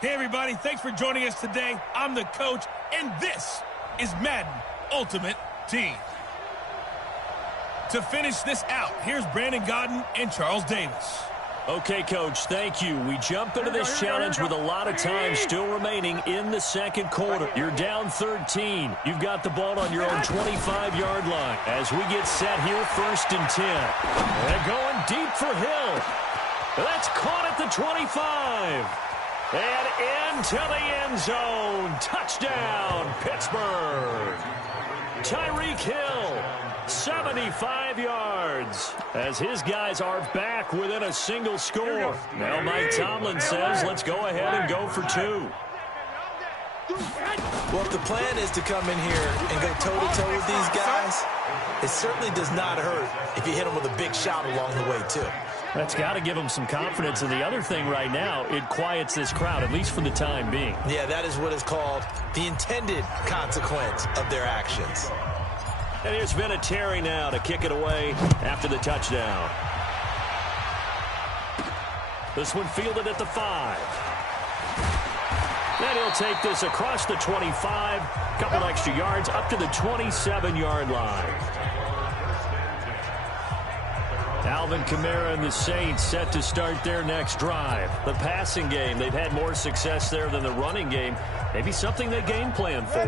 Hey, everybody. Thanks for joining us today. I'm the coach, and this is Madden Ultimate Team. To finish this out, here's Brandon Gaudin and Charles Davis. Okay, Coach, thank you. We jump into this challenge with a lot of time still remaining in the second quarter. You're down 13. You've got the ball on your own 25-yard line. As we get set here, 1st and 10. They're going deep for Hill. That's caught at the 25. And into the end zone. Touchdown, Pittsburgh. Tyreek Hill, 75 yards. As his guys are back within a single score. Now Mike Tomlin says, let's go ahead and go for 2. Well, if the plan is to come in here and go toe-to-toe with these guys, it certainly does not hurt if you hit them with a big shot along the way, too. That's got to give them some confidence. And the other thing right now, it quiets this crowd, at least for the time being. Yeah, that is what is called the intended consequence of their actions. And here's Vinatieri now to kick it away after the touchdown. This one fielded at the 5. Then he'll take this across the 25, couple extra yards up to the 27-yard line. Alvin Kamara and the Saints set to start their next drive. The passing game, they've had more success there than the running game. Maybe something they game plan for.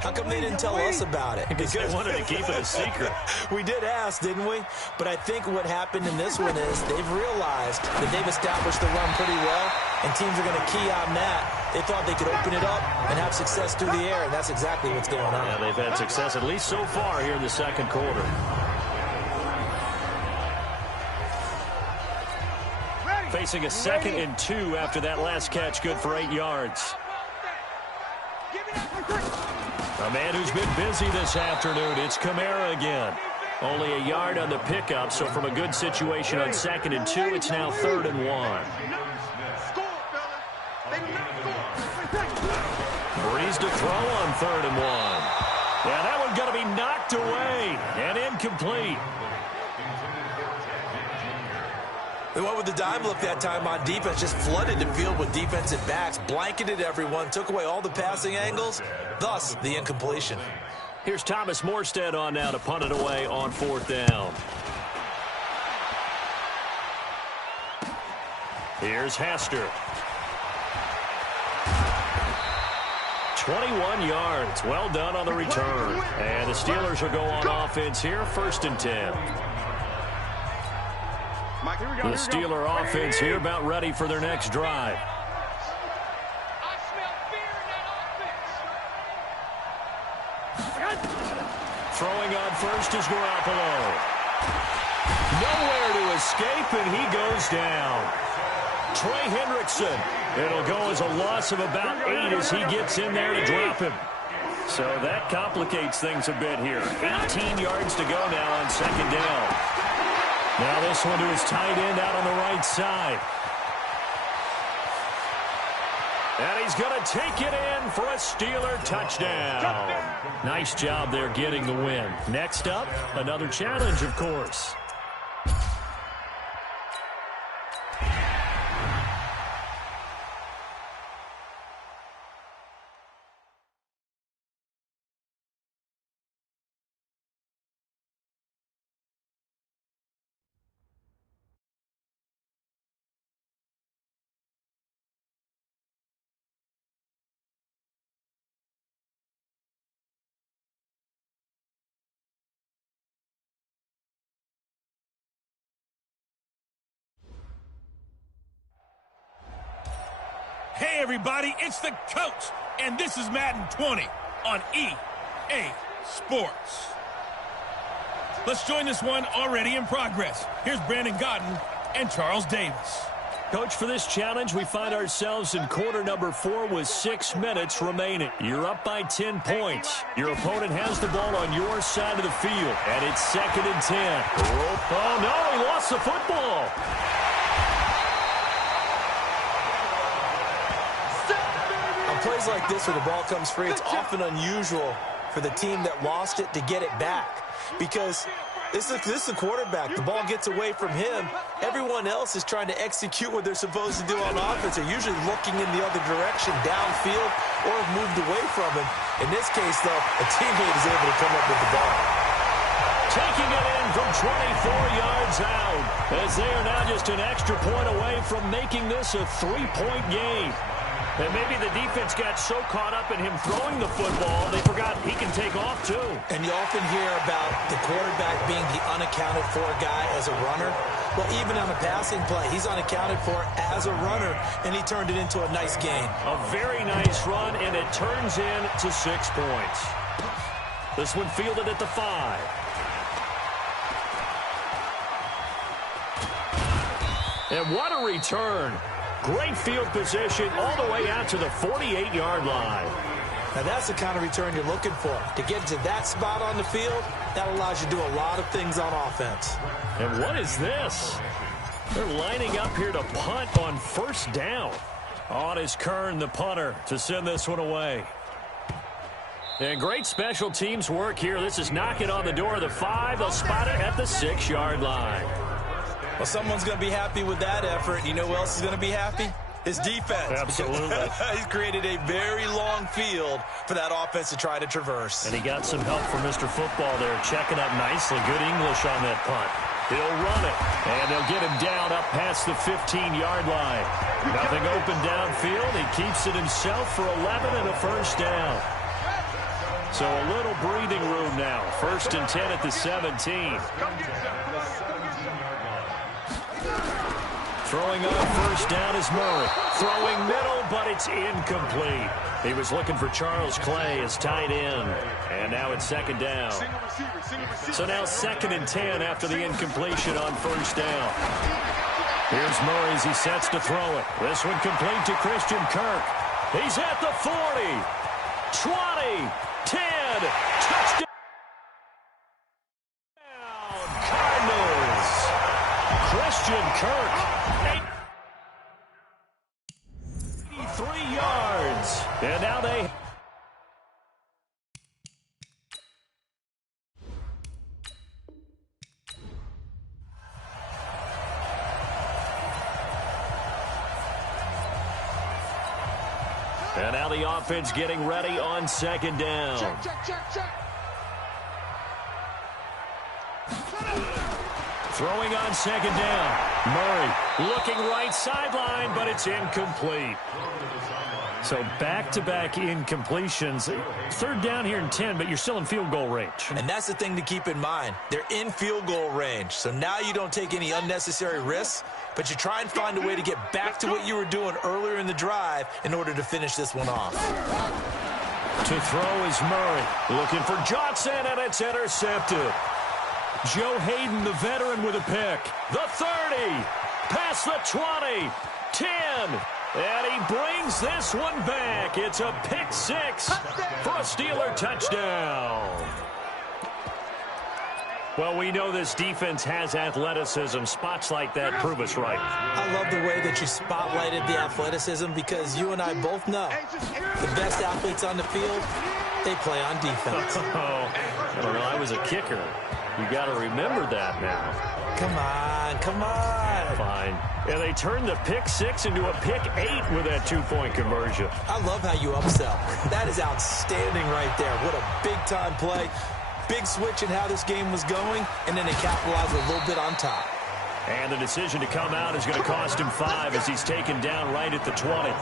How come they didn't tell us about it? Because they wanted to keep it a secret. We did ask, didn't we? But I think what happened in this one is they've realized that they've established the run pretty well, and teams are going to key on that. They thought they could open it up and have success through the air, and that's exactly what's going on. Yeah, they've had success at least so far here in the second quarter. Facing a 2nd and 2 after that last catch, good for 8 yards. A man who's been busy this afternoon, it's Kamara again. Only a yard on the pickup, so from a good situation on 2nd and 2, it's now 3rd and 1. Breeze to throw on 3rd and 1. Yeah, that one's going to be knocked away and incomplete. They went with the dime look that time on defense, just flooded the field with defensive backs, blanketed everyone, took away all the passing angles, thus the incompletion. Here's Thomas Morstead on now to punt it away on 4th down. Here's Hester. 21 yards. Well done on the return. And the Steelers will go on offense here, 1st and 10. The Steeler offense here about ready for their next drive. Throwing on first is Garoppolo. Nowhere to escape, and he goes down. Trey Hendrickson. It'll go as a loss of about 8 as he gets in there to drop him. So that complicates things a bit here. 18 yards to go now on 2nd down. Now this one to his tight end out on the right side. And he's going to take it in for a Steeler touchdown. Nice job there getting the win. Next up, another challenge, of course. Hey, everybody, it's the coach, and this is Madden 20 on EA Sports. Let's join this one already in progress. Here's Brandon Gaudin and Charles Davis. Coach, for this challenge, we find ourselves in quarter number 4 with 6 minutes remaining. You're up by 10 points. Your opponent has the ball on your side of the field, and it's 2nd and 10. Oh, no, he lost the football. Plays like this where the ball comes free, it's often unusual for the team that lost it to get it back, because This is a quarterback. The ball gets away from him. Everyone else is trying to execute what they're supposed to do on offense. They're usually looking in the other direction, downfield, or have moved away from him. In this case, though, a teammate is able to come up with the ball. Taking it in from 24 yards out, as they are now just an extra point away from making this a 3-point game. And maybe the defense got so caught up in him throwing the football, they forgot he can take off, too. And you often hear about the quarterback being the unaccounted-for guy as a runner. Well, even on a passing play, he's unaccounted for as a runner, and he turned it into a nice gain. A very nice run, and it turns into 6 points. This one fielded at the 5. And what a return. Great field position all the way out to the 48-yard line. Now, that's the kind of return you're looking for. To get to that spot on the field, that allows you to do a lot of things on offense. And what is this? They're lining up here to punt on first down. On is Kern, the punter, to send this one away. And great special teams work here. This is knocking on the door of the 5. They'll spot it at the 6-yard line. Well, someone's going to be happy with that effort. You know who else is going to be happy? His defense. Absolutely. He's created a very long field for that offense to try to traverse. And he got some help from Mr. Football there, checking up nicely. Good English on that punt. He'll run it, and they'll get him down up past the 15-yard line. Nothing open downfield. He keeps it himself for 11 and a first down. So a little breathing room now. 1st and 10 at the 17. Throwing on first down is Murray. Throwing middle, but it's incomplete. He was looking for Charles Clay as tight end. And now it's 2nd down. So now 2nd and 10 after the incompletion on first down. Here's Murray as he sets to throw it. This one complete to Christian Kirk. He's at the 40. 20. 10. Touchdown. Cardinals. Christian Kirk. 83 yards. And now they... And now the offense getting ready on 2nd down. Check. Throwing on 2nd down. Murray looking right sideline, but it's incomplete. So back-to-back incompletions. 3rd down here and 10, but you're still in field goal range. And that's the thing to keep in mind. They're in field goal range. So now you don't take any unnecessary risks, but you try and find a way to get back to what you were doing earlier in the drive in order to finish this one off. To throw is Murray. Looking for Johnson, and it's intercepted. Joe Hayden, the veteran, with a pick. The 30. Past the 20. 10. And he brings this one back. It's a pick 6 for a Steeler touchdown. Well, we know this defense has athleticism. Spots like that prove us right. I love the way that you spotlighted the athleticism because you and I both know the best athletes on the field, they play on defense. Oh, I don't know. I was a kicker. You got to remember that now. Come on. Fine. And they turned the pick 6 into a pick 8 with that 2-point conversion. I love how you upsell. That is outstanding right there. What a big-time play. Big switch in how this game was going, and then they capitalized a little bit on top. And the decision to come out is going to cost him 5 as he's taken down right at the 20.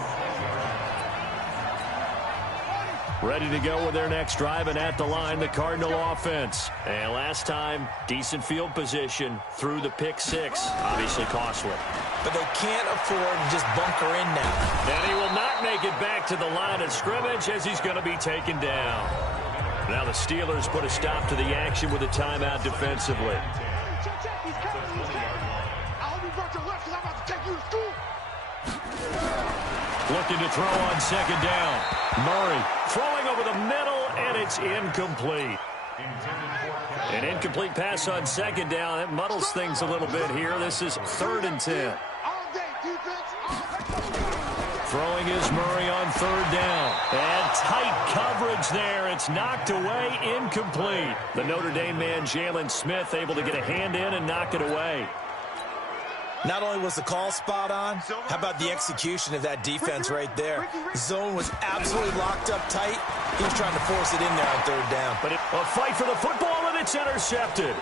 Ready to go with their next drive, and at the line, the Cardinal offense. And last time, decent field position through the pick 6. Obviously costly. But they can't afford to just bunker in now. And he will not make it back to the line of scrimmage as he's going to be taken down. Now the Steelers put a stop to the action with a timeout defensively. Looking to throw on 2nd down. Murray throwing over the middle, and it's incomplete. An incomplete pass on 2nd down. That muddles things a little bit here. This is 3rd and 10. Throwing is Murray on third down. And tight coverage there. It's knocked away, incomplete. The Notre Dame man, Jalen Smith, able to get a hand in and knock it away. Not only was the call spot on, how about the execution of that defense right there? Zone was absolutely locked up tight. He was trying to force it in there on third down. But a fight for the football, and it's intercepted.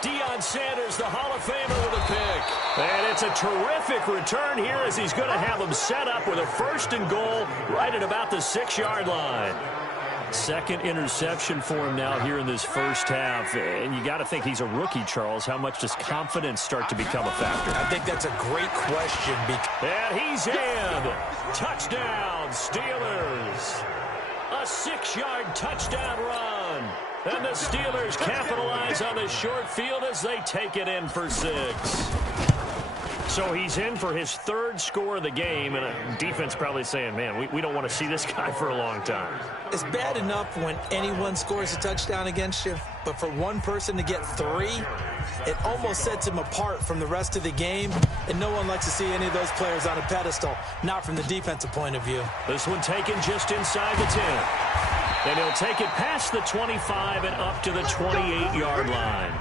Deion Sanders, the Hall of Famer, with a pick. And it's a terrific return here as he's going to have them set up with a first and goal right at about the 6-yard line. Second interception for him now here in this first half. And you got to think he's a rookie, Charles. How much does confidence start to become a factor? I think that's a great question. And he's in. Touchdown, Steelers. A 6-yard touchdown run. And the Steelers capitalize on the short field as they take it in for 6. So he's in for his third score of the game, and a defense probably saying, man, we don't want to see this guy for a long time. It's bad enough when anyone scores a touchdown against you, but for one person to get 3, it almost sets him apart from the rest of the game, and no one likes to see any of those players on a pedestal, not from the defensive point of view. This one taken just inside the 10. And he'll take it past the 25 and up to the 28-yard line.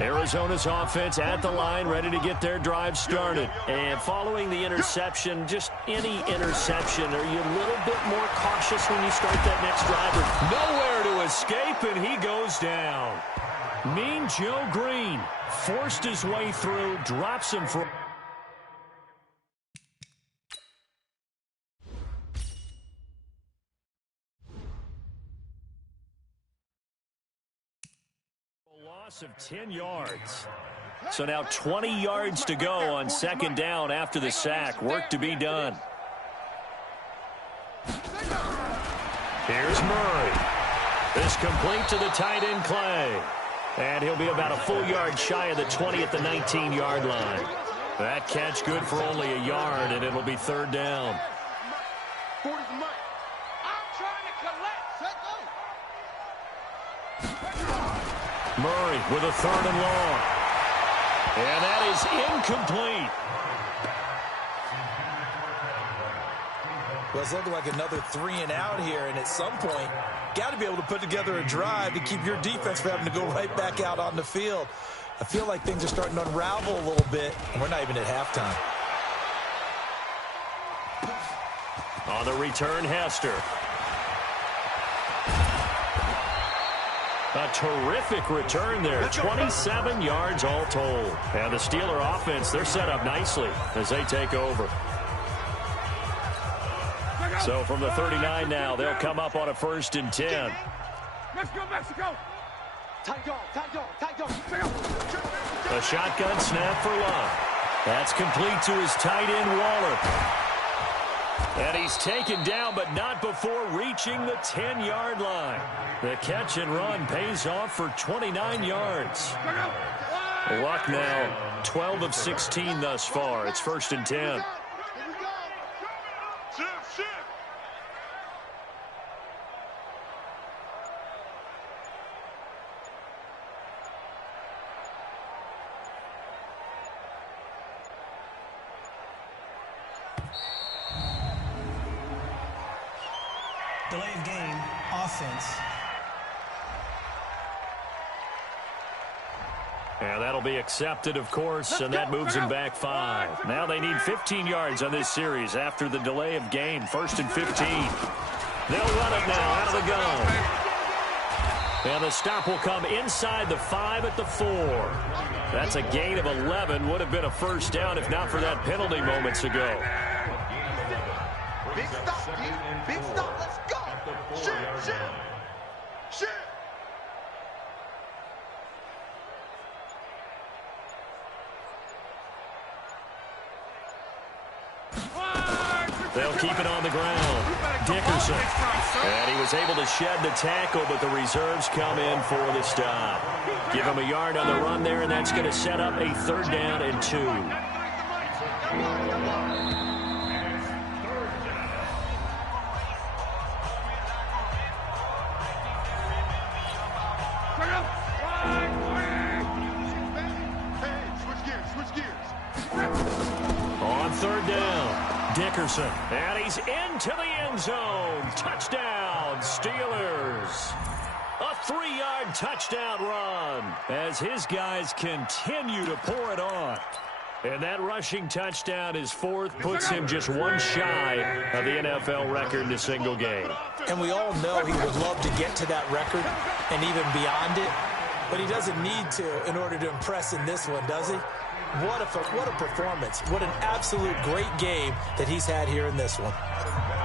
Arizona's offense at the line, ready to get their drive started. And following the interception, just any interception, are you a little bit more cautious when you start that next drive? Nowhere to escape, and he goes down. Mean Joe Green forced his way through, drops him for... of 10 yards. So now 20 yards to go on second down after the sack. Work to be done. Here's Murray. This complete to the tight end Clay. And he'll be about a full yard shy of the 20 at the 19-yard line. That catch good for only a yard, and it'll be third down. Murray with a third and long. And that is incomplete. Well, it's looking like another 3 and out here, and at some point, got to be able to put together a drive to keep your defense from having to go right back out on the field. I feel like things are starting to unravel a little bit, and we're not even at halftime. On the return, Hester. A terrific return there. 27 yards all told. And the Steeler offense, they're set up nicely as they take over. So from the 39 now, they'll come up on a 1st and 10. Let's go, Mexico! Tight dog. A shotgun snap for Love. That's complete to his tight end, Waller. And he's taken down, but not before reaching the 10-yard line. The catch and run pays off for 29 yards. Luck now, 12 of 16 thus far. It's 1st and 10. Delay of game, offense. And that'll be accepted, of course, and that moves them back 5. Now they need 15 yards on this series after the delay of game. 1st and 15. They'll run it now out of the gun. And the stop will come inside the 5 at the 4. That's a gain of 11. Would have been a first down if not for that penalty moments ago. Big stop, big stop. Let's go. Shoot. They'll keep it on the ground. Dickerson. And he was able to shed the tackle, but the reserves come in for the stop. Give him a yard on the run there, and that's going to set up a 3rd down and 2. Switch gears. Dickerson. And he's into the end zone. Touchdown, Steelers. A 3-yard touchdown run as his guys continue to pour it on. And that rushing touchdown, his fourth, puts him just one shy of the NFL record in a single game. And we all know he would love to get to that record and even beyond it, but he doesn't need to in order to impress in this one, does he? What a performance. What an absolute great game that he's had here in this one.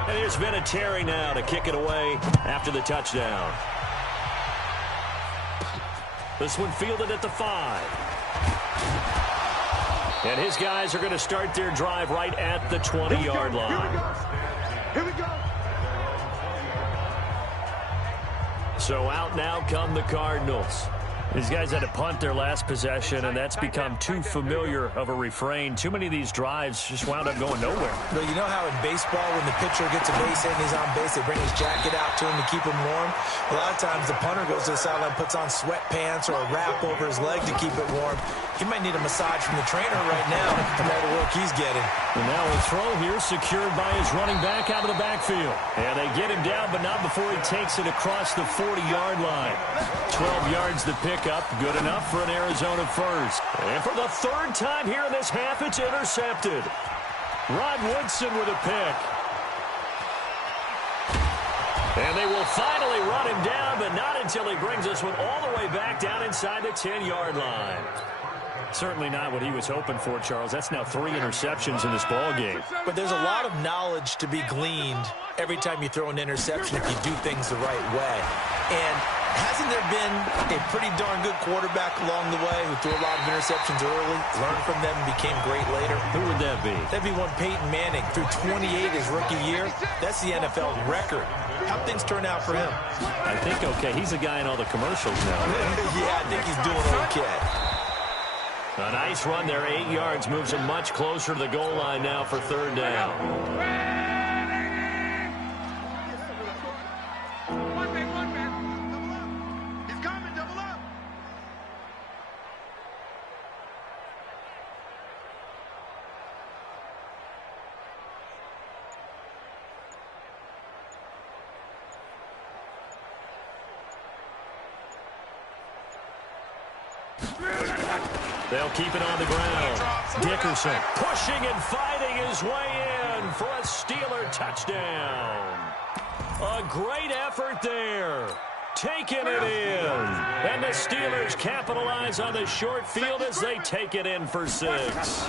And there's been a Terry now to kick it away after the touchdown. This one fielded at the 5. And his guys are going to start their drive right at the 20-yard line. Here we go. So out now come the Cardinals. These guys had to punt their last possession, and that's become too familiar of a refrain. Too many of these drives just wound up going nowhere. Well, you know how in baseball, when the pitcher gets a base hit and he's on base, they bring his jacket out to him to keep him warm? A lot of times the punter goes to the sideline, puts on sweatpants or a wrap over his leg to keep it warm. He might need a massage from the trainer right now from all the work he's getting. And now a throw here secured by his running back out of the backfield. And they get him down, but not before he takes it across the 40-yard line. 12 yards to pick up. Good enough for an Arizona first. And for the third time here in this half, it's intercepted. Rod Woodson with a pick. And they will finally run him down, but not until he brings this one all the way back down inside the 10-yard line. Certainly not what he was hoping for, Charles. That's now 3 interceptions in this ball game. But there's a lot of knowledge to be gleaned every time you throw an interception if you do things the right way. And hasn't there been a pretty darn good quarterback along the way who threw a lot of interceptions early, learned from them, and became great later? Who would that be? That'd be one Peyton Manning. Threw 28 his rookie year. That's the NFL record. How'd things turn out for him? I think okay. He's a guy in all the commercials now. Yeah, I think he's doing okay. A nice run there, 8 yards, moves him much closer to the goal line now for third down. One man. He's coming, double up. They'll keep it on the ground. Dickerson pushing and fighting his way in for a Steeler touchdown. A great effort there. Taking it in. And the Steelers capitalize on the short field as they take it in for 6.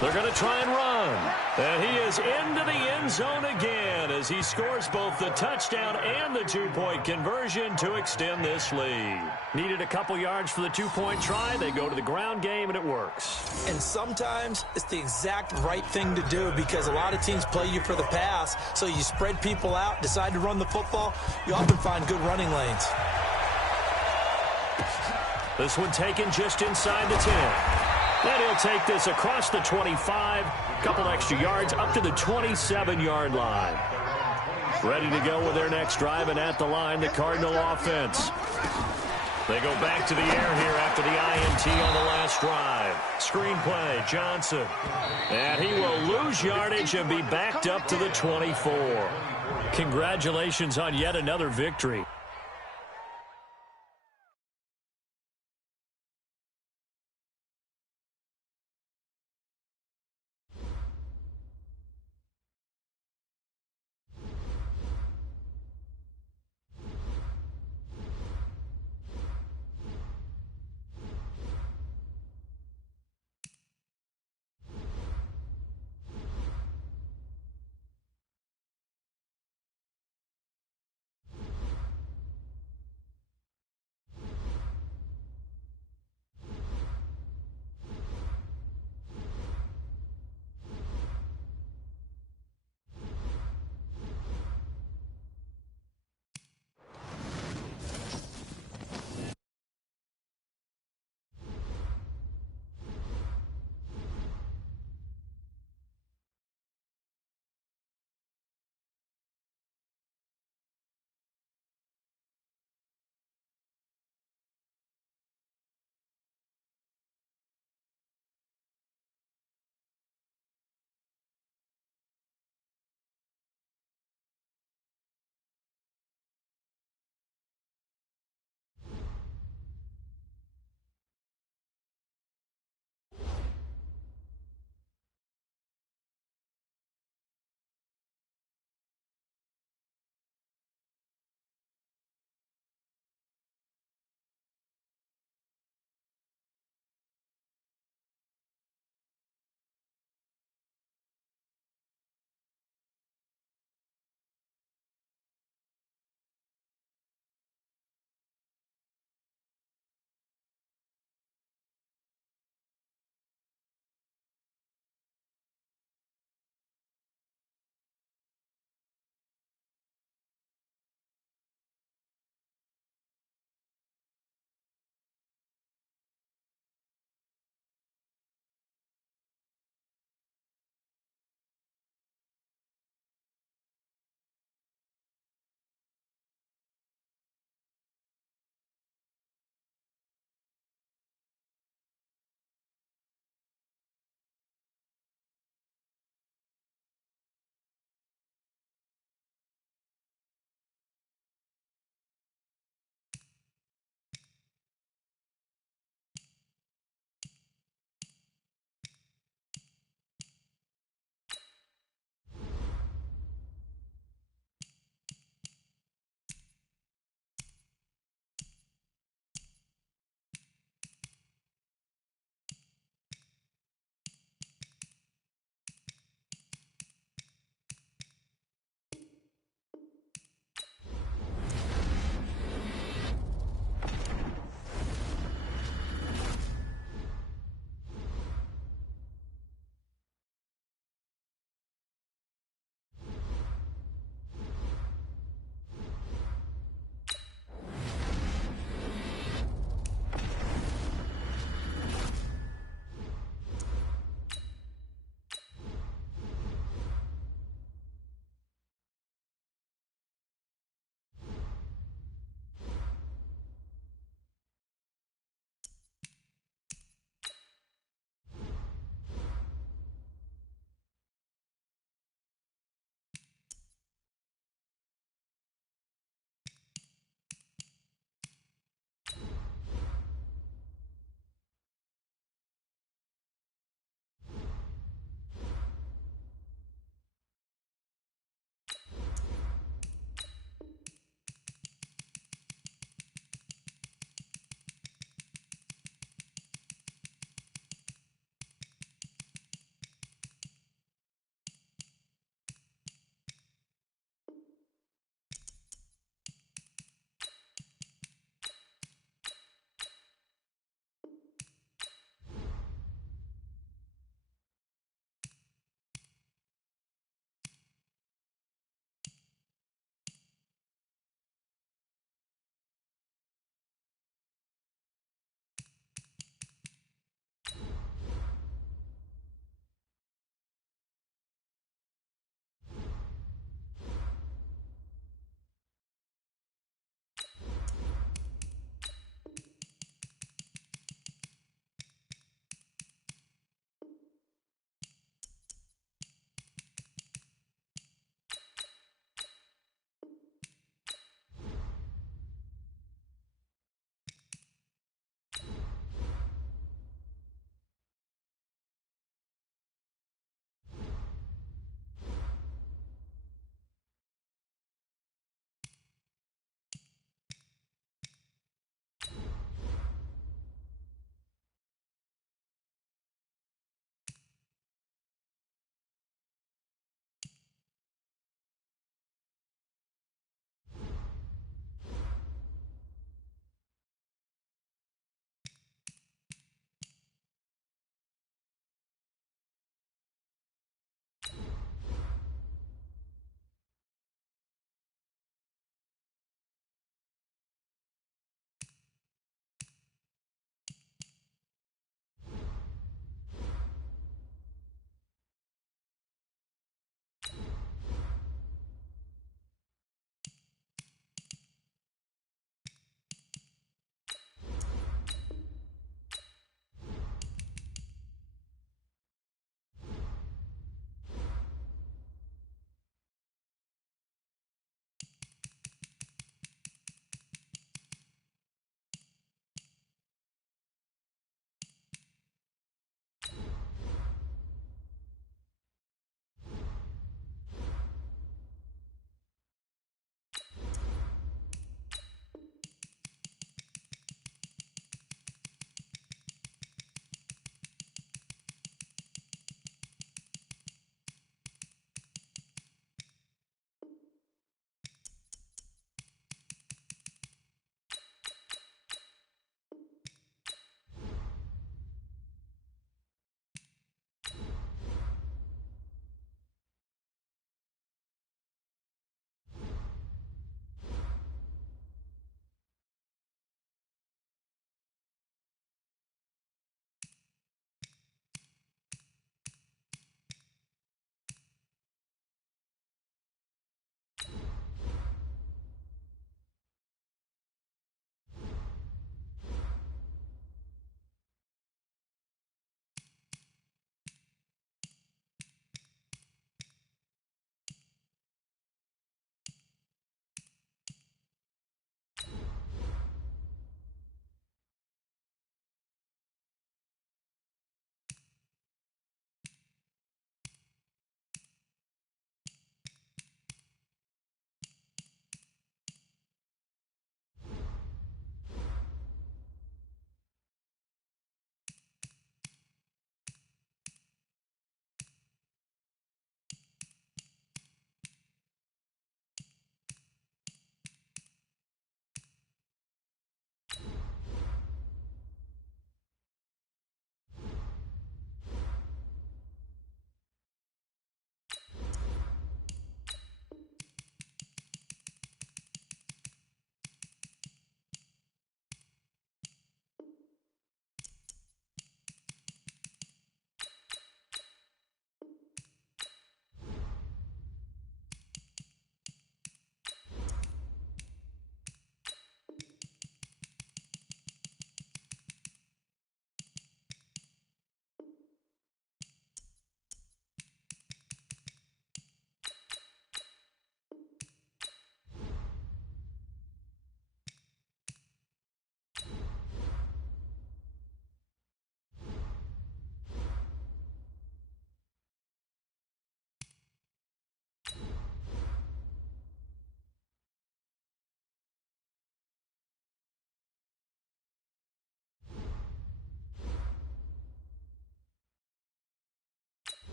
They're going to try and run. And he is into the end zone again as he scores both the touchdown and the 2-point conversion to extend this lead. Needed a couple yards for the 2-point try. They go to the ground game, and it works. And sometimes it's the exact right thing to do because a lot of teams play you for the pass, so you spread people out, decide to run the football. You often find good running lanes. This one taken just inside the 10. Then he'll take this across the 25, couple extra yards up to the 27-yard line. Ready to go with their next drive, and at the line, the Cardinal offense. They go back to the air here after the INT on the last drive. Screen play, Johnson. And he will lose yardage and be backed up to the 24. Congratulations on yet another victory.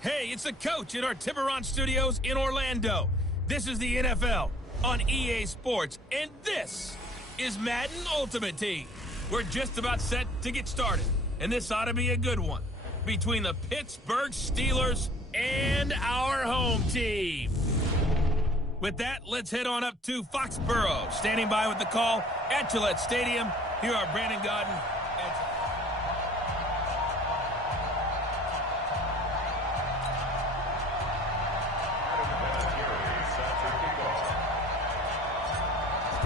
Hey, it's the coach in our Tiburon studios in Orlando. This is the NFL on EA Sports, and this is Madden Ultimate Team. We're just about set to get started, and this ought to be a good one between the Pittsburgh Steelers and our home team. With that, let's head on up to Foxborough. Standing by with the call at Gillette Stadium, here are Brandon Godden.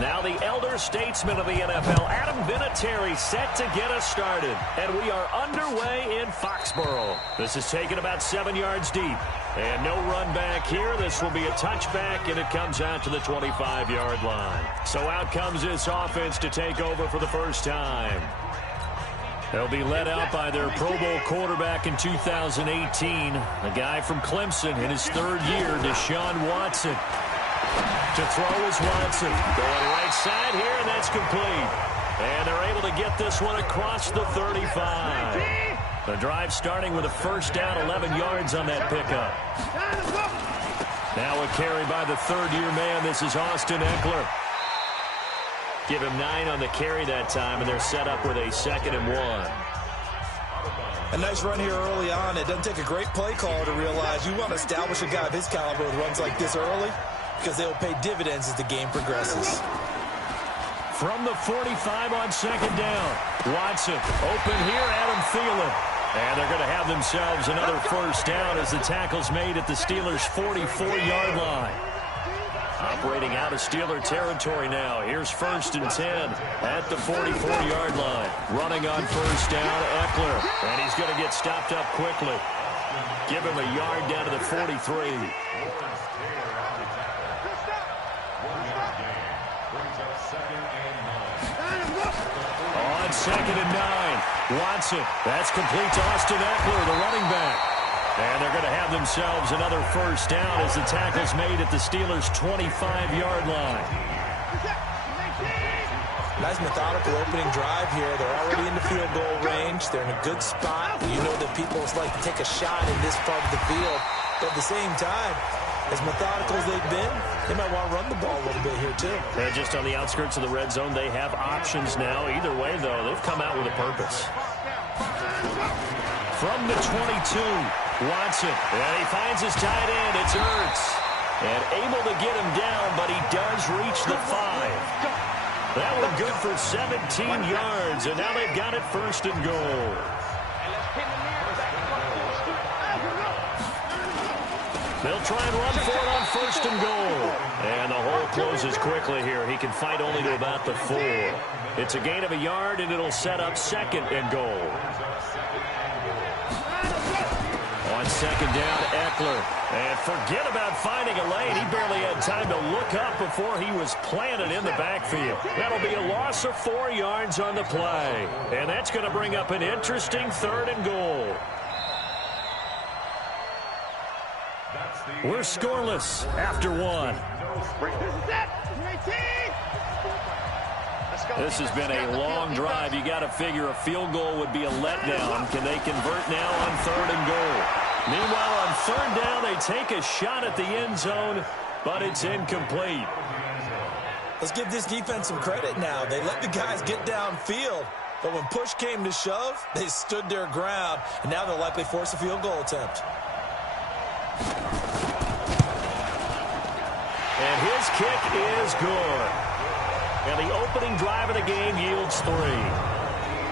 Now the elder statesman of the NFL, Adam Vinatieri, set to get us started. And we are underway in Foxborough. This is taken about 7 yards deep. And no run back here. This will be a touchback, and it comes out to the 25-yard line. So out comes this offense to take over for the first time. They'll be led out by their Pro Bowl quarterback in 2018, a guy from Clemson in his third year, Deshaun Watson. To throw is Watson. Going right side here, and that's complete. And they're able to get this one across the 35. The drive starting with a first down, 11 yards on that pickup. Now a carry by the third-year man. This is Austin Eckler. Give him 9 on the carry that time, and they're set up with a 2nd and 1. A nice run here early on. It doesn't take a great play caller to realize you want to establish a guy of his caliber with runs like this early, because they will pay dividends as the game progresses. From the 45 on 2nd down, Watson open here, Adam Thielen. And they're going to have themselves another first down as the tackle's made at the Steelers' 44-yard line. Operating out of Steeler territory now. Here's 1st and 10 at the 44-yard line. Running on first down, Eckler. And he's going to get stopped up quickly. Give him a yard down to the 43. On 2nd and 9, Watson. That's complete to Austin Eckler, the running back. And they're going to have themselves another first down as the tackle's made at the Steelers' 25-yard line. Nice methodical opening drive here. They're already in the field goal range. They're in a good spot. You know that people like to take a shot in this part of the field. But at the same time, as methodical as they've been, they might want to run the ball a little bit here, too. And just on the outskirts of the red zone, they have options now. Either way, though, they've come out with a purpose. From the 22, Watson. And he finds his tight end. It's Ertz. And able to get him down, but he does reach the 5. That one good for 17 yards, and now they've got it 1st and goal. They'll try and run for it on 1st and goal. And the hole closes quickly here. He can fight only to about the 4. It's a gain of a yard, and it'll set up 2nd and goal. On 2nd down, Eckler. And forget about finding a lane. He barely had time to look up before he was planted in the backfield. That'll be a loss of 4 yards on the play. And that's going to bring up an interesting 3rd and goal. We're scoreless after 1. This has been a long drive. You got to figure a field goal would be a letdown. Can they convert now on 3rd and goal? Meanwhile, on 3rd down, they take a shot at the end zone, but it's incomplete. Let's give this defense some credit now. They let the guys get downfield, but when push came to shove, they stood their ground, and now they'll likely force a field goal attempt. And his kick is good. And the opening drive of the game yields 3.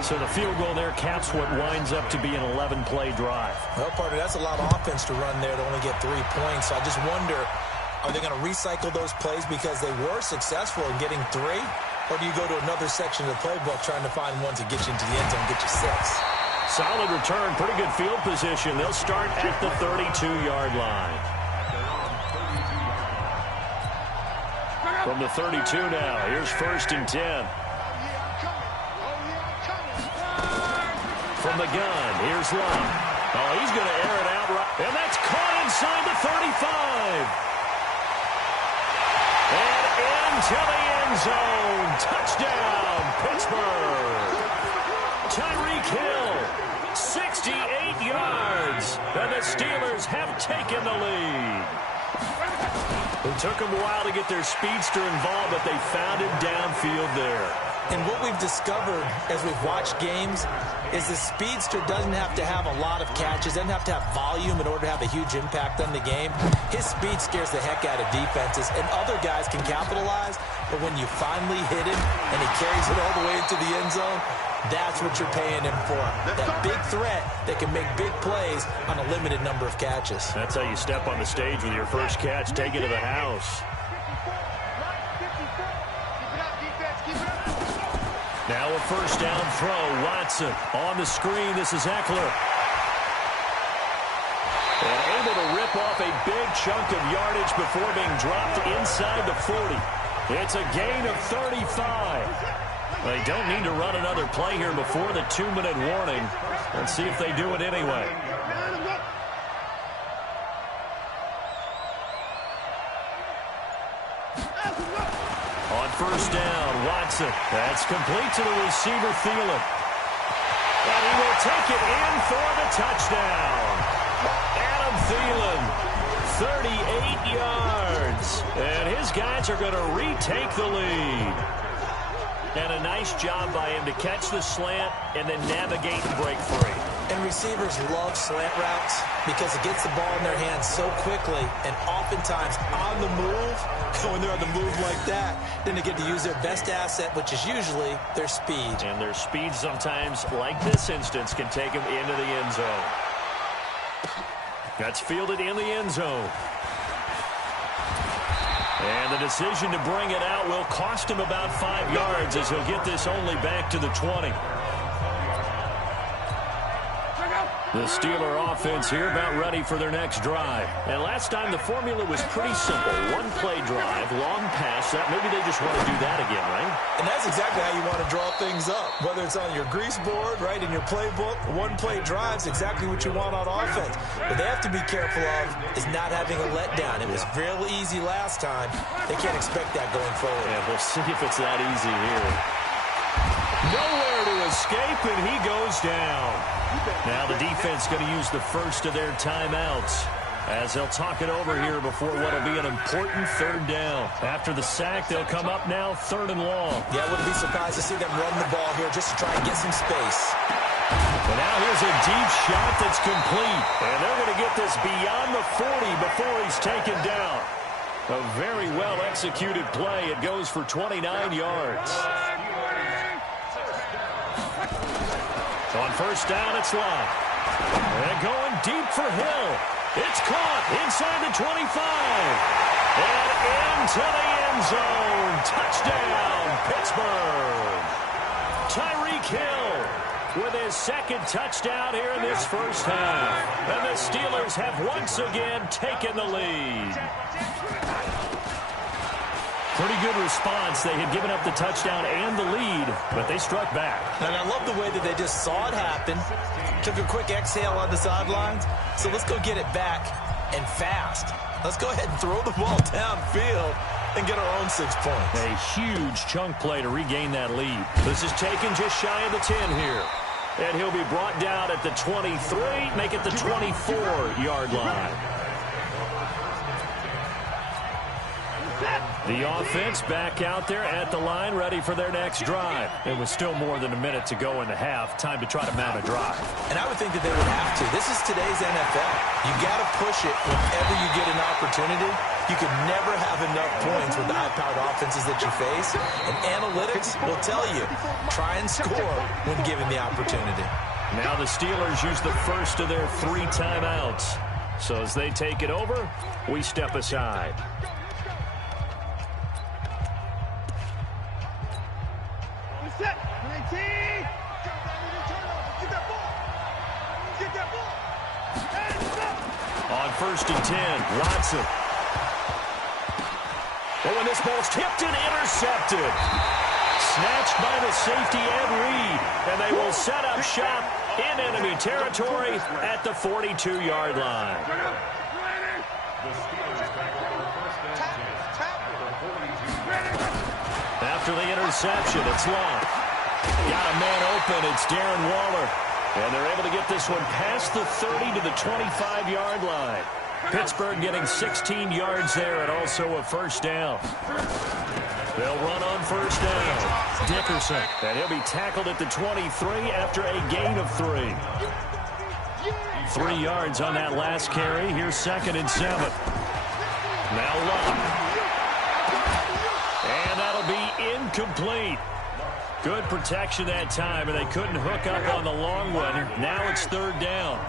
So the field goal there caps what winds up to be an 11-play drive. Well, partner, that's a lot of offense to run there to only get 3 points. So I just wonder, are they going to recycle those plays because they were successful in getting 3? Or do you go to another section of the playbook trying to find one to get you into the end zone and get you 6? Solid return, pretty good field position. They'll start at the 32-yard line. From the 32 now, here's 1st and 10. From the gun, here's Love. Oh, he's going to air it out right. And that's caught inside the 35. And into the end zone. Touchdown, Pittsburgh. Tyreek Hill, 68 yards. and the Steelers have taken the lead. It took them a while to get their speedster involved, but they found him downfield there. And what we've discovered as we've watched games is the speedster doesn't have to have a lot of catches, doesn't have to have volume in order to have a huge impact on the game. His speed scares the heck out of defenses, and other guys can capitalize, but when you finally hit him and he carries it all the way into the end zone, that's what you're paying him for. That big threat that can make big plays on a limited number of catches. That's how you step on the stage with your first catch, take it to the house. Now a first down throw. Watson on the screen. This is Eckler. And able to rip off a big chunk of yardage before being dropped inside the 40. It's a gain of 35. They don't need to run another play here before the 2-minute warning. Let's see if they do it anyway. On first down, Watson. That's complete to the receiver, Thielen. And he will take it in for the touchdown. Adam Thielen, 38 yards. And his guys are going to retake the lead. And a nice job by him to catch the slant and then navigate and break free. And receivers love slant routes because it gets the ball in their hands so quickly and oftentimes on the move. When they're on the move like that, then they get to use their best asset, which is usually their speed. And their speed sometimes, like this instance, can take them into the end zone. That's fielded in the end zone. And the decision to bring it out will cost him about 5 yards as he'll get this only back to the 20. The Steeler offense here about ready for their next drive. And last time the formula was pretty simple. One-play drive, long pass. Maybe they just want to do that again, right? And that's exactly how you want to draw things up. Whether it's on your grease board, right, in your playbook, one-play drive's exactly what you want on offense. What they have to be careful of is not having a letdown. It was real easy last time. They can't expect that going forward. Yeah, we'll see if it's that easy here. Nowhere to escape, and he goes down. Now the defense going to use the first of their timeouts as they'll talk it over here before what will be an important third down. After the sack, they'll come up now 3rd and long. Yeah, I wouldn't be surprised to see them run the ball here just to try and get some space. But now here's a deep shot that's complete. And they're going to get this beyond the 40 before he's taken down. A very well-executed play. It goes for 29 yards. On first down, it's Love. And going deep for Hill. It's caught inside the 25. And into the end zone. Touchdown, Pittsburgh. Tyreek Hill with his second touchdown here in this first half. And the Steelers have once again taken the lead. Pretty good response. They had given up the touchdown and the lead, but they struck back. And I love the way that they just saw it happen, took a quick exhale on the sidelines. So let's go get it back and fast. Let's go ahead and throw the ball downfield and get our own 6 points. A huge chunk play to regain that lead. This is taken just shy of the 10 here. And he'll be brought down at the 23, make it the 24-yard line. The offense back out there at the line, ready for their next drive. It was still more than a minute to go in the half. Time to try to mount a drive. And I would think that they would have to. This is today's NFL. You got to push it whenever you get an opportunity. You could never have enough points with the high-powered offenses that you face. And analytics will tell you, try and score when given the opportunity. Now the Steelers use the first of their 3 timeouts. So as they take it over, we step aside. On 1st and 10, Watson. Oh, and this ball's tipped and intercepted. Snatched by the safety Ed Reed. And they will set up shop in enemy territory at the 42-yard line. After the interception, it's Long. Got a man open. It's Darren Waller. And they're able to get this one past the 30 to the 25-yard line. Pittsburgh getting 16 yards there and also a first down. They'll run on first down. Dickerson, and he'll be tackled at the 23 after a gain of 3. 3 yards on that last carry. Here's 2nd and 7. Now Love. And that'll be incomplete. Good protection that time, and they couldn't hook up on the long one. Now it's 3rd down.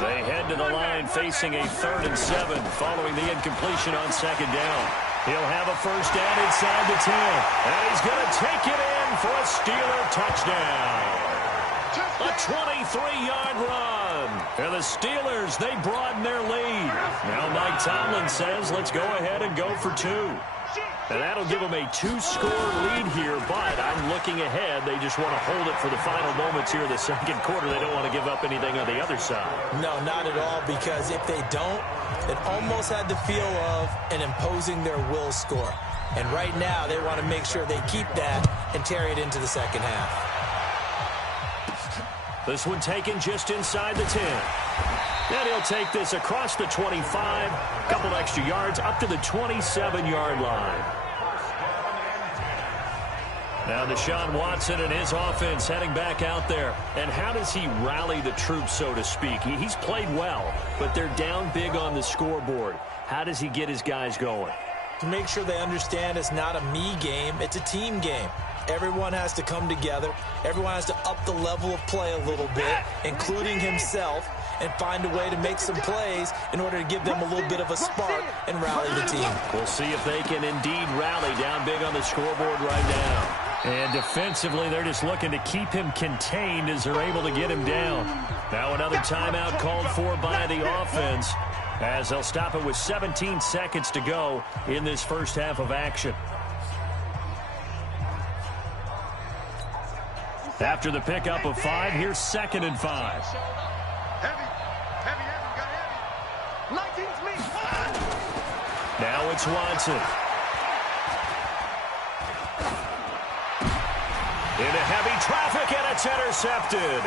They head to the line facing a 3rd and 7 following the incompletion on 2nd down. He'll have a first down inside the 10. And he's going to take it in for a Steeler touchdown. A 23-yard run. And the Steelers, they broaden their lead. Now Mike Tomlin says, let's go ahead and go for 2. And that'll give them a 2-score lead here, but I'm looking ahead. They just want to hold it for the final moments here in the 2nd quarter. They don't want to give up anything on the other side. No, not at all, because if they don't, it almost had the feel of an imposing their will score. And right now, they want to make sure they keep that and carry it into the second half. This one taken just inside the 10. Then he'll take this across the 25, a couple extra yards, up to the 27-yard line. Now Deshaun Watson and his offense heading back out there. And how does he rally the troops, so to speak? He's played well, but they're down big on the scoreboard. How does he get his guys going? To make sure they understand it's not a me game, it's a team game. Everyone has to come together. Everyone has to up the level of play a little bit, including himself, and find a way to make some plays in order to give them a little bit of a spark and rally the team. We'll see if they can indeed rally down big on the scoreboard right now. And defensively, they're just looking to keep him contained as they're able to get him down. Now another timeout called for by the offense as they'll stop it with 17 seconds to go in this first half of action. After the pickup of 5, here's 2nd and 5. Heavy, got heavy. 19's me. Now it's Watson. Into heavy traffic, and it's intercepted.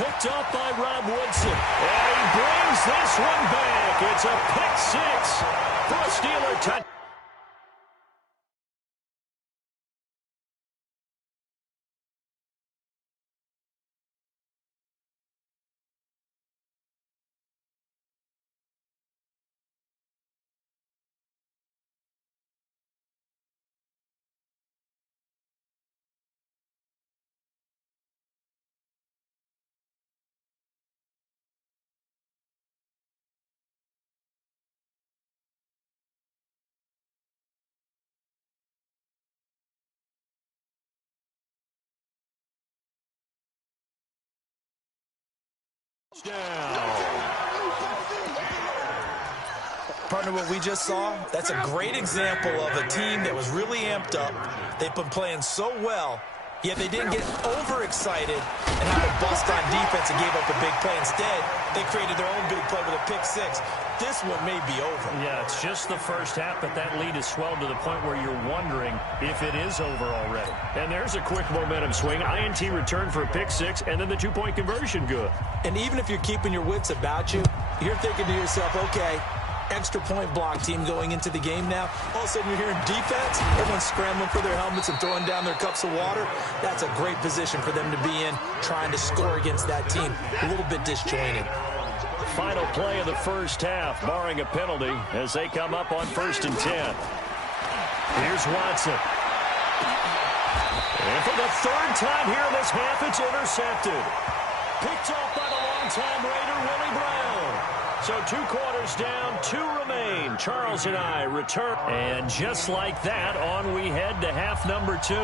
Picked up by Rob Woodson. And he brings this one back. It's a pick 6 for a Steeler touchdown. Partner, what we just saw, that's a great example of a team that was really amped up. They've been playing so well, yet they didn't get overexcited and have a bust on defense and gave up a big play. Instead, they created their own big play with a pick 6. This one may be over. Yeah, it's just the first half, but that lead has swelled to the point where you're wondering if it is over already. And there's a quick momentum swing. INT return for a pick 6, and then the 2-point conversion good. And even if you're keeping your wits about you, you're thinking to yourself, okay, extra point block team going into the game now. All of a sudden you're hearing defense. Everyone's scrambling for their helmets and throwing down their cups of water. That's a great position for them to be in, trying to score against that team. A little bit disjointed. Final play of the first half, barring a penalty, as they come up on 1st and 10. Here's Watson. And for the 3rd time here in this half, it's intercepted. Picked off by the longtime Raider, Willie Brown. So 2 quarters down, 2 remain. Charles and I return. And just like that, on we head to half number 2.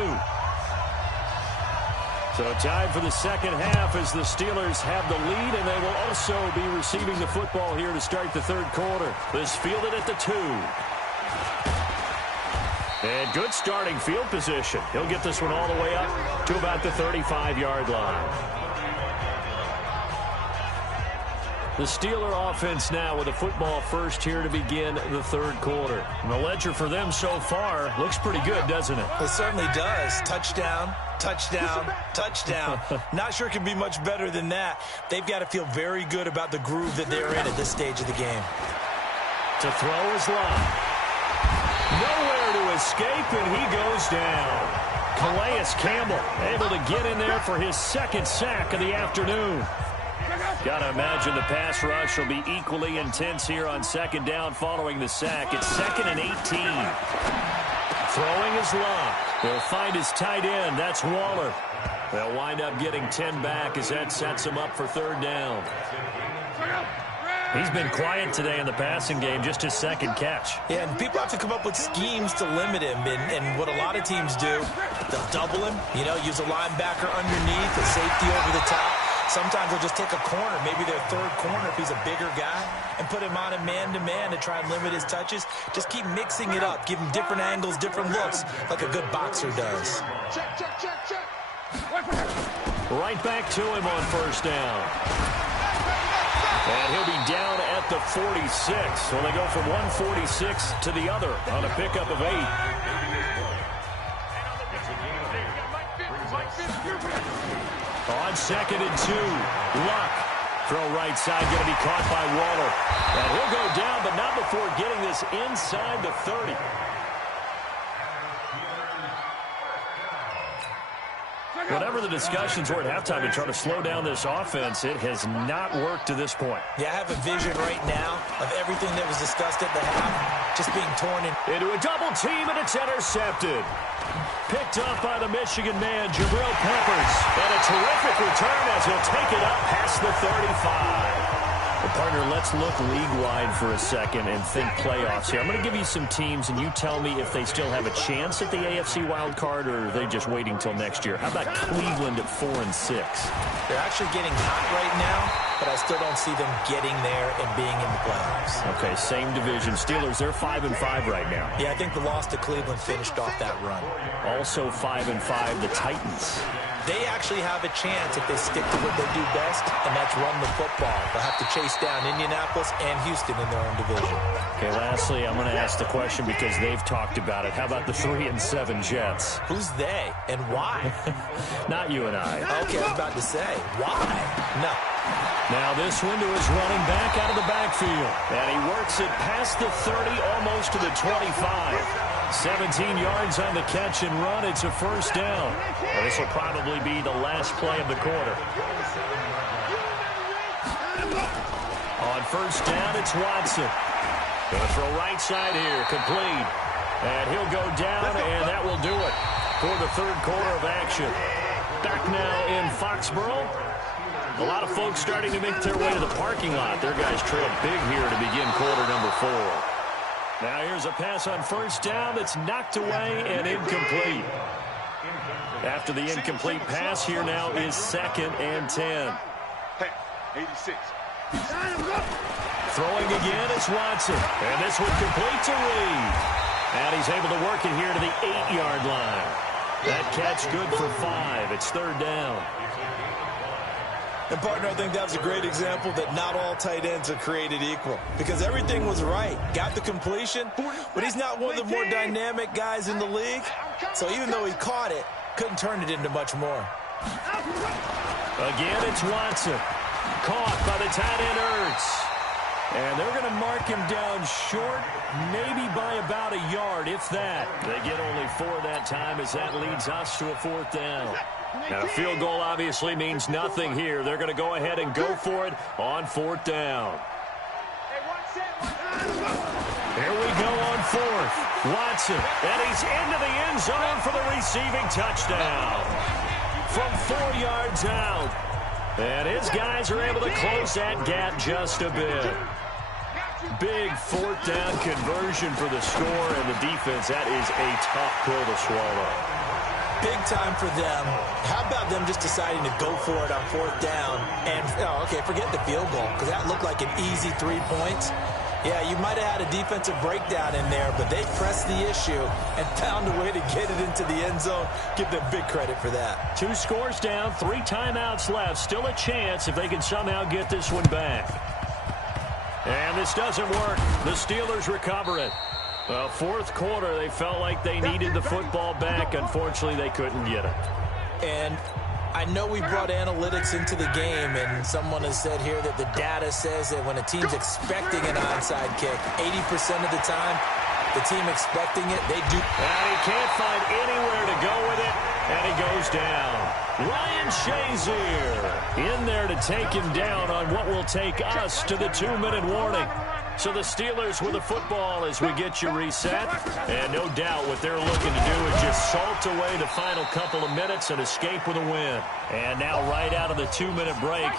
So tied for the second half as the Steelers have the lead, and they will also be receiving the football here to start the 3rd quarter. This fielded at the 2. And good starting field position. He'll get this one all the way up to about the 35-yard line. The Steeler offense now with a football first here to begin the third quarter. And the ledger for them so far looks pretty good, doesn't it? It certainly does. Touchdown, touchdown, touchdown. Not sure it can be much better than that. They've got to feel very good about the groove that they're in at this stage of the game. To throw is Love. Nowhere to escape, and he goes down. Calais Campbell able to get in there for his second sack of the afternoon. Got to imagine the pass rush will be equally intense here on second down following the sack. It's 2nd and 18. Throwing is Love. They'll find his tight end. That's Waller. They'll wind up getting 10 back as that sets him up for third down. He's been quiet today in the passing game, just his second catch. Yeah, and people have to come up with schemes to limit him. And what a lot of teams do, they'll double him, use a linebacker underneath, a safety over the top. Sometimes they'll just take a corner, maybe their third corner if he's a bigger guy, and put him on a man-to-man to try and limit his touches. Just keep mixing it up, give him different angles, different looks, like a good boxer does. Check. Right back to him on first down. And he'll be down at the 46. So they go from 146 to the other on a pickup of 8. On 2nd and 2, Luck. Throw right side, going to be caught by Waller. And he'll go down, but not before getting this inside the 30. Whatever the discussions were at halftime to try to slow down this offense, it has not worked to this point. Yeah, I have a vision right now of everything that was discussed at the half just being torn into a double team, and it's intercepted. Picked up by the Michigan man, Jabril Peppers. And a terrific return as he'll take it up past the 35. Well, partner, let's look league-wide for a second and think playoffs here. I'm going to give you some teams, and you tell me if they still have a chance at the AFC wild card, or are they just waiting till next year? How about Cleveland at 4-6? They're actually getting hot right now, but I still don't see them getting there and being in the playoffs. Okay, same division. Steelers, they're 5-5 right now. Yeah, I think the loss to Cleveland finished off that run. Also 5-5, the Titans. They actually have a chance if they stick to what they do best, and that's run the football. They'll have to chase down Indianapolis and Houston in their own division. Okay, lastly, I'm going to ask the question because they've talked about it. How about the 3-7 Jets? Who's they and why? Not you and I. Okay, I was about to say, why? No. Now this window is running back out of the backfield. And he works it past the 30, almost to the 25. 17 yards on the catch and run. It's a first down. Well, this will probably be the last play of the quarter. On first down, it's Watson. Going to throw right side here, complete. And he'll go down, and that will do it for the third quarter of action. Back now in Foxborough. A lot of folks starting to make their way to the parking lot. Their guys trailed big here to begin quarter number 4. Now here's a pass on first down that's knocked away and incomplete. After the incomplete pass, here now is 2nd and 10. Hey, 86. Throwing again, it's Watson. And this one complete to Reed. And he's able to work it here to the 8-yard line. That catch good for 5. It's third down. And, partner, I think that was a great example that not all tight ends are created equal. Because everything was right. Got the completion, but he's not one of the more dynamic guys in the league. So even though he caught it, couldn't turn it into much more. Again, it's Watson. Caught by the tight end, Ertz. And they're going to mark him down short, maybe by about a yard, if that. They get only 4 that time as that leads us to a 4th down. Now, a field goal obviously means nothing here. They're going to go ahead and go for it on 4th down. Here we go on 4th. Watson, and he's into the end zone for the receiving touchdown. From 4 yards out. And his guys are able to close that gap just a bit. Big 4th down conversion for the score, and the defense, that is a tough pill to swallow. Big time for them. How about them just deciding to go for it on 4th down? And, okay, forget the field goal, because that looked like an easy 3 points. Yeah, you might have had a defensive breakdown in there, but they pressed the issue and found a way to get it into the end zone. Give them big credit for that. 2 scores down, 3 timeouts left. Still a chance if they can somehow get this one back. And this doesn't work. The Steelers recover it. Fourth quarter, they felt like they needed the football back. Unfortunately, they couldn't get it. And I know we brought analytics into the game, and someone has said here that the data says that when a team's expecting an onside kick, 80% of the time, the team expecting it, they do. And he can't find anywhere to go with it, and he goes down. Ryan Shazier in there to take him down on what will take us to the 2-minute warning. So the Steelers with the football as we get you reset. And no doubt what they're looking to do is just salt away the final couple of minutes and escape with a win. And now right out of the 2-minute break,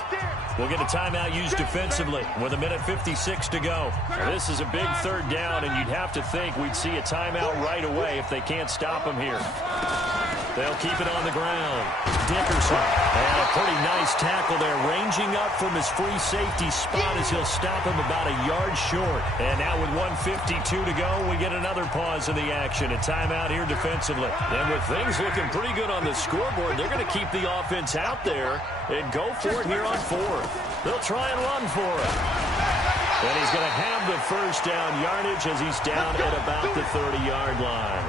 we'll get a timeout used defensively with 1:56 to go. Now, this is a big third down, and you'd have to think we'd see a timeout right away if they can't stop him here. They'll keep it on the ground. Dickerson, and a pretty nice tackle there, ranging up from his free safety spot as he'll stop him about a yard short. And now with 1:52 to go, we get another pause in the action. A timeout here defensively. And with things looking pretty good on the scoreboard, they're going to keep the offense out there and go for it here on fourth. They'll try and run for it. And he's going to have the first down yardage as he's down at about the 30-yard line.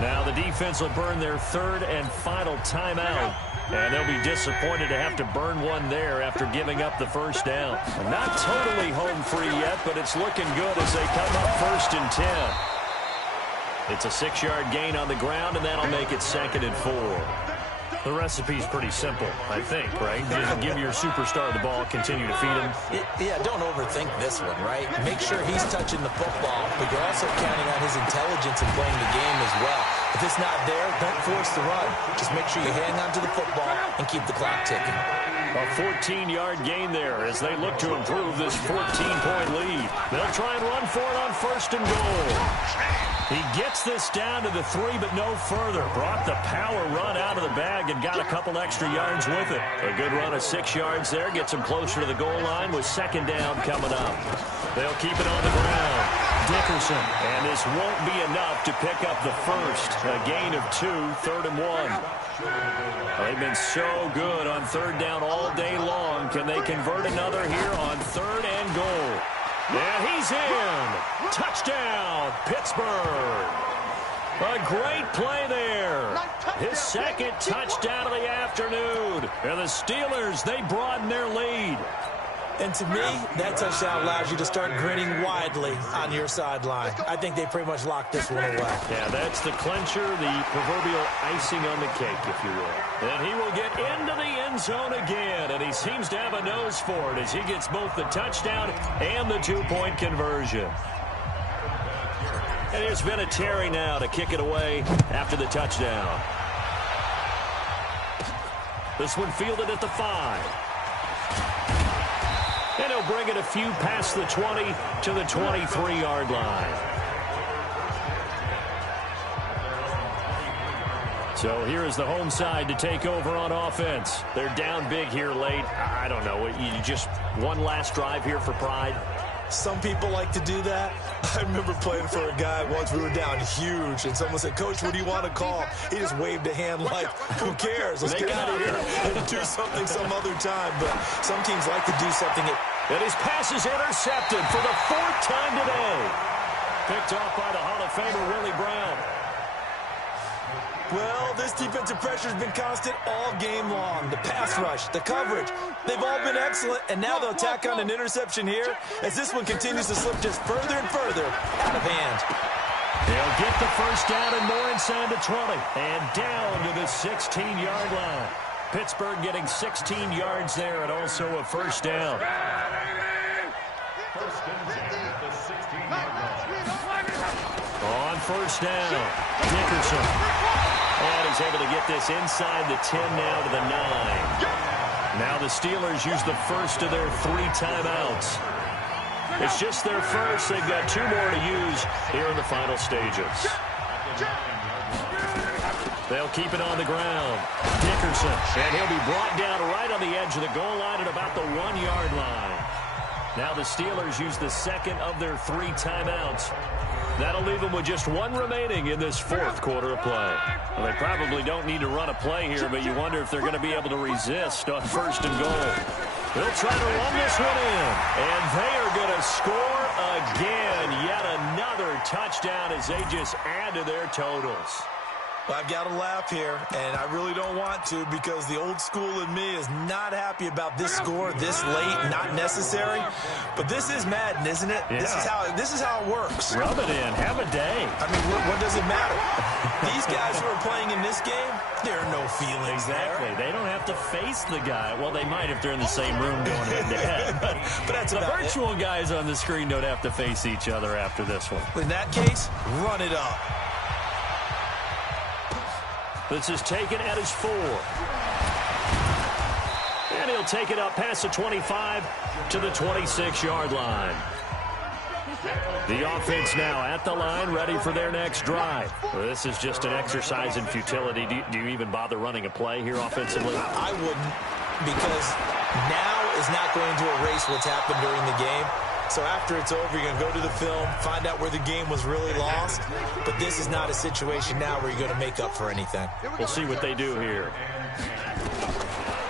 Now the defense will burn their third and final timeout, and they'll be disappointed to have to burn one there after giving up the first down. Not totally home free yet, but it's looking good as they come up 1st and 10. It's a 6-yard gain on the ground, and that'll make it 2nd and 4. The recipe's pretty simple, I think, right? Just give your superstar the ball, continue to feed him. Yeah, don't overthink this one, right? Make sure he's touching the football, but you're also counting on his intelligence in playing the game as well. If it's not there, don't force the run. Just make sure you hang on to the football and keep the clock ticking. A 14-yard gain there as they look to improve this 14-point lead. They'll try and run for it on 1st and goal. He gets this down to the 3, but no further. Brought the power run out of the bag and got a couple extra yards with it. A good run of 6 yards there. Gets him closer to the goal line with 2nd down coming up. They'll keep it on the ground. Dickerson. And this won't be enough to pick up the first. A gain of 2, 3rd and 1. They've been so good on 3rd down all day long. Can they convert another here on 3rd and goal? Yeah, he's in. Touchdown, Pittsburgh. A great play there. His 2nd touchdown of the afternoon. And the Steelers, they broaden their lead. And to me, that touchdown allows you to start grinning widely on your sideline. I think they pretty much locked this one away. Yeah, that's the clincher, the proverbial icing on the cake, if you will. And he will get into the end zone again, and he seems to have a nose for it as he gets both the touchdown and the 2-point conversion. And there's been a Terry now to kick it away after the touchdown. This one fielded at the 5. And he'll bring it a few past the 20 to the 23-yard line. So here is the home side to take over on offense. They're down big here late. I don't know. You just one last drive here for pride. Some people like to do that. I remember playing for a guy once. We were down huge, and someone said, "Coach, what do you want to call?" He just waved a hand like, "Who cares? Let's get out of here and do something some other time." But some teams like to do something. And his pass is intercepted for the 4th time today. Picked off by the Hall of Famer Willie Brown. Well, this defensive pressure has been constant all game long. The pass rush, the coverage, they've all been excellent, and now they'll tack on an interception here as this one continues to slip just further and further out of hand. They'll get the first down and more inside the 20 and down to the 16-yard line. Pittsburgh getting 16 yards there and also a first down. On first down, Dickerson. And he's able to get this inside the 10 now to the 9. Now the Steelers use the first of their 3 timeouts. It's just their first. They've got 2 more to use here in the final stages. They'll keep it on the ground. Dickerson. And he'll be brought down right on the edge of the goal line at about the 1-yard line. Now the Steelers use the 2nd of their 3 timeouts. That'll leave them with just 1 remaining in this 4th quarter of play. Well, they probably don't need to run a play here, but you wonder if they're going to be able to resist on 1st and goal. They'll try to run this one in, and they are they're going to score again. Yet another touchdown as they just add to their totals. Well, I've got to laugh here, and I really don't want to because the old school in me is not happy about this score this late, not necessary. But this is Madden, isn't it? Yeah. This is how it works. Rub it in. Have a day. I mean, what does it matter? These guys who are playing in this game, there are no feelings Exactly. there. They don't have to face the guy. Well, they might if they're in the same room going head-to-head. But that's the about virtual guys on the screen don't have to face each other after this one. In that case, run it up. This is taken at his 4. And he'll take it up past the 25 to the 26-yard line. The offense now at the line, ready for their next drive. Well, this is just an exercise in futility. Do you even bother running a play here offensively? I wouldn't, because now is not going to erase what's happened during the game. So after it's over, you're going to go to the film, find out where the game was really lost. But this is not a situation now where you're going to make up for anything. We'll see what they do here.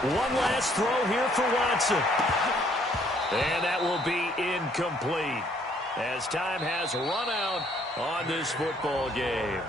One last throw here for Watson. And that will be incomplete as time has run out on this football game.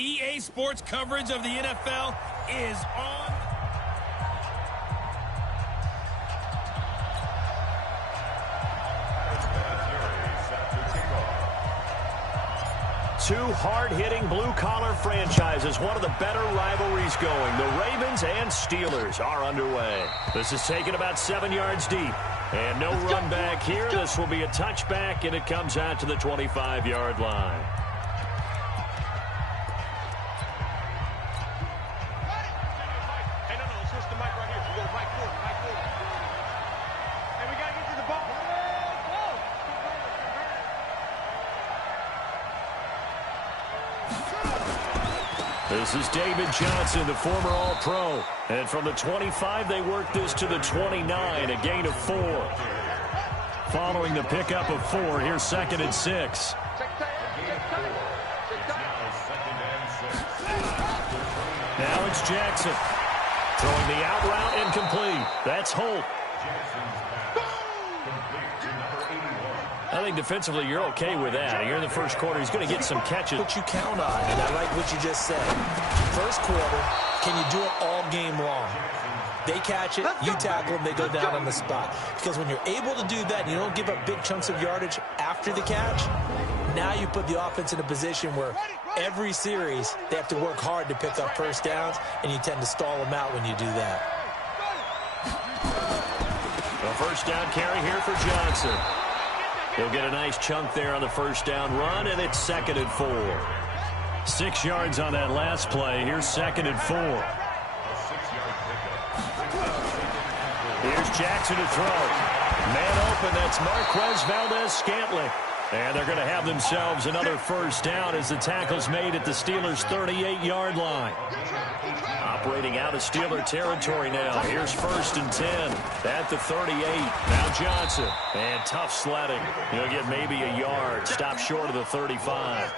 EA Sports coverage of the NFL is on. Two hard-hitting blue-collar franchises, one of the better rivalries going. The Ravens and Steelers are underway. This is taken about 7 yards deep. And no run back here. This will be a touchback, and it comes out to the 25-yard line. This is David Johnson, the former All-Pro. And from the 25, they work this to the 29, a gain of 4. Following the pickup of 4, here's 2nd and 6. Now it's Jackson. Throwing the out route incomplete. That's Holt. I think defensively you're okay with that. Here in the first quarter, he's going to get some catches. What you count on, and I like what you just said. First quarter, can you do it all game long? They catch it, you tackle them, they go down on the spot. Because when you're able to do that and you don't give up big chunks of yardage after the catch, now you put the offense in a position where every series they have to work hard to pick up first downs, and you tend to stall them out when you do that. A first down carry here for Johnson. He'll get a nice chunk there on the first down run, and it's 2nd and 4. 6 yards on that last play. Here's 2nd and 4. Here's Jackson to throw. Man open, that's Marquez Valdez-Scantling. And they're going to have themselves another first down as the tackle's made at the Steelers' 38-yard line. Operating out of Steeler territory now. Here's 1st and 10 at the 38. Now Johnson. And tough sledding. He'll get maybe a yard. Stop short of the 35.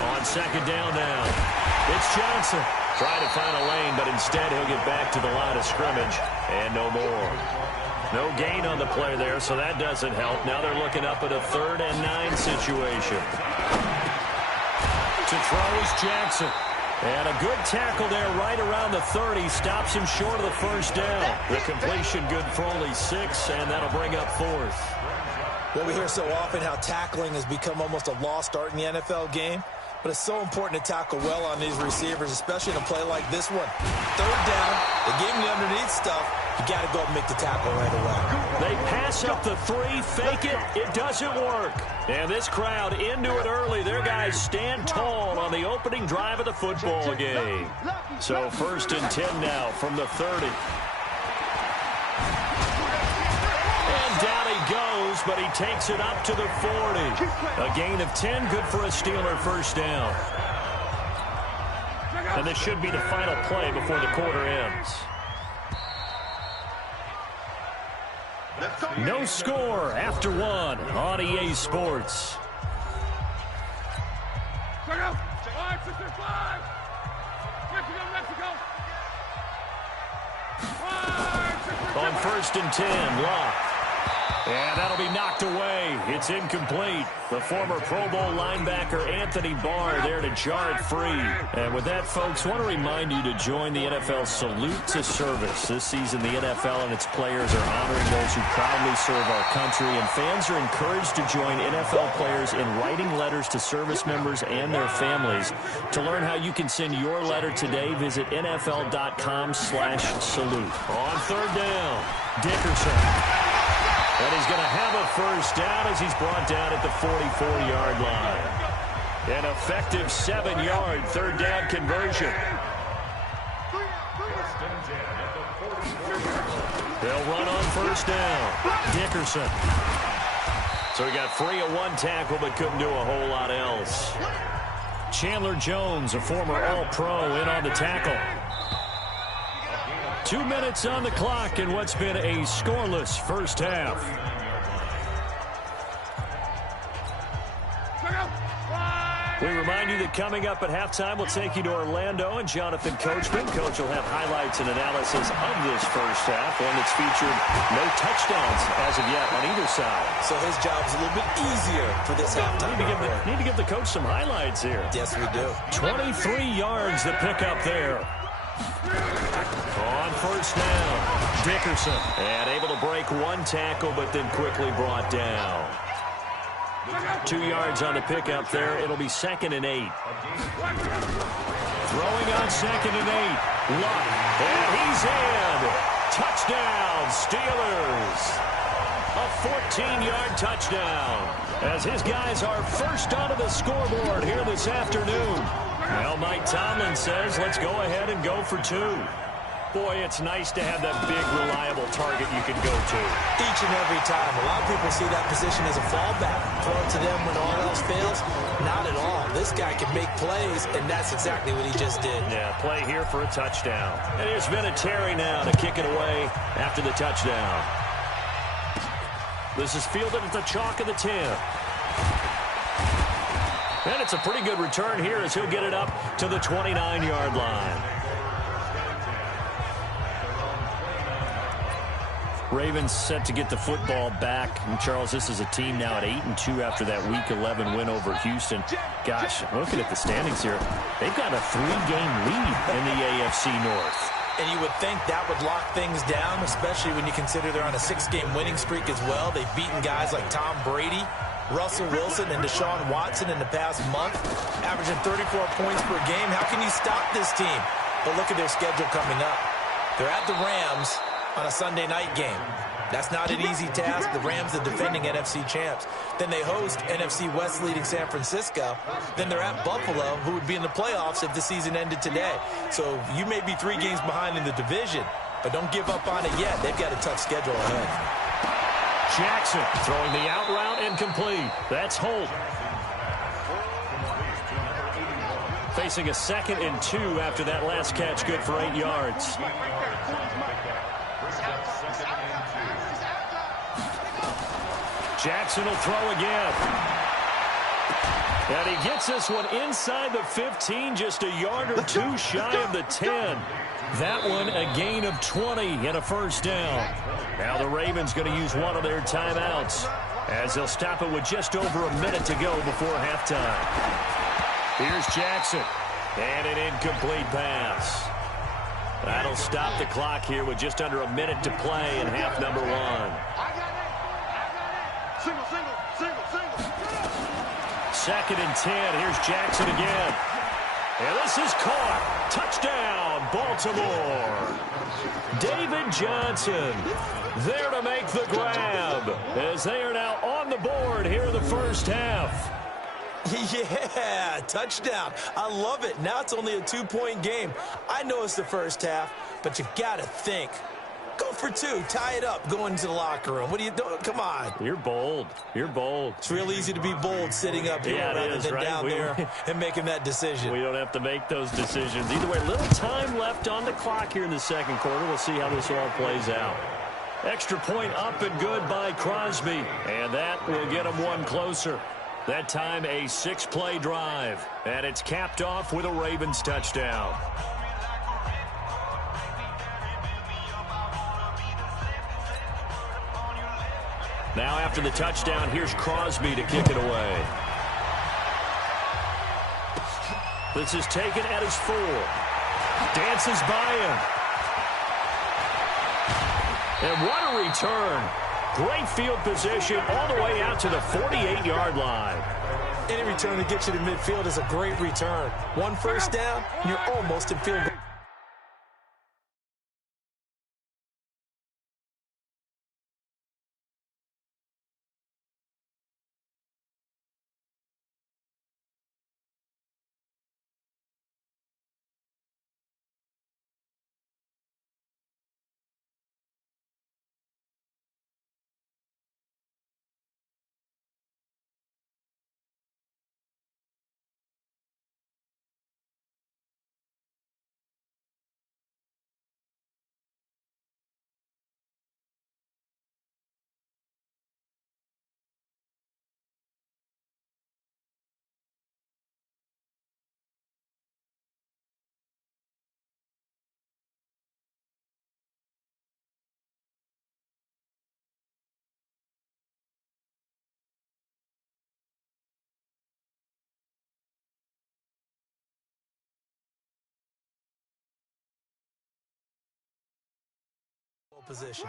On 2nd down now. It's Johnson. Trying to find a lane, but instead he'll get back to the line of scrimmage. And no more. No gain on the play there, so that doesn't help. Now they're looking up at a 3rd and 9 situation. To throw is Jackson. And a good tackle there right around the 30. Stops him short of the first down. The completion good for only 6, and that'll bring up 4th. Well, we hear so often how tackling has become almost a lost art in the NFL game. But it's so important to tackle well on these receivers, especially in a play like this one. 3rd down, they gave him the underneath stuff. You got to go and make the tackle right away. They pass up the 3, fake it. It doesn't work. And this crowd into it early. Their guys stand tall on the opening drive of the football game. So 1st and 10 now from the 30. And down he goes, but he takes it up to the 40. A gain of 10, good for a Steeler first down. And this should be the final play before the quarter ends. No score after 1 on EA Sports. On 1st and 10, Locke. And that'll be knocked away. It's incomplete. The former Pro Bowl linebacker Anthony Barr there to jar it free. And with that, folks, I want to remind you to join the NFL Salute to Service. This season, the NFL and its players are honoring those who proudly serve our country, and fans are encouraged to join NFL players in writing letters to service members and their families. To learn how you can send your letter today, visit NFL.com/salute. On 3rd down, Dickerson. And he's going to have a first down as he's brought down at the 44-yard line. An effective 7-yard 3rd down conversion. They'll run on 1st down. Dickerson. So he got free of 1 tackle but couldn't do a whole lot else. Chandler Jones, a former All-Pro, in on the tackle. 2 minutes on the clock in what's been a scoreless first half. We remind you that coming up at halftime, we'll take you to Orlando and Jonathan Coachman. Coach will have highlights and analysis of this first half, one that's featured no touchdowns as of yet on either side. So his job's a little bit easier for this halftime. Need to give the coach some highlights here. Yes, we do. 23 yards to pick up there. On first down, Dickerson. And able to break one tackle, but then quickly brought down. 2 yards on the pickup there. It'll be 2nd and 8. Throwing on 2nd and 8. Luck. And he's in. Touchdown, Steelers. A 14-yard touchdown. As his guys are first onto the scoreboard here this afternoon. Well, Mike Tomlin says, let's go ahead and go for 2. Boy, it's nice to have that big, reliable target you can go to. Each and every time. A lot of people see that position as a fallback. Throw it to them when all else fails. Not at all. This guy can make plays, and that's exactly what he just did. Yeah, play here for a touchdown. And here's Vinatieri now to kick it away after the touchdown. This is fielded at the chalk of the 10. And it's a pretty good return here as he'll get it up to the 29-yard line. Ravens set to get the football back. And Charles, this is a team now at 8-2 after that Week 11 win over Houston. Gosh, looking at the standings here, they've got a 3-game lead in the AFC North. And you would think that would lock things down, especially when you consider they're on a 6-game winning streak as well. They've beaten guys like Tom Brady, Russell Wilson, and Deshaun Watson in the past month, averaging 34 points per game. How can you stop this team? But look at their schedule coming up. They're at the Rams on a Sunday night game. That's not an easy task. The Rams, the defending NFC champs. Then they host NFC West leading San Francisco. Then they're at Buffalo, who would be in the playoffs if the season ended today. So you may be 3 games behind in the division, but don't give up on it yet. They've got a tough schedule ahead. Jackson throwing the out route incomplete. That's Holt. Facing a 2nd and 2 after that last catch, good for 8 yards. Jackson will throw again. And he gets this one inside the 15, just a yard or 2 shy of the 10. That one a gain of 20 and a first down. Now the Ravens going to use one of their timeouts as they'll stop it with just over a minute to go before halftime. Here's Jackson. And an incomplete pass. That'll stop the clock here with just under a minute to play in half number 1. Second and 10. Here's Jackson again. And this is caught. Touchdown, Baltimore. David Johnson there to make the grab as they are now on the board here in the first half. Yeah, touchdown. I love it. Now it's only a 2-point game. I know it's the first half, but you got to think. Go for 2. Tie it up. Go into the locker room. What are you doing? Come on. You're bold. You're bold. It's real easy to be bold sitting up here rather than down there and making that decision. We don't have to make those decisions. Either way, little time left on the clock here in the second quarter. We'll see how this all plays out. Extra point up and good by Crosby. And that will get him one closer. That time a 6-play drive. And it's capped off with a Ravens touchdown. Now after the touchdown, here's Crosby to kick it away. This is taken at his 4. Dances by him. And what a return. Great field position all the way out to the 48-yard line. Any return to get you to midfield is a great return. One first down, and you're almost in field goal. field position.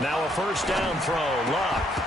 Now a first down throw. Luck.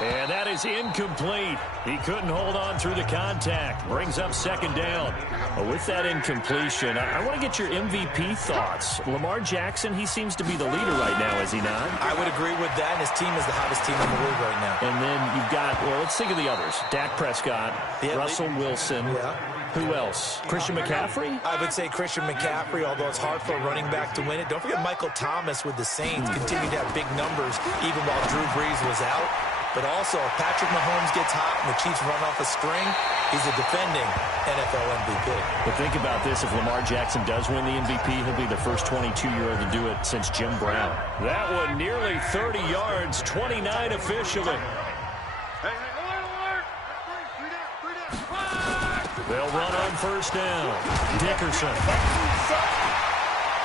And that is incomplete. He couldn't hold on through the contact. Brings up second down. But with that incompletion, I want to get your MVP thoughts. Lamar Jackson, he seems to be the leader right now, is he not? I would agree with that. His team is the hottest team in the league right now. And then you've got, well, let's think of the others. Dak Prescott, Russell Wilson. Yeah. Who else? Christian McCaffrey? I would say Christian McCaffrey, although it's hard for a running back to win it. Don't forget Michael Thomas with the Saints continued to have big numbers even while Drew Brees was out. But also, if Patrick Mahomes gets hot and the Chiefs run off a string, he's a defending NFL MVP. But think about this. If Lamar Jackson does win the MVP, he'll be the first 22-year-old to do it since Jim Brown. That one nearly 30 yards, 29 officially. They'll run on first down. Dickerson.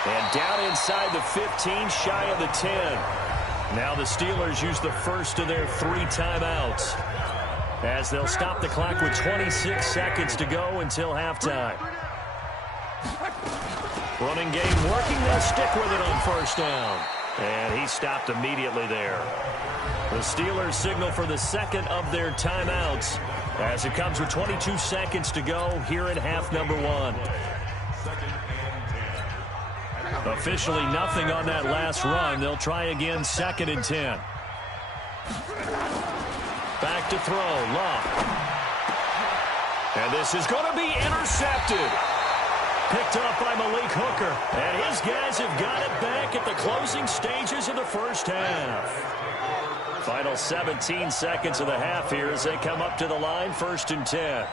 And down inside the 15, shy of the 10. Now the Steelers use the first of their 3 timeouts as they'll stop the clock with 26 seconds to go until halftime. Running game working. They'll stick with it on first down. And he stopped immediately there. The Steelers signal for the second of their timeouts as it comes with 22 seconds to go here in half number 1. Officially nothing on that last run. They'll try again, 2nd and 10. Back to throw, Luck. And this is going to be intercepted. Picked up by Malik Hooker. And his guys have got it back at the closing stages of the first half. Final 17 seconds of the half here as they come up to the line, 1st and 10.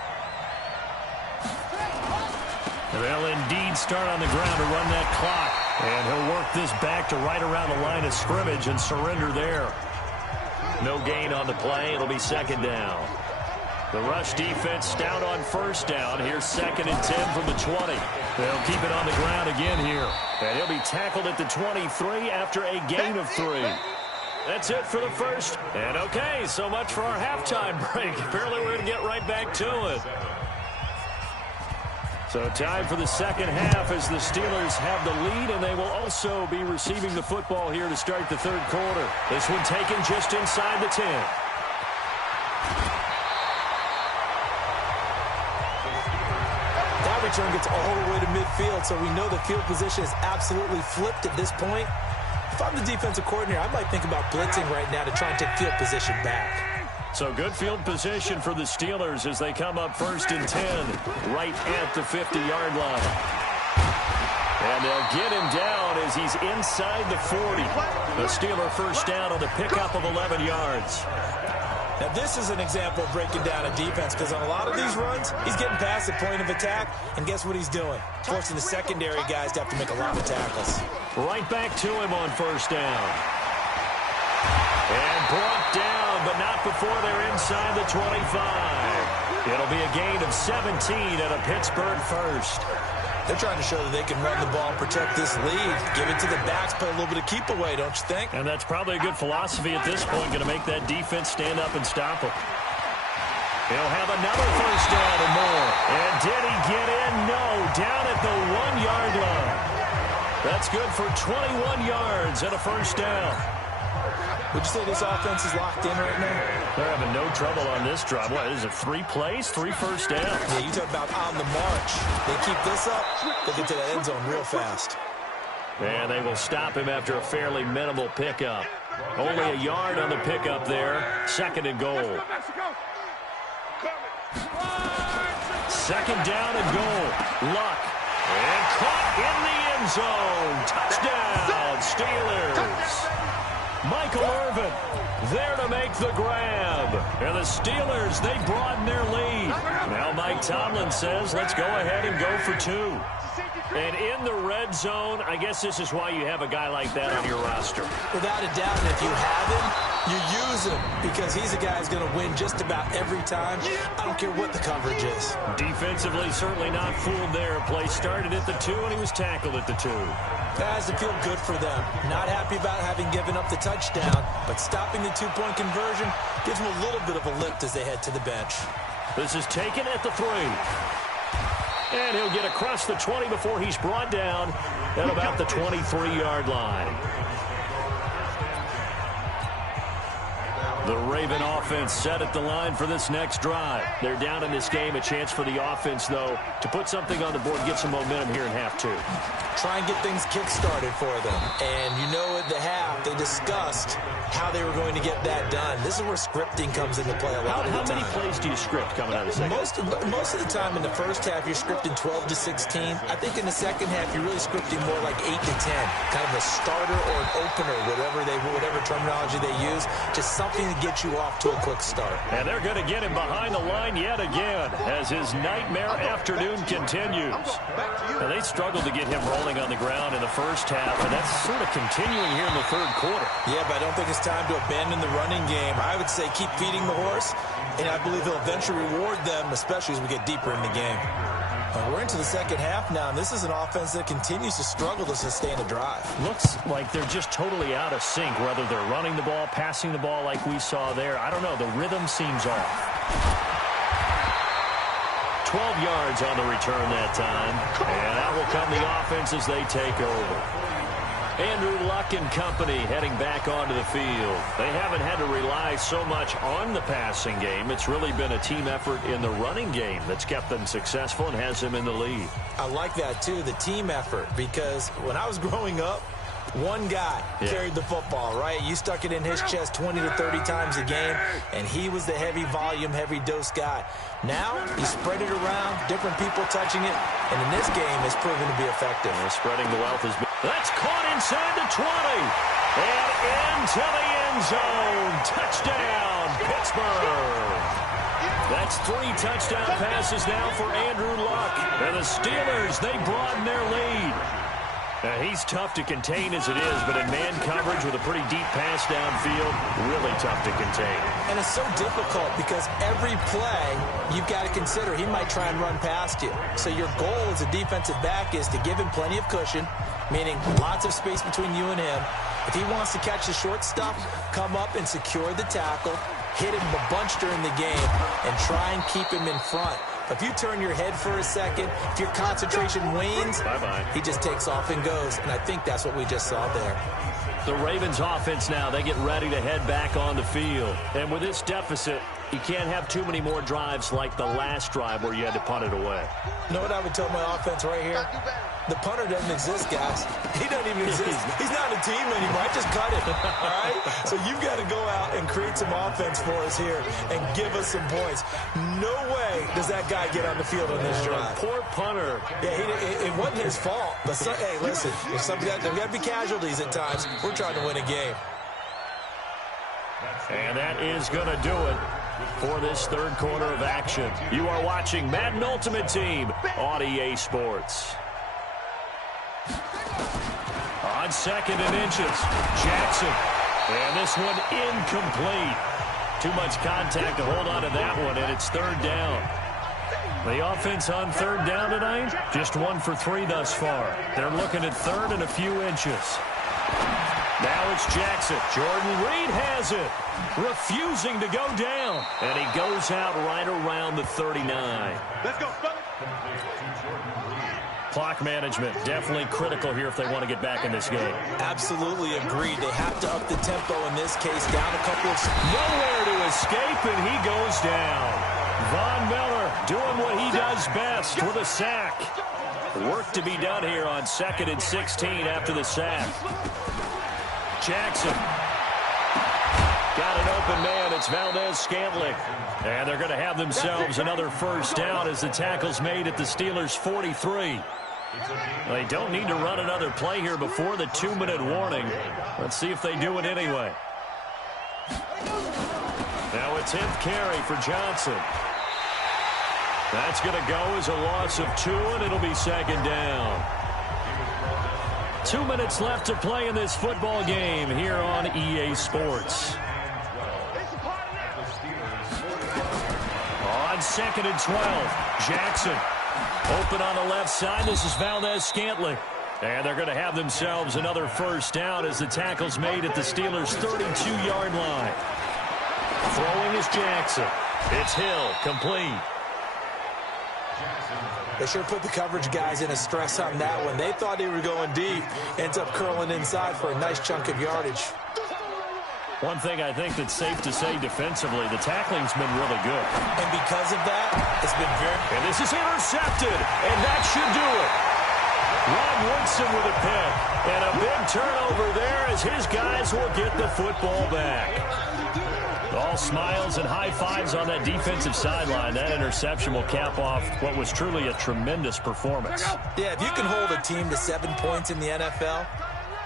They'll indeed start on the ground to run that clock. And he'll work this back to right around the line of scrimmage and surrender there. No gain on the play. It'll be 2nd down. The rush defense stout on first down. Here's 2nd and 10 from the 20. They'll keep it on the ground again here. And he'll be tackled at the 23 after a gain of 3. That's it for the first. And okay, so much for our halftime break. Apparently we're going to get right back to it. So time for the second half as the Steelers have the lead, and they will also be receiving the football here to start the third quarter. This one taken just inside the 10. That return gets all the way to midfield, so we know the field position is absolutely flipped at this point. If I'm the defensive coordinator, I might think about blitzing right now to try and take field position back. So good field position for the Steelers as they come up 1st and 10 right at the 50-yard line. And they'll get him down as he's inside the 40. The Steeler first down on the pickup of 11 yards. Now this is an example of breaking down a defense because on a lot of these runs, he's getting past the point of attack, and guess what he's doing? Forcing the secondary guys to have to make a lot of tackles. Right back to him on first down. And brought down, but not before they're inside the 25. It'll be a gain of 17 at a Pittsburgh first. They're trying to show that they can run the ball and protect this lead. Give it to the backs, play a little bit of keep away, don't you think? And that's probably a good philosophy at this point, going to make that defense stand up and stop them. He'll have another first down and more. And did he get in? No, down at the 1-yard line. That's good for 21 yards and a first down. Would you say this offense is locked in right now? They're having no trouble on this drive. What is it, 3 plays, 3 first downs? Yeah, you talk about on the march. They keep this up, they'll get to the end zone real fast. And they will stop him after a fairly minimal pickup. Only a yard on the pickup there. 2nd and goal. 2nd down and goal. Luck. And caught in the end zone. Touchdown, Steelers. Michael Irvin there to make the grab. And the Steelers, they broaden their lead. Now Mike Tomlin says, let's go ahead and go for 2. And in the red zone, I guess this is why you have a guy like that on your roster. Without a doubt, and if you have him, you use him because he's a guy who's going to win just about every time. I don't care what the coverage is. Defensively, certainly not fooled there. Play started at the 2, and he was tackled at the 2. That has to feel good for them. Not happy about having given up the touchdown, but stopping the 2-point conversion gives them a little bit of a lift as they head to the bench. This is taken at the 3. And he'll get across the 20 before he's brought down at about the 23-yard line. The Raven offense set at the line for this next drive. They're down in this game. A chance for the offense, though, to put something on the board, get some momentum here in half two. Try and get things kick-started for them. And you know at the half, they discussed how they were going to get that done. This is where scripting comes into play a lot of the time. How many plays do you script coming out of the second? Most of the time in the first half, you're scripting 12 to 16. I think in the second half, you're really scripting more like 8 to 10. Kind of a starter or an opener, whatever terminology they use. Just something to get you off to a quick start. And they're going to get him behind the line yet again as his nightmare afternoon continues. Now, they struggled to get him rolling on the ground in the first half, and that's sort of continuing here in the third quarter. Yeah, but I don't think it's time to abandon the running game. I would say keep feeding the horse, and I believe he'll eventually reward them, especially as we get deeper in the game. We're into the second half now, and this is an offense that continues to struggle to sustain a drive. Looks like they're just totally out of sync, whether they're running the ball, passing the ball like we saw there. I don't know. The rhythm seems off. 12 yards on the return that time, and out will come the offense as they take over. Andrew Luck and company heading back onto the field. They haven't had to rely so much on the passing game. It's really been a team effort in the running game that's kept them successful and has them in the lead. I like that, too, the team effort, because when I was growing up, one guy carried the football, right? You stuck it in his chest 20 to 30 times a game, and he was the heavy volume, heavy dose guy. Now, you spread it around, different people touching it, and in this game, it's proven to be effective. And spreading the wealth has been... That's caught inside the 20, and into the end zone. Touchdown, Pittsburgh. That's 3 touchdown passes now for Andrew Luck. And the Steelers, they broaden their lead. He's tough to contain as it is, but in man coverage with a pretty deep pass downfield, really tough to contain. And it's so difficult because every play you've got to consider he might try and run past you. So your goal as a defensive back is to give him plenty of cushion, meaning lots of space between you and him. If he wants to catch the short stuff, come up and secure the tackle, hit him a bunch during the game, and try and keep him in front. If you turn your head for a second, if your concentration wanes, he just takes off and goes. And I think that's what we just saw there. The Ravens offense now, they get ready to head back on the field. And with this deficit, you can't have too many more drives like the last drive where you had to punt it away. You know what I would tell my offense right here? The punter doesn't exist, guys. He doesn't even exist. He's not a team anymore. I just cut him, all right? So you've got to go out and create some offense for us here and give us some points. No way does that guy get on the field on this drive. Poor punter. Yeah, it wasn't his fault. But hey, listen, there's got to be casualties at times. We're trying to win a game. And that is going to do it for this third quarter of action. You are watching Madden Ultimate Team on EA Sports. On 2nd and inches, Jackson. And this one incomplete. Too much contact to hold on to that one, and it's 3rd down. The offense on 3rd down tonight, just 1 for 3 thus far. They're looking at 3rd and a few inches. Now it's Jackson. Jordan Reed has it. Refusing to go down. And he goes out right around the 39. Let's go, fellas. Clock management, definitely critical here if they want to get back in this game. Absolutely agreed. They have to up the tempo in this case, down a couple of... Nowhere to escape, and he goes down. Von Miller doing what he does best with a sack. Work to be done here on 2nd and 16 after the sack. Jackson. Got an open man. It's Valdez-Scantling. And they're going to have themselves another 1st down as the tackle's made at the Steelers' 43. They don't need to run another play here before the 2-minute warning. Let's see if they do it anyway. Now a 10th carry for Johnson. That's going to go as a loss of 2, and it'll be 2nd down. 2 minutes left to play in this football game here on EA Sports. On 2nd and 12, Jackson. Open on the left side. This is Valdez-Scantling. And they're going to have themselves another 1st down as the tackle's made at the Steelers' 32-yard line. Throwing is Jackson. It's Hill, complete. They sure put the coverage guys in a stress on that one. They thought they were going deep. Ends up curling inside for a nice chunk of yardage. One thing I think that's safe to say defensively, the tackling's been really good. And because of that, it's been very... And this is intercepted, and that should do it. Ron Woodson with a pick, and a big turnover there as his guys will get the football back. All smiles and high fives on that defensive sideline. That interception will cap off what was truly a tremendous performance. Yeah, if you can hold a team to 7 points in the NFL,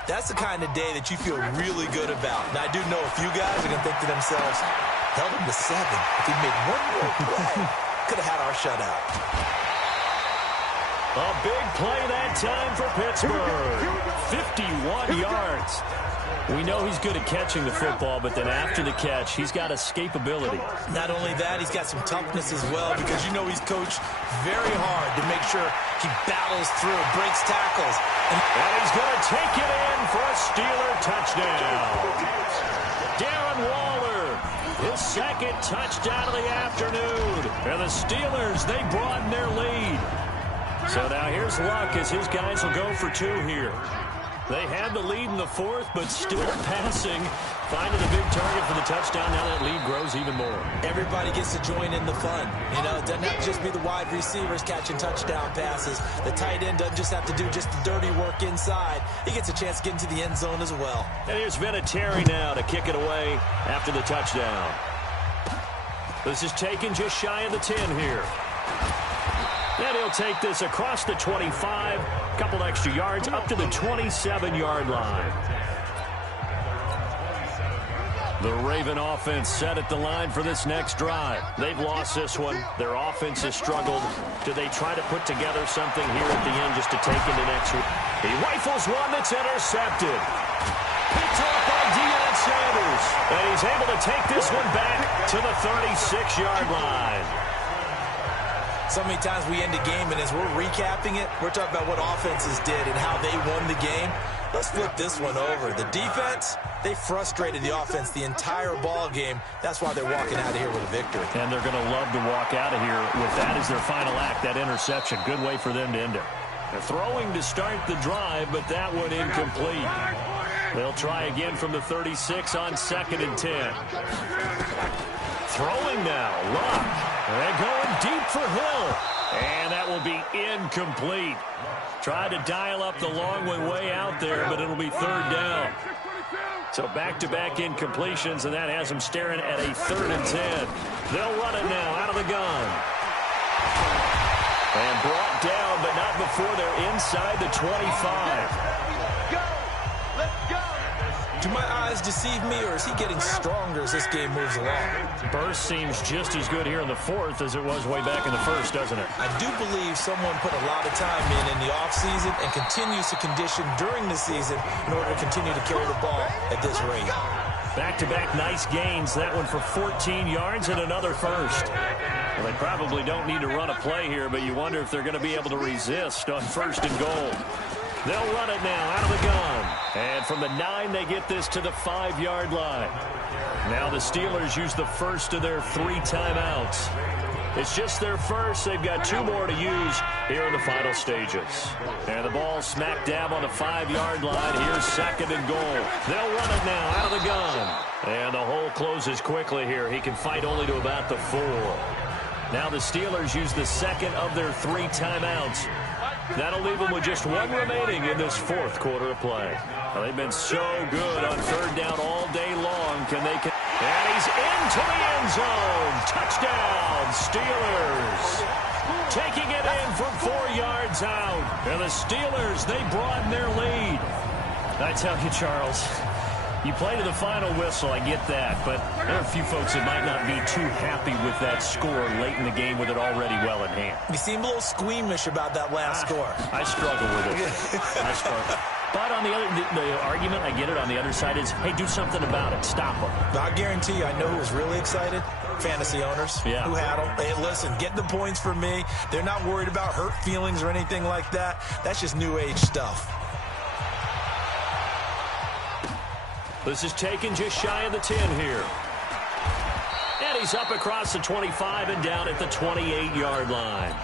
that's the kind of day that you feel really good about. Now, I do know a few guys are going to think to themselves, held him to 7. If he made one more play, could have had our shutout. A big play that time for Pittsburgh. 51 yards. We know he's good at catching the football, but then after the catch, he's got escapability. Not only that, he's got some toughness as well, because you know he's coached very hard to make sure he battles through, breaks tackles. And he's going to take it in for a Steeler touchdown. Darren Waller, his second touchdown of the afternoon. And the Steelers, they broaden their lead. So now here's Luck as his guys will go for 2 here. They had the lead in the 4th, but still passing. Finding a big target for the touchdown. Now that lead grows even more. Everybody gets to join in the fun. You know, it doesn't have to just be the wide receivers catching touchdown passes. The tight end doesn't just have to do just the dirty work inside. He gets a chance to get into the end zone as well. And here's Vinatieri now to kick it away after the touchdown. This is taken just shy of the 10 here. And he'll take this across the 25, a couple extra yards, up to the 27-yard line. The Raven offense set at the line for this next drive. They've lost this one. Their offense has struggled. Do they try to put together something here at the end just to take into next week? He rifles one that's intercepted. Picked off by Deion Sanders. And he's able to take this one back to the 36-yard line. So many times we end a game, and as we're recapping it, we're talking about what offenses did and how they won the game. Let's flip this one over. The defense, they frustrated the offense the entire ball game. That's why they're walking out of here with a victory. And they're going to love to walk out of here with that as their final act, that interception. Good way for them to end it. They're throwing to start the drive, but that one incomplete. They'll try again from the 36 on 2nd and 10. Throwing now, Luck. They're going deep for Hill. And that will be incomplete. Tried to dial up the long way out there, but it'll be 3rd down. So back-to-back incompletions, and that has them staring at a 3rd and 10. They'll run it now out of the gun. And brought down, but not before they're inside the 25. Do my eyes deceive me, or is he getting stronger as this game moves along? Burst seems just as good here in the 4th as it was way back in the 1st, doesn't it? I do believe someone put a lot of time in the offseason and continues to condition during the season in order to continue to carry the ball at this rate. Back-to-back nice gains. That one for 14 yards and another first. Well, they probably don't need to run a play here, but you wonder if they're going to be able to resist on 1st and goal. They'll run it now out of the gun. And from the 9, they get this to the 5-yard line. Now the Steelers use the first of their 3 timeouts. It's just their first. They've got 2 more to use here in the final stages. And the ball smack dab on the 5-yard line. Here's 2nd and goal. They'll run it now out of the gun. And the hole closes quickly here. He can fight only to about the 4. Now the Steelers use the 2nd of their 3 timeouts. That'll leave them with just 1 remaining in this 4th quarter of play. Well, they've been so good on 3rd down all day long. And he's into the end zone. Touchdown, Steelers. Taking it in from 4 yards out. And the Steelers, they broaden their lead. I tell you, Charles, you play to the final whistle, I get that, but there are a few folks that might not be too happy with that score late in the game with it already well in hand. You seem a little squeamish about that last score. I struggle with it. I struggle. But on the argument, I get it, on the other side is, hey, do something about it. Stop them. I guarantee you, I know who was really excited. Fantasy owners who had them. Hey, listen, get the points for me. They're not worried about hurt feelings or anything like that. That's just new age stuff. This is taken just shy of the 10 here. And he's up across the 25 and down at the 28-yard line.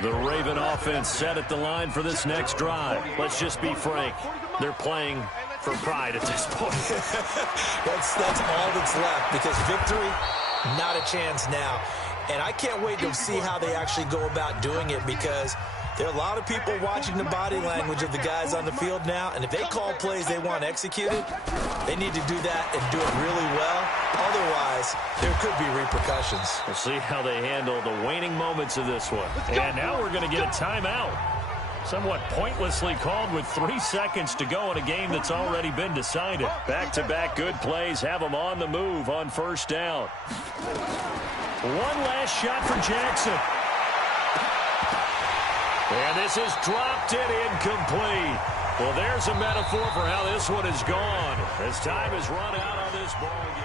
The Raven offense set at the line for this next drive. Let's just be frank. They're playing for pride at this point. that's all that's left, because victory, not a chance now. And I can't wait to see how they actually go about doing it, because there are a lot of people watching the body language of the guys on the field now, and if they call plays they want executed, they need to do that and do it really well. Otherwise, there could be repercussions. We'll see how they handle the waning moments of this one. And now we're going to get a timeout. Somewhat pointlessly called with 3 seconds to go in a game that's already been decided. Back-to-back good plays have them on the move on first down. One last shot for Jackson. And this is dropped and incomplete. Well, there's a metaphor for how this one is gone, as time has run out on this ball game.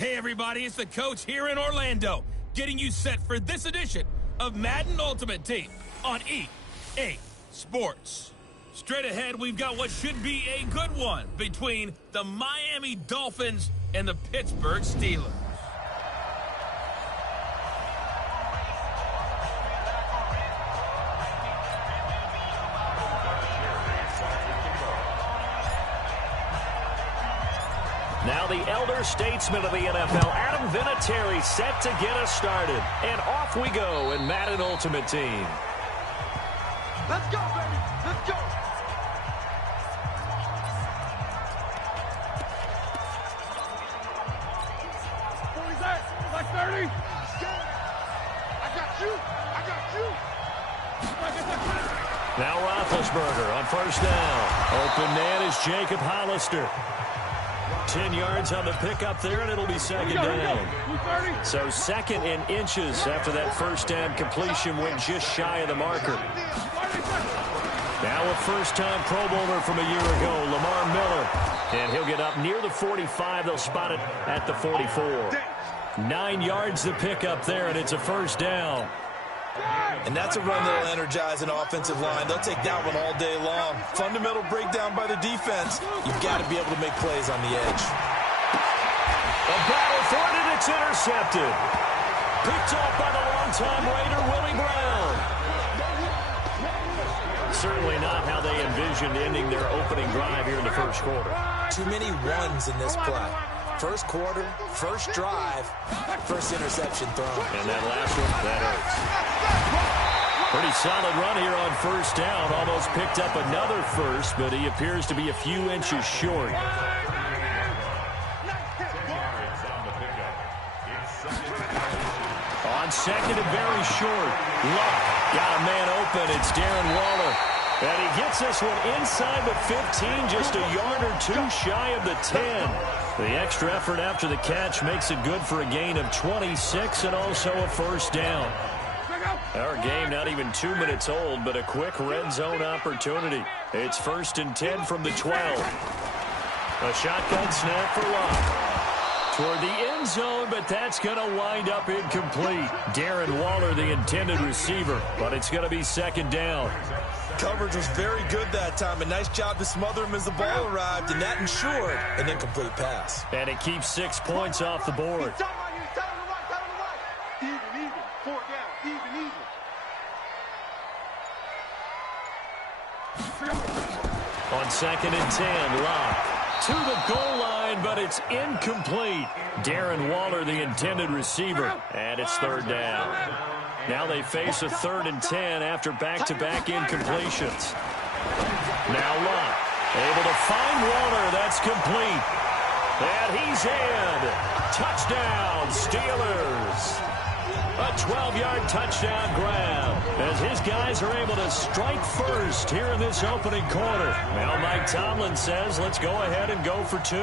Hey everybody, it's the coach here in Orlando, getting you set for this edition of Madden Ultimate Team on EA Sports. Straight ahead, we've got what should be a good one between the Miami Dolphins and the Pittsburgh Steelers. Now the elder statesman of the NFL, Adam Vinatieri, set to get us started. And off we go in Madden Ultimate Team. Let's go, baby. Let's go. Like 30. I got you. I got you. Now Roethlisberger on first down. Open man is Jacob Hollister. 10 yards on the pickup there, and it'll be second down. So second in inches after that first down completion went just shy of the marker. Now a first-time Pro Bowler from a year ago, Lamar Miller. And he'll get up near the 45. They'll spot it at the 44. 9 yards the pickup there, and it's a first down. And that's a run that'll energize an offensive line. They'll take that one all day long. Fundamental breakdown by the defense. You've got to be able to make plays on the edge. A battle for it, and it's intercepted. Picked off by the longtime Raider, Willie Brown. Certainly not how they envisioned ending their opening drive here in the first quarter. Too many runs in this play. First quarter, first drive, first interception thrown. And that last one, that hurts. Pretty solid run here on first down. Almost picked up another first, but he appears to be a few inches short. On second and very short. Luck got a man open. It's Darren Waller. And he gets this one inside the 15, just a yard or two shy of the 10. The extra effort after the catch makes it good for a gain of 26 and also a first down. Our game not even 2 minutes old, but a quick red zone opportunity. It's first and 10 from the 12. A shotgun snap for Luck. Toward the end zone, but that's going to wind up incomplete. Darren Waller, the intended receiver, but it's going to be second down. Coverage was very good that time. A nice job to smother him as the ball arrived, and that ensured an incomplete pass. And it keeps 6 points off the board. Even. 4 down. Even. On second and 10, Locke to the goal line, but it's incomplete. Darren Waller, the intended receiver, and it's third down. Now they face a 3rd and 10 after back-to-back incompletions. Now Locke able to find Waller. That's complete. And he's in. Touchdown, Steelers. A 12-yard touchdown grab as his guys are able to strike first here in this opening quarter. Now Mike Tomlin says, let's go ahead and go for 2.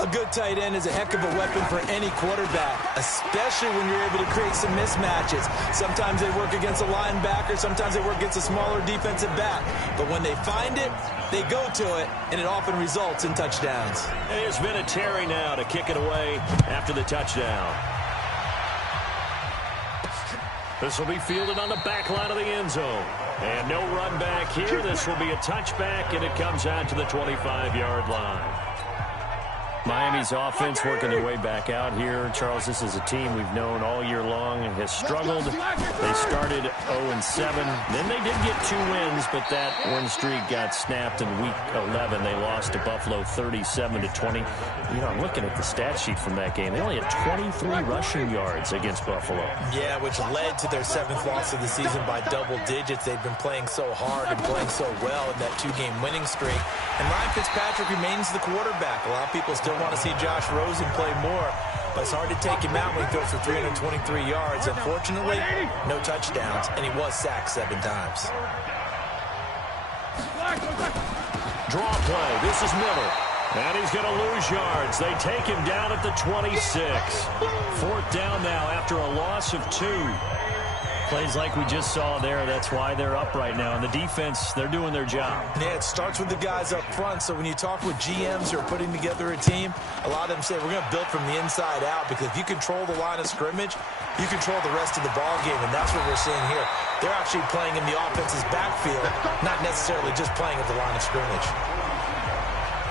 A good tight end is a heck of a weapon for any quarterback, especially when you're able to create some mismatches. Sometimes they work against a linebacker, sometimes they work against a smaller defensive back. But when they find it, they go to it, and it often results in touchdowns. There's Vinatieri now to kick it away after the touchdown. This will be fielded on the back line of the end zone. And no run back here. This will be a touchback, and it comes out to the 25-yard line. Miami's offense working their way back out here. Charles, this is a team we've known all year long and has struggled. They started 0-7. Then they did get 2 wins, but that win streak got snapped in week 11. They lost to Buffalo 37-20. You know, I'm looking at the stat sheet from that game. They only had 23 rushing yards against Buffalo. Yeah, which led to their 7th loss of the season by double digits. They've been playing so hard and playing so well in that 2-game winning streak. And Ryan Fitzpatrick remains the quarterback. A lot of people still want to see Josh Rosen play more, but it's hard to take him out when he throws for 323 yards. Unfortunately, no touchdowns, and he was sacked 7 times. Draw play. This is Miller. And he's going to lose yards. They take him down at the 26. 4th down now after a loss of 2. Plays like we just saw there, that's why they're up right now. And the defense, they're doing their job. Yeah, it starts with the guys up front. So when you talk with GMs who are putting together a team, a lot of them say we're going to build from the inside out, because if you control the line of scrimmage, you control the rest of the ball game, and that's what we're seeing here. They're actually playing in the offense's backfield, not necessarily just playing at the line of scrimmage.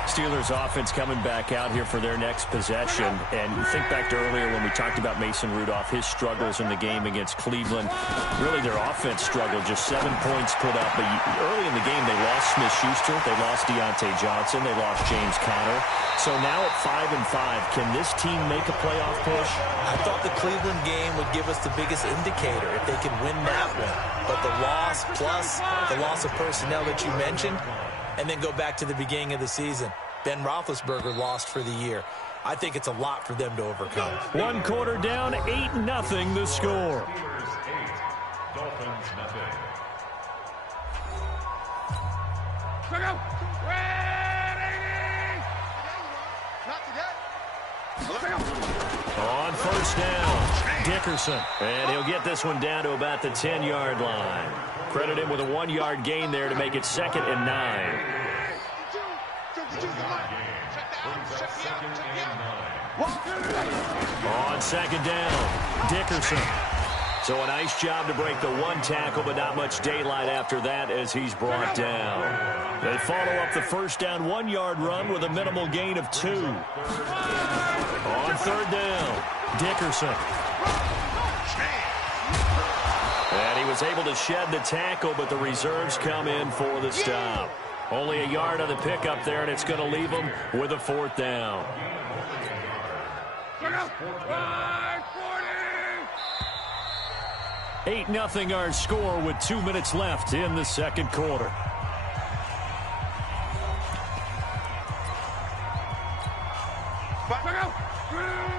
Steelers offense coming back out here for their next possession. And you think back to earlier when we talked about Mason Rudolph, his struggles in the game against Cleveland. Really, their offense struggled, just 7 points put up. But early in the game, they lost Smith-Schuster, they lost Deontay Johnson, they lost James Conner. So now at 5-5, can this team make a playoff push? I thought the Cleveland game would give us the biggest indicator if they could win that one. But the loss plus the loss of personnel that you mentioned, and then go back to the beginning of the season. Ben Roethlisberger lost for the year. I think it's a lot for them to overcome. 1 quarter down, 8-0 the score. Dolphins nothing. On first down, Dickerson. And he'll get this one down to about the 10-yard line. Credit him with a 1-yard gain there to make it 2nd and 9. On 2nd down, Dickerson. So a nice job to break the 1 tackle, but not much daylight after that as he's brought down. They follow up the first down 1-yard run with a minimal gain of 2. On 3rd down, Dickerson. And he was able to shed the tackle, but the reserves come in for the stop. Only a yard on the pickup there, and it's going to leave him with a 4th down. 8-0 our score with 2 minutes left in the 2nd quarter.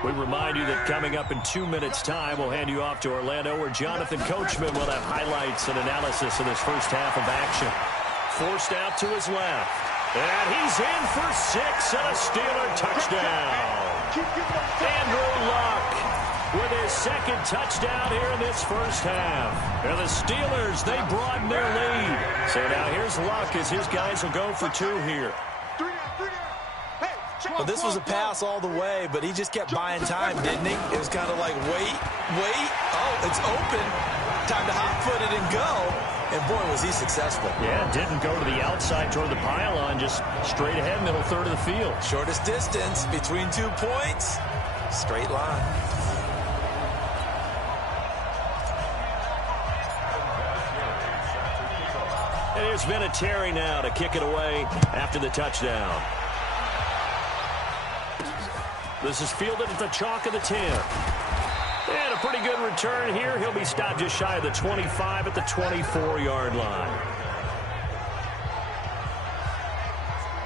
We remind you that coming up in 2 minutes' time, we'll hand you off to Orlando, where Jonathan Coachman will have highlights and analysis of this first half of action. Forced out to his left. And he's in for 6 and a Steeler touchdown. Andrew Luck with his 2nd touchdown here in this first half. And the Steelers, they broaden their lead. So now here's Luck as his guys will go for 2 here. Well, this was a pass all the way, but he just kept buying time, didn't he? It was kind of like, wait. Oh, it's open. Time to hot-foot it and go. And, boy, was he successful. Yeah, didn't go to the outside toward the pylon, just straight ahead, middle third of the field. Shortest distance between 2 points. Straight line. And there's Vinatieri now to kick it away after the touchdown. This is fielded at the chalk of the 10. And a pretty good return here. He'll be stopped just shy of the 25 at the 24-yard line.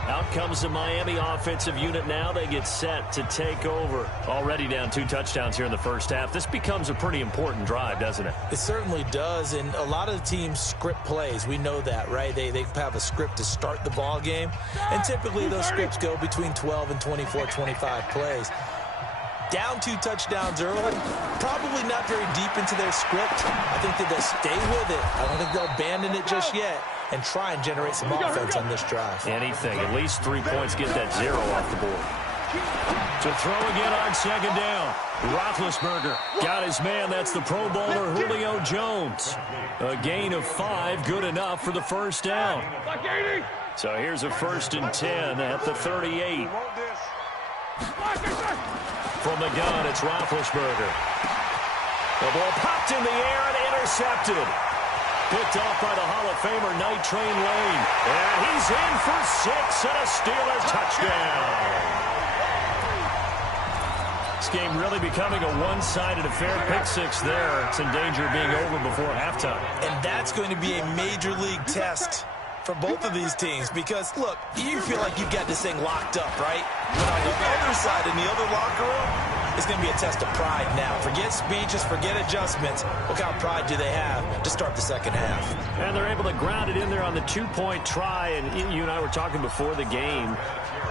Out comes the Miami offensive unit now. They get set to take over. Already down 2 touchdowns here in the first half. This becomes a pretty important drive, doesn't it? It certainly does, and a lot of the teams script plays. We know that, right? They have a script to start the ball game, and typically those scripts go between 12 and 24, 25 plays. Down 2 touchdowns early, probably not very deep into their script. I think that they'll stay with it. I don't think they'll abandon it just yet and try and generate some offense on this drive. Anything, at least 3 points, get that 0 off the board. To throw again on 2nd down. Roethlisberger got his man. That's the Pro Bowler Julio Jones. A gain of 5, good enough for the first down. So here's a 1st and 10 at the 38. From the gun, it's Roethlisberger. The ball popped in the air and intercepted. Picked off by the Hall of Famer Night Train Lane. And he's in for 6 and a Steeler touchdown. This game really becoming a one-sided affair. Pick 6 there. It's in danger of being over before halftime. And that's going to be a major league test for both of these teams because, look, you feel like you've got this thing locked up, right? But on the other side, in the other locker room, It's going to be a test of pride now. Forget speeches, forget adjustments. What kind of pride do they have to start the second half? And they're able to ground it in there on the two-point try. And you and I were talking before the game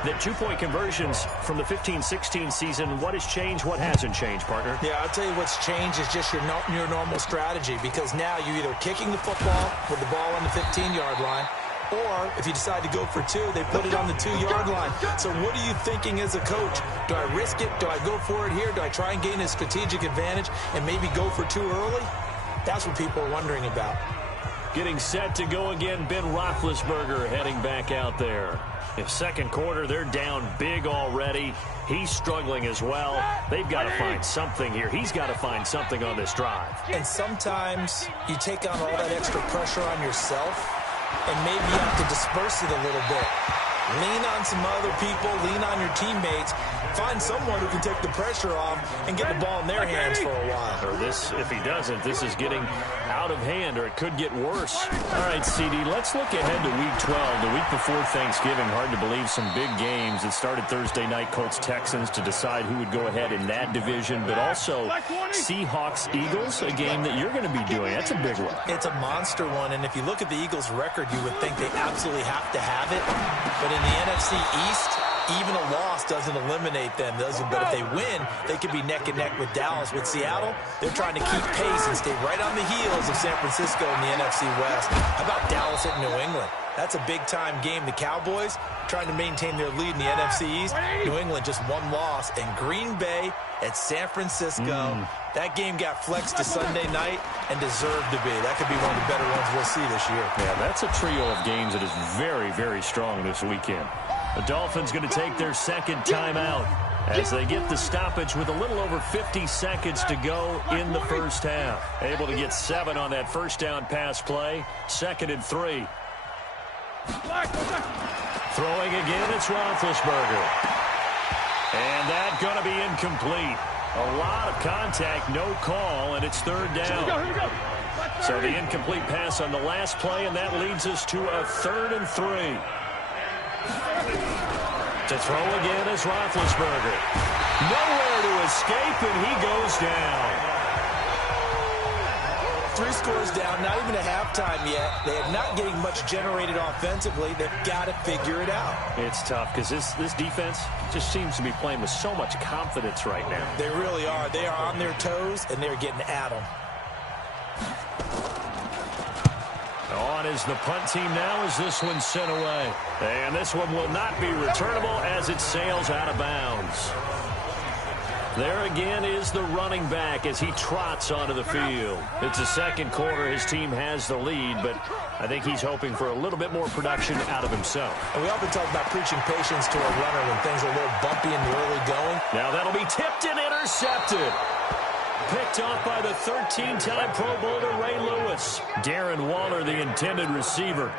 that two-point conversions from the 15-16 season, what has changed, what hasn't changed, partner? Yeah, I'll tell you what's changed is just your normal strategy, because now you're either kicking the football with the ball on the 15-yard line, or if you decide to go for two, they put it on the 2-yard line. So what are you thinking as a coach? Do I risk it? Do I go for it here? Do I try and gain a strategic advantage and maybe go for two early? That's what people are wondering about. Getting set to go again, Ben Roethlisberger heading back out there. In second quarter, they're down big already. He's struggling as well. They've got to find something here. He's got to find something on this drive. And sometimes you take on all that extra pressure on yourself, and maybe you have to disperse it a little bit. Lean on some other people, lean on your teammates, find someone who can take the pressure off and get the ball in their hands for a while. Or this, if he doesn't, this is getting out of hand, or it could get worse. All right, CD, let's look ahead to Week 12, the week before Thanksgiving. Hard to believe some big games. It started Thursday night, Colts-Texans, to decide who would go ahead in that division, but also Seahawks-Eagles, a game that you're going to be doing. That's a big one. It's a monster one, and if you look at the Eagles' record, you would think they absolutely have to have it. But in the NFC East, even a loss doesn't eliminate them, does it? But if they win, they could be neck and neck with Dallas. With Seattle, they're trying to keep pace and stay right on the heels of San Francisco in the NFC West. How about Dallas at New England? That's a big-time game. The Cowboys trying to maintain their lead in the NFC East. New England just one loss. And Green Bay at San Francisco. That game got flexed to Sunday night and deserved to be. That could be one of the better ones we'll see this year. Yeah, that's a trio of games that is very, very strong this weekend. The Dolphins going to take their second timeout as they get the stoppage with a little over 50 seconds to go in the first half. Able to get 7 on that first down pass play. 2nd and 3. Throwing again, it's Roethlisberger. And that going to be incomplete. A lot of contact, no call, and it's 3rd down. Here we go. So the incomplete pass on the last play, and that leads us to a 3rd and 3. To throw again is Roethlisberger. Nowhere to escape, and he goes down. 3 scores down, not even a halftime yet. They are not getting much generated offensively. They've got to figure it out. It's tough because this defense just seems to be playing with so much confidence right now. They really are. They are on their toes, and they're getting at them. On is the punt team now as this one's sent away. And this one will not be returnable as it sails out of bounds. There again is the running back as he trots onto the field. It's the second quarter. His team has the lead, but I think he's hoping for a little bit more production out of himself. And we often talk about preaching patience to a runner when things are a little bumpy in the early going. Now that'll be tipped and intercepted. Picked off by the 13-time Pro Bowler Ray Lewis. Darren Waller, the intended receiver.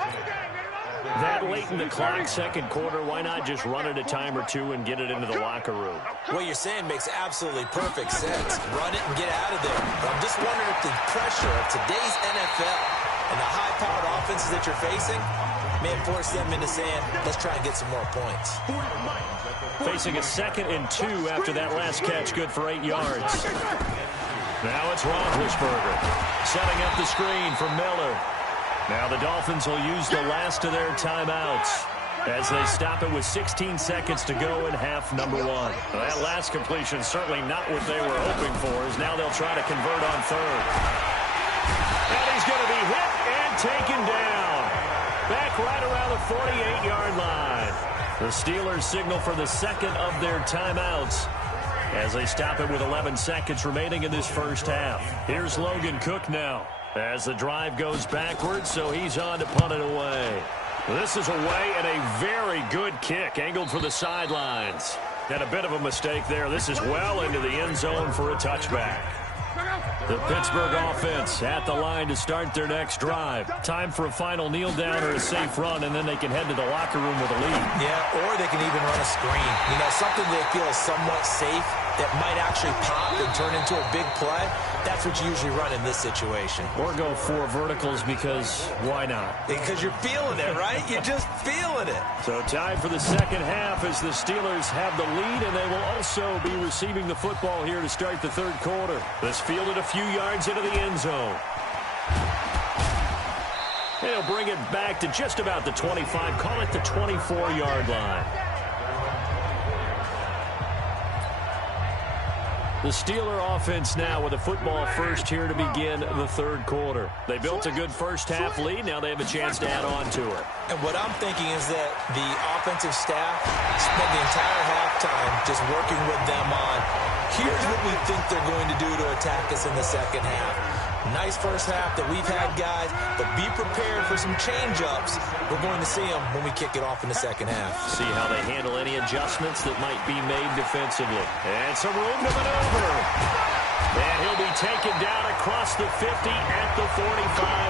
That late in the clock, second quarter, why not just run it a time or two and get it into the locker room? What you're saying makes absolutely perfect sense. Run it and get out of there. But I'm just wondering if the pressure of today's NFL and the high-powered offenses that you're facing may have forced them into saying, let's try and get some more points. Facing a 2nd and 2 after that last catch, good for 8 yards. Now it's Roethlisberger setting up the screen for Miller. Now the Dolphins will use the last of their timeouts as they stop it with 16 seconds to go in half number 1. Well, that last completion certainly not what they were hoping for, as now they'll try to convert on 3rd. And he's going to be hit and taken down. Back right around the 48-yard line. The Steelers signal for the 2nd of their timeouts as they stop it with 11 seconds remaining in this first half. Here's Logan Cook now as the drive goes backwards, so he's on to punt it away. This is away and a very good kick angled for the sidelines. And a bit of a mistake there. This is well into the end zone for a touchback. The Pittsburgh offense at the line to start their next drive. Time for a final kneel down or a safe run, and then they can head to the locker room with a lead. Yeah, or they can even run a screen. You know, something they feel is somewhat safe. that might actually pop and turn into a big play, that's what you usually run in this situation. Or go 4 verticals because why not? Because you're feeling it, right? You're just feeling it. So time for the second half as the Steelers have the lead, and they will also be receiving the football here to start the third quarter. This fielded a few yards into the end zone. And he'll bring it back to just about the 25, call it the 24-yard line. The Steeler offense now with a football first here to begin the third quarter. They built a good first half lead. Now they have a chance to add on to it. And what I'm thinking is that the offensive staff spent the entire halftime just working with them on, here's what we think they're going to do to attack us in the second half. Nice first half that we've had, guys, but be prepared for some change-ups. We're going to see them when we kick it off in the second half. See how they handle any adjustments that might be made defensively. And some room to maneuver. And he'll be taken down across the 50 at the 45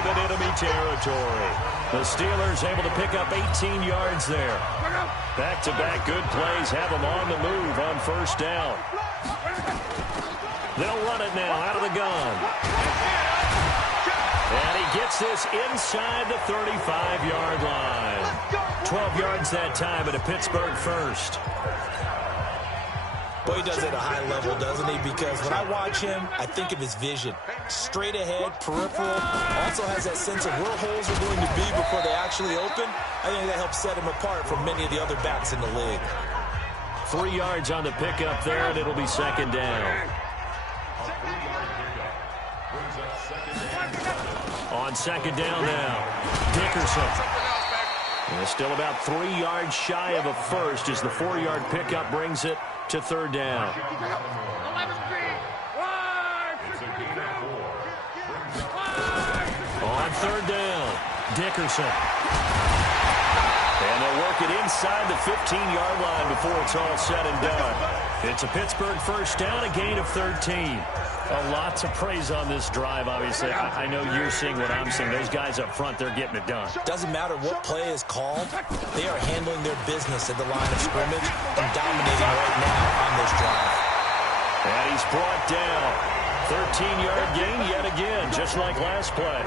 in enemy territory. The Steelers able to pick up 18 yards there. Back-to-back good plays have them on the move on first down. They'll run it now out of the gun. And he gets this inside the 35-yard line. 12 yards that time at a Pittsburgh first. Boy, he does it at a high level, doesn't he? Because when I watch him, I think of his vision. Straight ahead, peripheral. Also has that sense of where holes are going to be before they actually open. I think that helps set him apart from many of the other backs in the league. 3 yards on the pickup there, and it'll be second down. On second down now, Dickerson. And still about 3 yards shy of a first as the 4-yard pickup brings it to third down. On third down, Dickerson. And they'll work it inside the 15-yard line before it's all said and done. It's a Pittsburgh first down, a gain of 13. A lot to praise on this drive, obviously. I know you're seeing what I'm seeing. Those guys up front, they're getting it done. Doesn't matter what play is called. They are handling their business at the line of scrimmage and dominating right now on this drive. And he's brought down. 13-yard gain yet again, just like last play.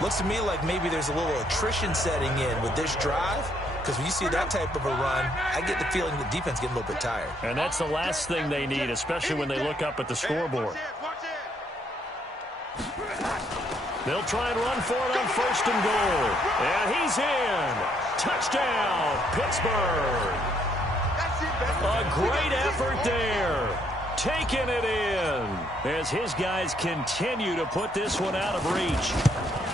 Looks to me like maybe there's a little attrition setting in with this drive. Because when you see that type of a run, I get the feeling the defense getting a little bit tired. And that's the last thing they need, especially when they look up at the scoreboard. They'll try and run for it on first and goal. And he's in. Touchdown, Pittsburgh. A great effort there. Taking it in as his guys continue to put this one out of reach.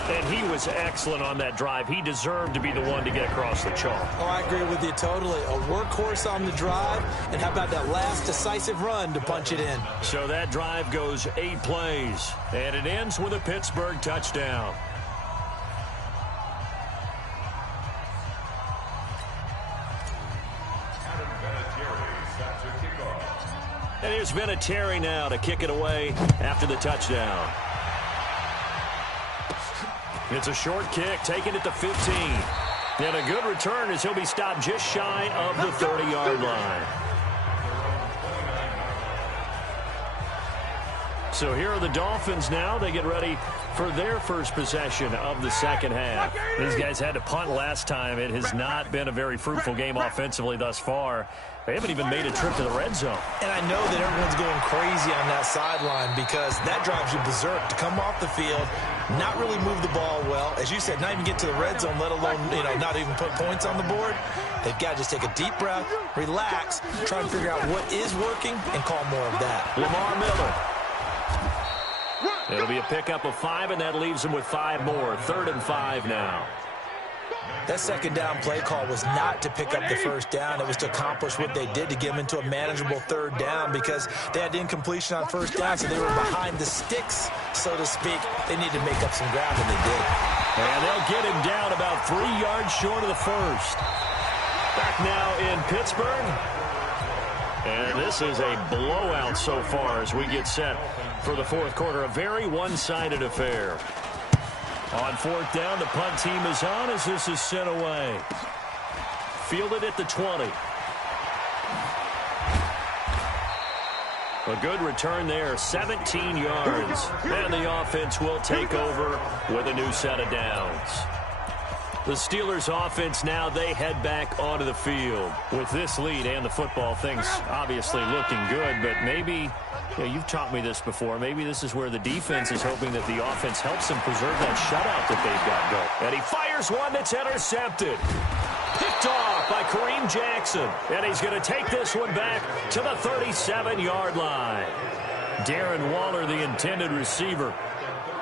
And he was excellent on that drive. He deserved to be the one to get across the chalk. Oh, I agree with you totally. A workhorse on the drive. And how about that last decisive run to punch it in? So that drive goes 8 plays. And it ends with a Pittsburgh touchdown. And here's Vinatieri now to kick it away after the touchdown. It's a short kick, taking it to 15. And a good return as he'll be stopped just shy of the 30-yard line. So here are the Dolphins now. They get ready for their first possession of the second half. These guys had to punt last time. It has not been a very fruitful game offensively thus far. They haven't even made a trip to the red zone. And I know that everyone's going crazy on that sideline because that drives you berserk to come off the field, not really move the ball well. As you said, not even get to the red zone, let alone, not even put points on the board. They've got to just take a deep breath, relax, try and figure out what is working, and call more of that. Lamar Miller. It'll be a pickup of 5, and that leaves him with 5 more. 3rd and 5 now. That second down play call was not to pick up the first down. It was to accomplish what they did to get them into a manageable 3rd down because they had incompletion on first down, so they were behind the sticks, so to speak. They needed to make up some ground, and they did. And they'll get him down about 3 yards short of the first. Back now in Pittsburgh. And this is a blowout so far as we get set for the fourth quarter. A very one-sided affair. On 4th down, the punt team is on as this is sent away. Fielded at the 20. A good return there, 17 yards. And the offense will take over with a new set of downs. The Steelers offense now, they head back onto the field. With this lead and the football, things obviously looking good, but maybe, you've taught me this before, maybe this is where the defense is hoping that the offense helps them preserve that shutout that they've got going. And he fires one that's intercepted. Picked off by Kareem Jackson. And he's going to take this one back to the 37-yard line. Darren Waller, the intended receiver.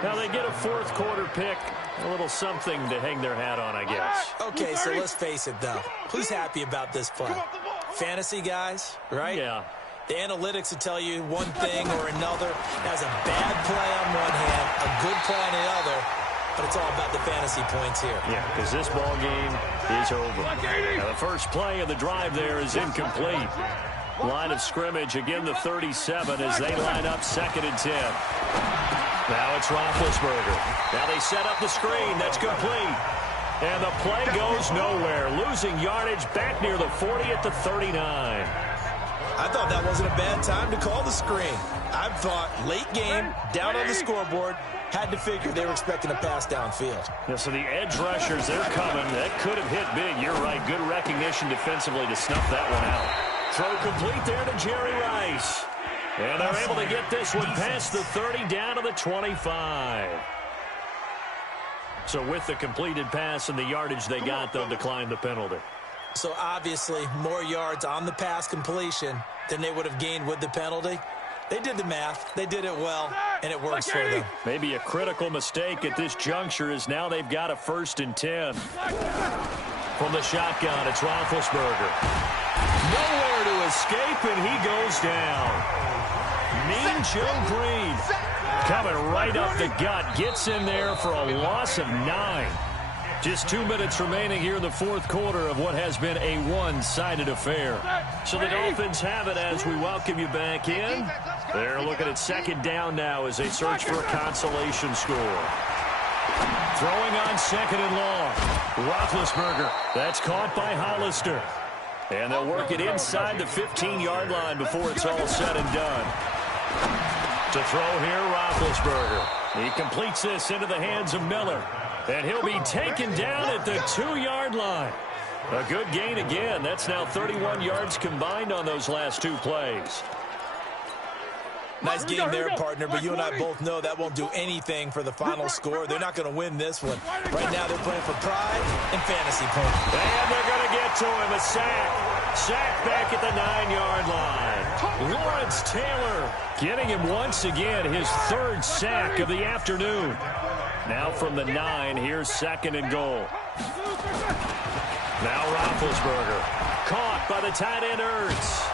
Now they get a fourth quarter pick. A little something to hang their hat on, I guess. Okay, so let's face it, though. Who's happy about this play? Fantasy guys, right? Yeah. The analytics will tell you one thing or another. That's a bad play on one hand, a good play on the other, but it's all about the fantasy points here. Yeah, because this ball game is over. Now the first play of the drive there is incomplete. Line of scrimmage, again the 37 as they line up 2nd and 10. Now it's Roethlisberger. Now they set up the screen. That's complete. And the play goes nowhere. Losing yardage back near the 40 at the 39. I thought that wasn't a bad time to call the screen. I thought late game, down on the scoreboard, had to figure they were expecting a pass downfield. Yeah, so the edge rushers, they're coming. That could have hit big. You're right. Good recognition defensively to snuff that one out. Throw complete there to Jerry Rice. And they're able to get this one past the 30 down to the 25. So with the completed pass and the yardage they got, they'll decline the penalty. So obviously more yards on the pass completion than they would have gained with the penalty. They did the math. They did it well, and it works for them. Maybe a critical mistake at this juncture is now they've got a 1st and 10. From the shotgun, it's Roethlisberger. Nowhere to escape, and he goes down. Mean Joe Green coming right up the gut. Gets in there for a loss of 9. Just 2 minutes remaining here in the fourth quarter of what has been a one-sided affair. So the Dolphins have it as we welcome you back in. They're looking at 2nd down now as they search for a consolation score. Throwing on 2nd and long. Roethlisberger. That's caught by Hollister. And they'll work it inside the 15-yard line before it's all said and done. To throw here, Roethlisberger. He completes this into the hands of Miller. And he'll be taken down at the 2-yard line. A good gain again. That's now 31 yards combined on those last 2 plays. Nice game there, partner, but you and I both know that won't do anything for the final score. They're not going to win this one. Right now they're playing for pride and fantasy points. And they're going to get to him. A sack. Sack back at the 9-yard line. Lawrence Taylor getting him once again, his 3rd sack of the afternoon. Now from the 9, here's 2nd and goal. Now Roethlisberger. Caught by the tight end Ertz.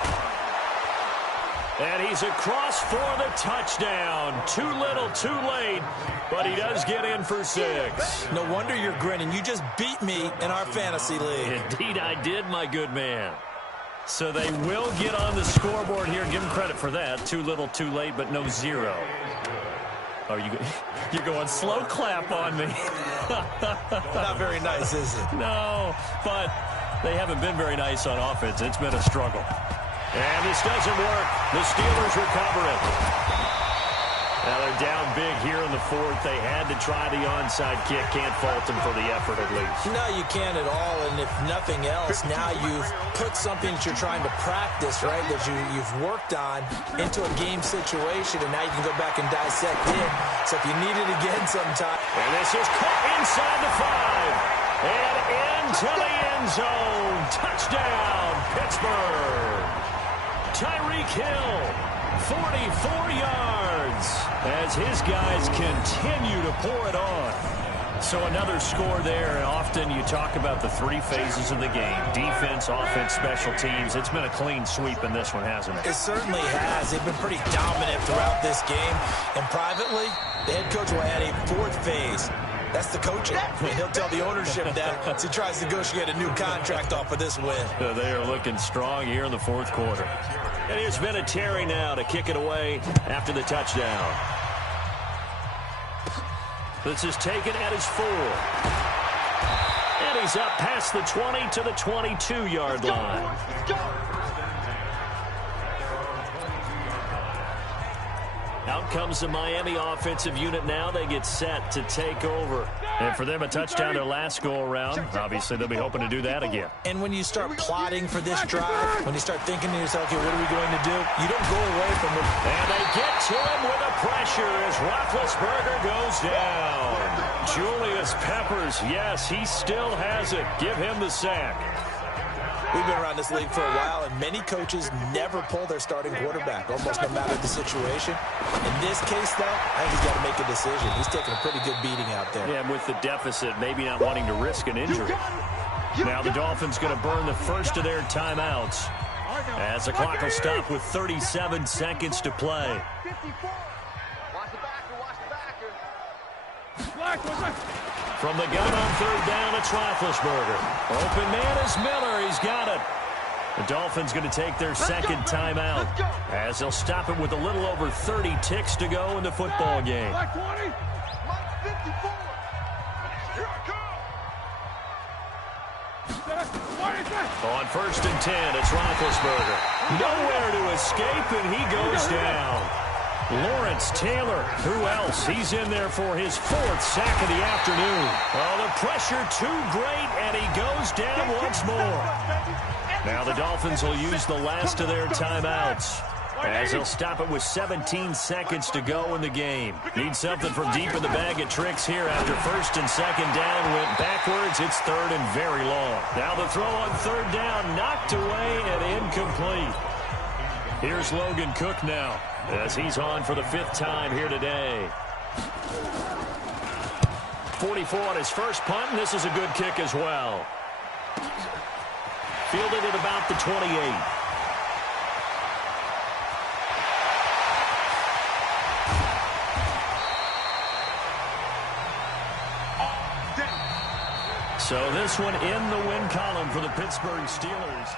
And he's across for the touchdown. Too little, too late, but he does get in for 6. No wonder you're grinning. You just beat me in our fantasy league. Indeed I did, my good man. So they will get on the scoreboard here. Give them credit for that. Too little, too late, but no 0. Oh, you're going slow clap on me. Not very nice, is it? No, but they haven't been very nice on offense. It's been a struggle. And this doesn't work. The Steelers recover it. Now they're down big here in the 4th. They had to try the onside kick. Can't fault them for the effort at least. No, you can't at all. And if nothing else, now you've put something that you're trying to practice, right, that you've worked on into a game situation, and now you can go back and dissect it. So if you need it again sometime. And this is caught inside the 5. And into the end zone. Touchdown, Pittsburgh. Tyreek Hill, 44 yards, as his guys continue to pour it on. So another score there. Often you talk about the 3 phases of the game: defense, offense, special teams. It's been a clean sweep in this one, hasn't it? It certainly has. They've been pretty dominant throughout this game. And privately, the head coach will add a 4th phase. That's the coaching. He'll tell the ownership that as he tries to negotiate a new contract off of this win. They are looking strong here in the 4th quarter. And here's Vinatieri now to kick it away after the touchdown. This is taken at his 4. And he's up past the 20 to the 22-yard line. Out comes the Miami offensive unit now. They get set to take over. And for them, a touchdown their last go-around. Obviously, they'll be hoping to do that again. And when you start plotting for this drive, when you start thinking to yourself, okay, what are we going to do? You don't go away from it. And they get to him with a pressure as Roethlisberger goes down. Julius Peppers, yes, he still has it. Give him the sack. We've been around this league for a while, and many coaches never pull their starting quarterback, almost no matter the situation. In this case, though, I think he's got to make a decision. He's taking a pretty good beating out there. Yeah, and with the deficit, maybe not wanting to risk an injury. Now the Dolphins going to burn the first of their timeouts as the clock will stop with 37 seconds to play. From the gun on third down, it's Roethlisberger. Open man is Miller. He's got it. The Dolphins going to take their second timeout as they'll stop it with a little over 30 ticks to go in the football game. On first and 10, it's Roethlisberger. Nowhere to escape, and he goes down. Lawrence Taylor, who else? He's in there for his fourth sack of the afternoon. Oh, the pressure too great, and he goes down once more. Now the Dolphins will use the last of their timeouts as they'll stop it with 17 seconds to go in the game. Need something from deep in the bag of tricks here after first and second down went backwards. It's third and very long. Now the throw on third down, knocked away and incomplete. Here's Logan Cook now as he's on for the fifth time here today. 44 on his first punt, and this is a good kick as well. Fielded at about the 28. So this one in the win column for the Pittsburgh Steelers.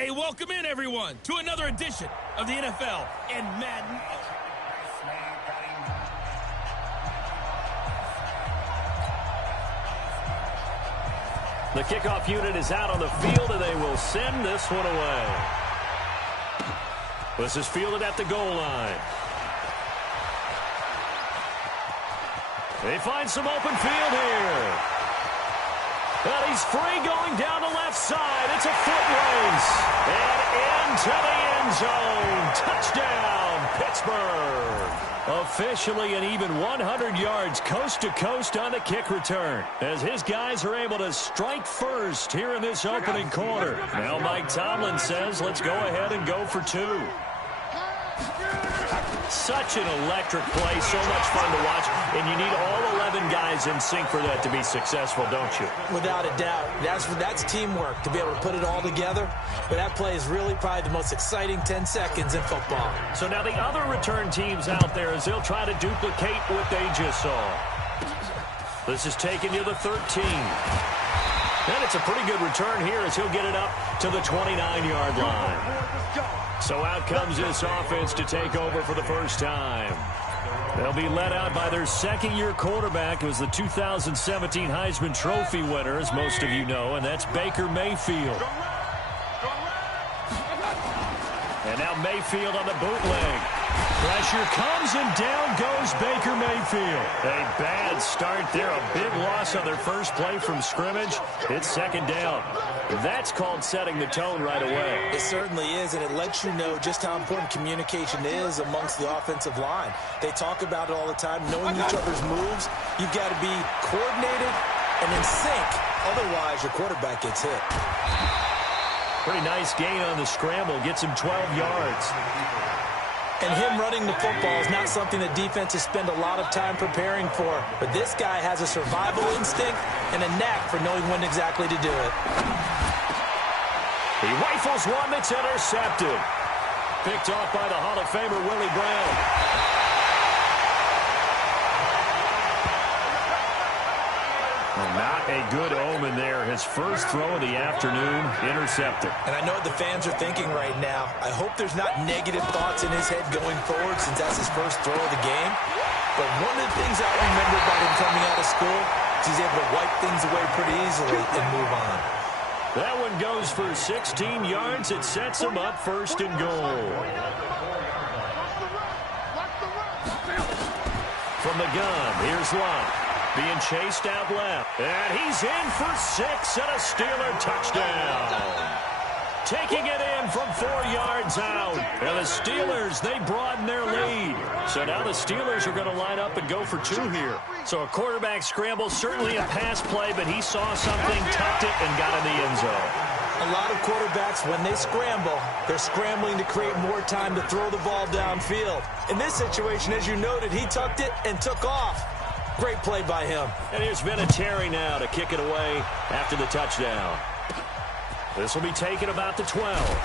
Hey, welcome in, everyone, to another edition of the NFL and Madden. The kickoff unit is out on the field, and they will send this one away. This is fielded at the goal line. They find some open field here. And he's free going down the left side. It's a foot race. And into the end zone. Touchdown, Pittsburgh. Officially an even 100 yards coast to coast on the kick return, as his guys are able to strike first here in this opening quarter. Now Mike Tomlin says, let's go ahead and go for two. Such an electric play, so much fun to watch, and you need all 11 guys in sync for that to be successful, don't you? Without a doubt. That's teamwork, to be able to put it all together. But that play is really probably the most exciting 10 seconds in football. So now the other return teams out there, as they'll try to duplicate what they just saw. This is taken to the 13. And it's a pretty good return here as he'll get it up to the 29-yard line. So out comes this offense to take over for the first time. They'll be led out by their second-year quarterback, who was the 2017 Heisman Trophy winner, as most of you know, and that's Baker Mayfield. And now Mayfield on the bootleg. Pressure comes, and down goes Baker Mayfield. A bad start there, a big loss on their first play from scrimmage. It's second down. That's called setting the tone right away. It certainly is, and it lets you know just how important communication is amongst the offensive line. They talk about it all the time, knowing each other's moves. You've got to be coordinated and in sync. Otherwise, your quarterback gets hit. Pretty nice gain on the scramble. Gets him 12 yards. And him running the football is not something that defenses spend a lot of time preparing for. But this guy has a survival instinct and a knack for knowing when exactly to do it. He rifles one that's intercepted. Picked off by the Hall of Famer, Willie Brown. Not a good omen there. His first throw of the afternoon, intercepted. And I know what the fans are thinking right now. I hope there's not negative thoughts in his head going forward, since that's his first throw of the game. But one of the things I remember about him coming out of school is he's able to wipe things away pretty easily and move on. That one goes for 16 yards. It sets him up first and goal. From the gun, here's Lott. Being chased out left. And he's in for 6 and a Steeler touchdown. Taking it in from 4 yards out. And the Steelers, they broaden their lead. So now the Steelers are going to line up and go for 2 here. So a quarterback scramble, certainly a pass play, but he saw something, tucked it, and got in the end zone. A lot of quarterbacks, when they scramble, they're scrambling to create more time to throw the ball downfield. In this situation, as you noted, he tucked it and took off. Great play by him. And here's Vinatieri now to kick it away after the touchdown. This will be taken about the 12.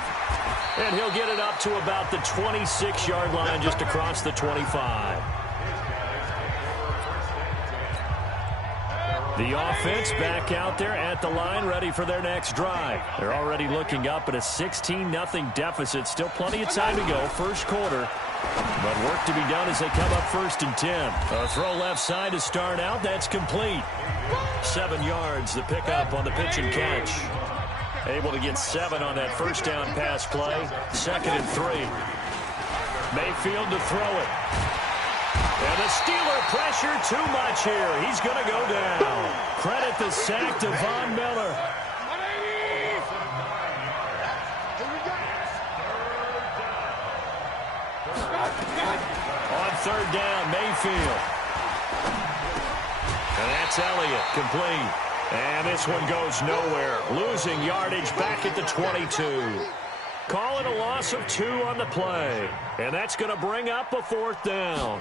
And he'll get it up to about the 26-yard line, just across the 25. The offense back out there at the line, ready for their next drive. They're already looking up at a 16-0 deficit. Still plenty of time to go, first quarter. But work to be done as they come up 1st and 10. A throw left side to start out. That's complete. 7 yards, the pickup on the pitch and catch. Able to get 7 on that first down pass play. 2nd and 3. Mayfield to throw it. And the Steeler pressure too much here. He's going to go down. Credit the sack to Von Miller. On 3rd down, Mayfield. And that's Elliott, complete. And this one goes nowhere. Losing yardage back at the 22. Call it a loss of 2 on the play. And that's going to bring up a 4th down.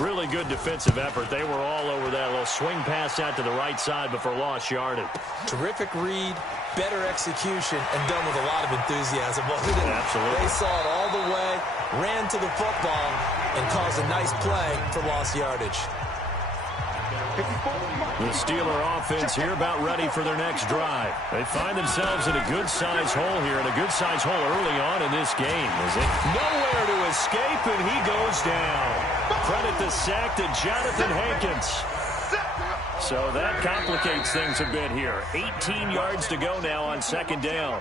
Really good defensive effort. They were all over that little swing pass out to the right side before lost yardage. Terrific read, better execution, and done with a lot of enthusiasm. Absolutely. They saw it all the way, ran to the football, and caused a nice play for lost yardage. The Steeler offense here about ready for their next drive. They find themselves in a good-sized hole here, and a good-sized hole early on in this game. Is it nowhere to escape, and he goes down. Credit the sack to Jonathan Hankins. So that complicates things a bit here. 18 yards to go now on second down.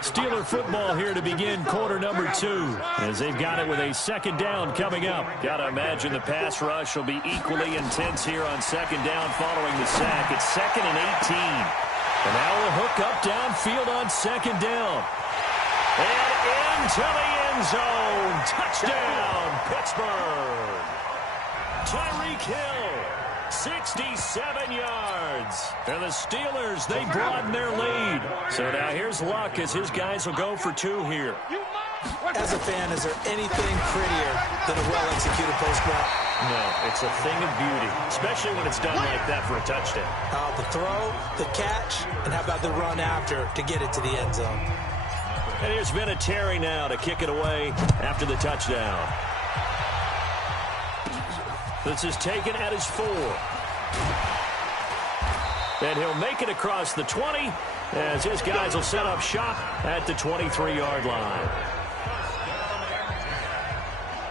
Steeler football here to begin quarter number 2, as they've got it with a second down coming up. Got to imagine the pass rush will be equally intense here on second down following the sack. It's 2nd and 18. And now we'll hook up downfield on second down. And into the end zone. Touchdown, Pittsburgh. Tyreek Hill. 67 yards. And the Steelers, they broaden their lead. So now here's Luck as his guys will go for 2 here. As a fan, is there anything prettier than a well-executed post route? No, it's a thing of beauty, especially when it's done like that for a touchdown. The throw, the catch, and how about the run after to get it to the end zone? And here's Vinatieri now to kick it away after the touchdown. This is taken at his 4. And he'll make it across the 20 as his guys will set up shop at the 23-yard line.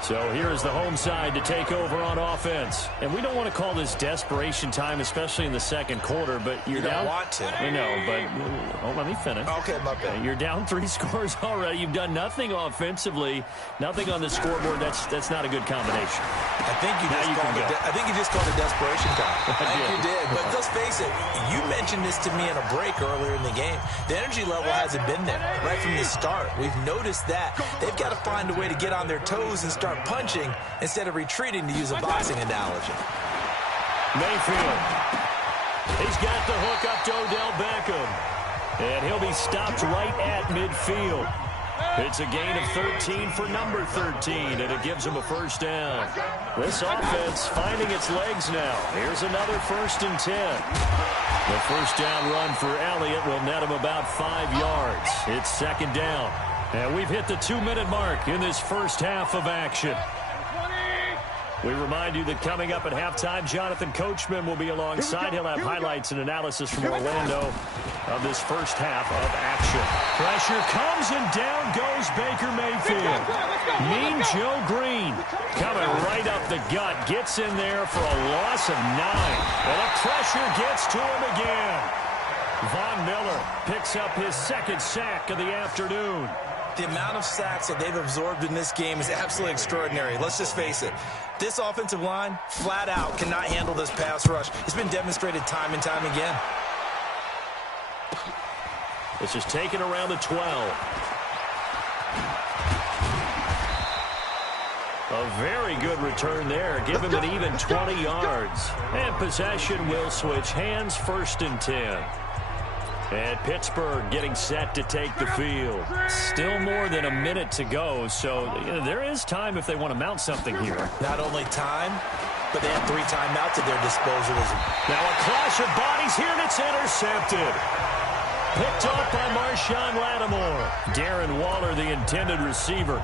So here's the home side to take over on offense. And we don't want to call this desperation time, especially in the second quarter, but you're down. You don't want to. I know, but let me finish. Okay, my bad. You're down 3 scores already. You've done nothing offensively, nothing on the scoreboard. That's not a good combination. I think you just called it desperation time. I think you did. But let's face it, you mentioned this to me in a break earlier in the game. The energy level hasn't been there right from the start. We've noticed that. They've got to find a way to get on their toes and start punching instead of retreating, to use a boxing analogy. Mayfield. He's got the hook up to Odell Beckham. And he'll be stopped right at midfield. It's a gain of 13 for number 13, and it gives him a first down. This offense finding its legs now. Here's another 1st and 10. The first down run for Elliott will net him about 5 yards. It's second down. And we've hit the 2-minute mark in this first half of action. We remind you that coming up at halftime, Jonathan Coachman will be alongside. He'll have highlights and analysis from Orlando of this first half of action. Pressure comes, and down goes Baker Mayfield. Mean Joe Green coming right up the gut. Gets in there for a loss of 9. And the pressure gets to him again. Von Miller picks up his 2nd sack of the afternoon. The amount of sacks that they've absorbed in this game is absolutely extraordinary. Let's just face it. This offensive line, flat out, cannot handle this pass rush. It's been demonstrated time and time again. This is taken around the 12. A very good return there. Give him an even 20 yards. And possession will switch hands, 1st and 10. And Pittsburgh getting set to take the field. Still more than a minute to go, so there is time if they want to mount something here. Not only time, but they have 3 timeouts at their disposal. Now a clash of bodies here, and it's intercepted. Picked up by Marshawn Lattimore. Darren Waller, the intended receiver.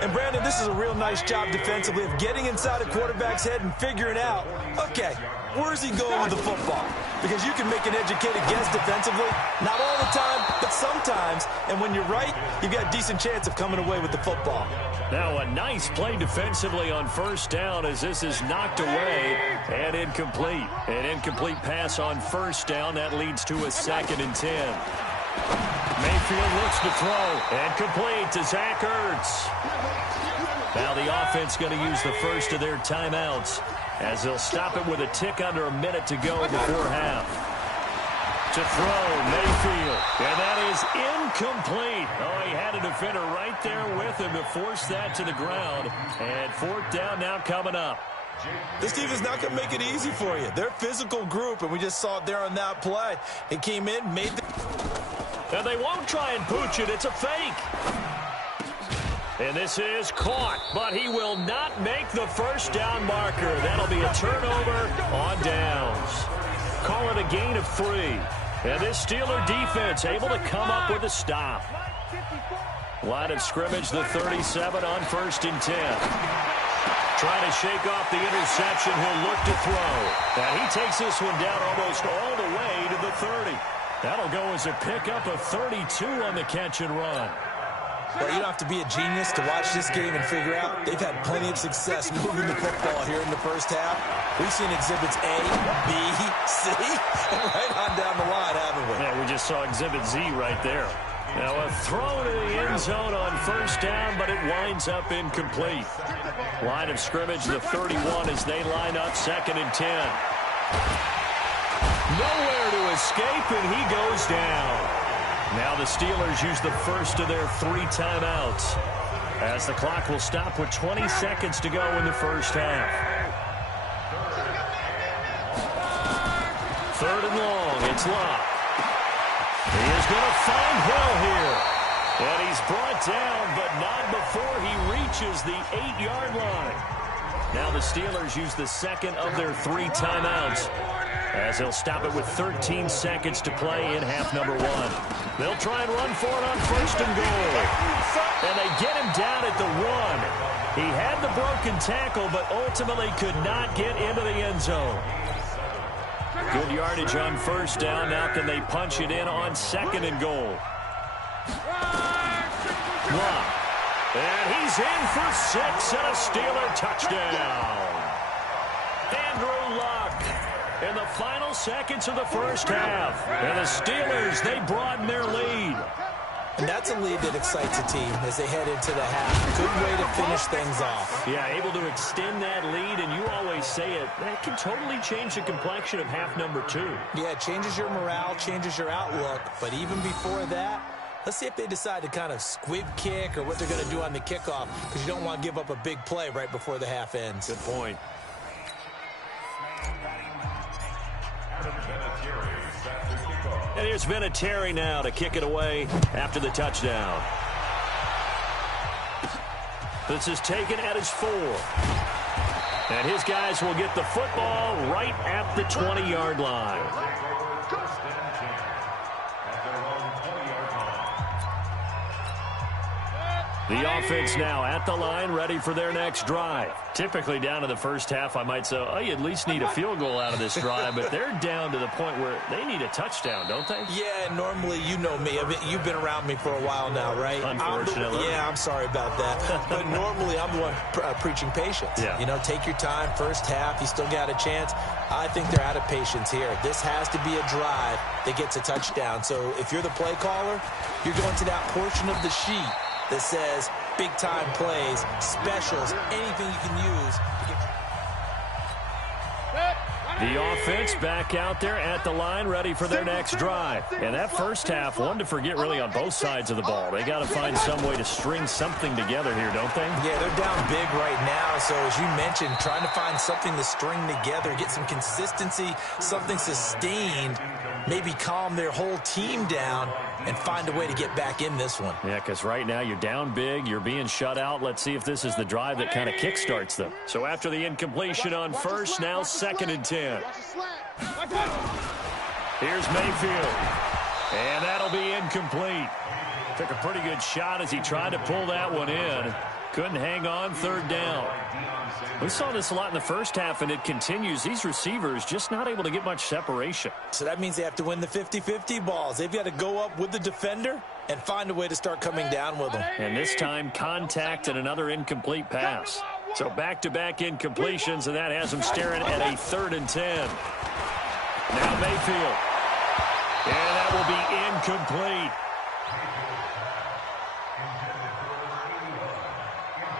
And, Brandon, this is a real nice job defensively of getting inside a quarterback's head and figuring out, okay, where's he going with the football? Because you can make an educated guess defensively. Not all the time, but sometimes. And when you're right, you've got a decent chance of coming away with the football. Now a nice play defensively on first down as this is knocked away and incomplete. An incomplete pass on first down. That leads to a 2nd and 10. Mayfield looks to throw and complete to Zach Ertz. Now the offense going to use the first of their timeouts as they'll stop it with a tick under a minute to go before half. To throw, Mayfield, and that is incomplete. Oh, he had a defender right there with him to force that to the ground. And 4th down now coming up. This team is not going to make it easy for you. They're a physical group, and we just saw it there on that play. It came in, made the... And they won't try and pooch it. It's a fake. And this is caught, but he will not make the first down marker. That'll be a turnover on downs. Call it a gain of 3. And this Steeler defense able to come up with a stop. Line of scrimmage, the 37 on 1st and 10. Trying to shake off the interception. He'll look to throw. And he takes this one down almost all the way to the 30. That'll go as a pickup of 32 on the catch and run. Well, you don't have to be a genius to watch this game and figure out they've had plenty of success moving the football here in the first half. We've seen exhibits A, B, C, and right on down the line, haven't we? Yeah, we just saw exhibit Z right there. Now a throw to the end zone on first down, but it winds up incomplete. Line of scrimmage, the 31 as they line up 2nd and 10. Nowhere to escape, and he goes down. Now the Steelers use the first of their 3 timeouts as the clock will stop with 20 seconds to go in the first half. 3rd and long. It's Locke. He is going to find Hill here. And he's brought down, but not before he reaches the 8-yard line. Now the Steelers use the second of their 3 timeouts as they'll stop it with 13 seconds to play in half number 1. They'll try and run for it on 1st and goal. And they get him down at the 1. He had the broken tackle, but ultimately could not get into the end zone. Good yardage on 1st down. Now can they punch it in on 2nd and goal? Locke. And he's in for 6 and a Steeler touchdown. Andrew Locke in the final seconds of the first half. And the Steelers, they broaden their lead. And that's a lead that excites a team as they head into the half. Good way to finish things off. Yeah, able to extend that lead, and you always say it, that can totally change the complexion of half number 2. Yeah, it changes your morale, changes your outlook. But even before that, let's see if they decide to kind of squib kick or what they're going to do on the kickoff, because you don't want to give up a big play right before the half ends. Good point. And here's Vinatieri now to kick it away after the touchdown. This is taken at his 4. And his guys will get the football right at the 20-yard line. The offense now at the line, ready for their next drive. Typically down to the first half, I might say, oh, you at least need a field goal out of this drive, but they're down to the point where they need a touchdown, don't they? Yeah, normally, you know me. I mean, you've been around me for a while now, right? Unfortunately. I'm sorry about that. But normally, I'm the one preaching patience. Yeah. You know, take your time, first half, you still got a chance. I think they're out of patience here. This has to be a drive that gets a touchdown. So if you're the play caller, you're going to that portion of the sheet that says big-time plays, specials, anything you can use. The offense back out there at the line, ready for their next drive. And that first half, one to forget really on both sides of the ball. They got to find some way to string something together here, don't they? Yeah, they're down big right now. So as you mentioned, trying to find something to string together, get some consistency, something sustained, maybe calm their whole team down and find a way to get back in this one. Yeah, because right now you're down big, you're being shut out. Let's see if this is the drive that kind of kickstarts them. So after the incompletion on first, now 2nd and 10. Here's Mayfield. And that'll be incomplete. Took a pretty good shot as he tried to pull that one in. Couldn't hang on, 3rd down. We saw this a lot in the first half, and it continues. These receivers just not able to get much separation. So that means they have to win the 50-50 balls. They've got to go up with the defender and find a way to start coming down with them. And this time, contact and another incomplete pass. So back-to-back incompletions, and that has them staring at a 3rd and 10. Now Mayfield. And that will be incomplete.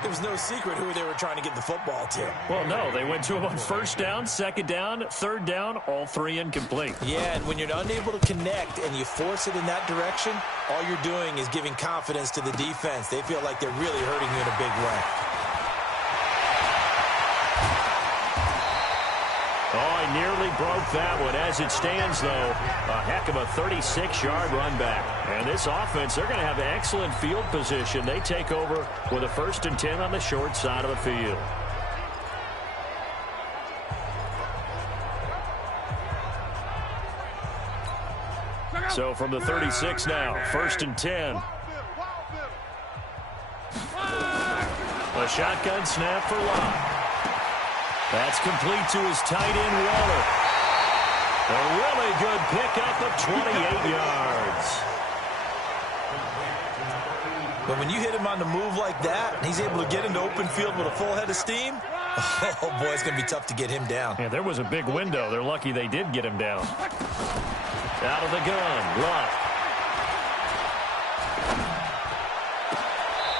It was no secret who they were trying to get the football to. Well, no, they went to him on 1st down, 2nd down, 3rd down, all 3 incomplete. Yeah, and when you're unable to connect and you force it in that direction, all you're doing is giving confidence to the defense. They feel like they're really hurting you in a big way. Oh, I nearly broke that one. As it stands, though, a heck of a 36-yard run back. And this offense, they're going to have excellent field position. They take over with a 1st and 10 on the short side of the field. So from the 36 now, 1st and 10. A shotgun snap for Locke. That's complete to his tight end, Waller. A really good pickup of 28 yards. But when you hit him on the move like that, and he's able to get into open field with a full head of steam, oh, boy, it's going to be tough to get him down. Yeah, there was a big window. They're lucky they did get him down. Out of the gun, Luck.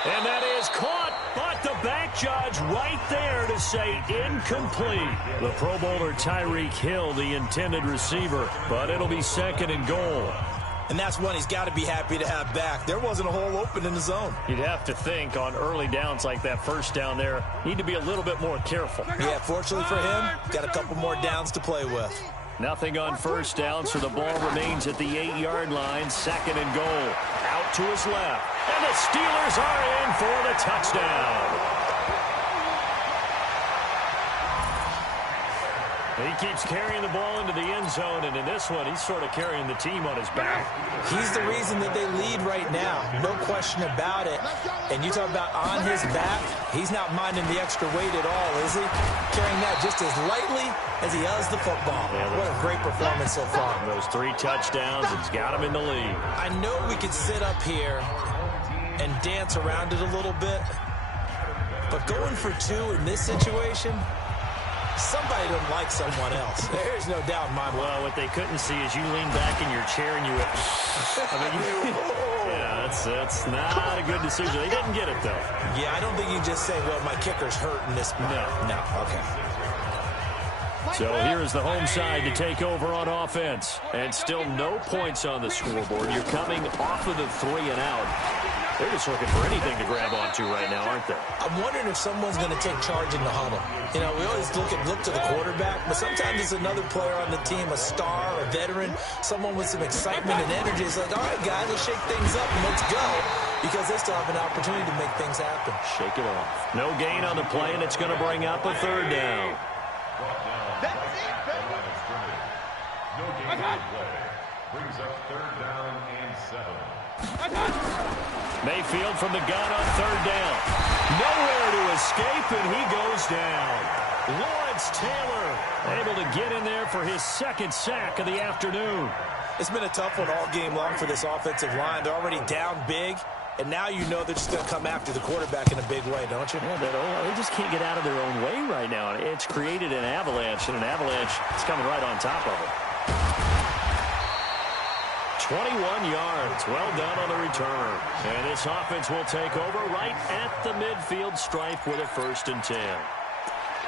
And that is caught, but the back judge right there to say incomplete. The Pro Bowler Tyreek Hill, the intended receiver, but it'll be second and goal. And that's one he's got to be happy to have back. There wasn't a hole open in the zone. You'd have to think on early downs like that first down there, need to be a little bit more careful. Yeah, fortunately for him, got a couple more downs to play with. Nothing on first down, so the ball remains at the 8-yard line, second and goal. Out to his left, and the Steelers are in for the touchdown. He keeps carrying the ball into the end zone, and in this one, he's sort of carrying the team on his back. He's the reason that they lead right now. No question about it. And you talk about on his back, he's not minding the extra weight at all, is he? Carrying that just as lightly as he does the football. Yeah, what a great performance so far. Those 3 touchdowns, it's got him in the lead. I know we could sit up here and dance around it a little bit, but going for 2 in this situation, somebody doesn't like someone else. There's no doubt in my mind. Well, what they couldn't see is you lean back in your chair and you went, yeah, that's not a good decision. They didn't get it, though. Yeah, I don't think you can just say, well, my kicker's hurt in this spot. No, okay. So here is the home side to take over on offense. And still no points on the scoreboard. You're coming off of the 3 and out. They're just looking for anything to grab onto right now, aren't they? I'm wondering if someone's going to take charge in the huddle. You know, we always look to the quarterback, but sometimes it's another player on the team, a star, a veteran, someone with some excitement and energy. It's like, all right, guys, let's shake things up and let's go, because they still have an opportunity to make things happen. Shake it off. No gain on the play, and it's going to bring up a 3rd down. No gain on the play. Brings up 3rd down and 7. Mayfield from the gun on 3rd down. Nowhere to escape, and he goes down. Lawrence Taylor able to get in there for his 2nd sack of the afternoon. It's been a tough one all game long for this offensive line. They're already down big, and now you know they're just going to come after the quarterback in a big way, don't you? Yeah, they just can't get out of their own way right now. It's created an avalanche, and an avalanche is coming right on top of it. 21 yards. Well done on the return. And this offense will take over right at the midfield stripe with a 1st and 10.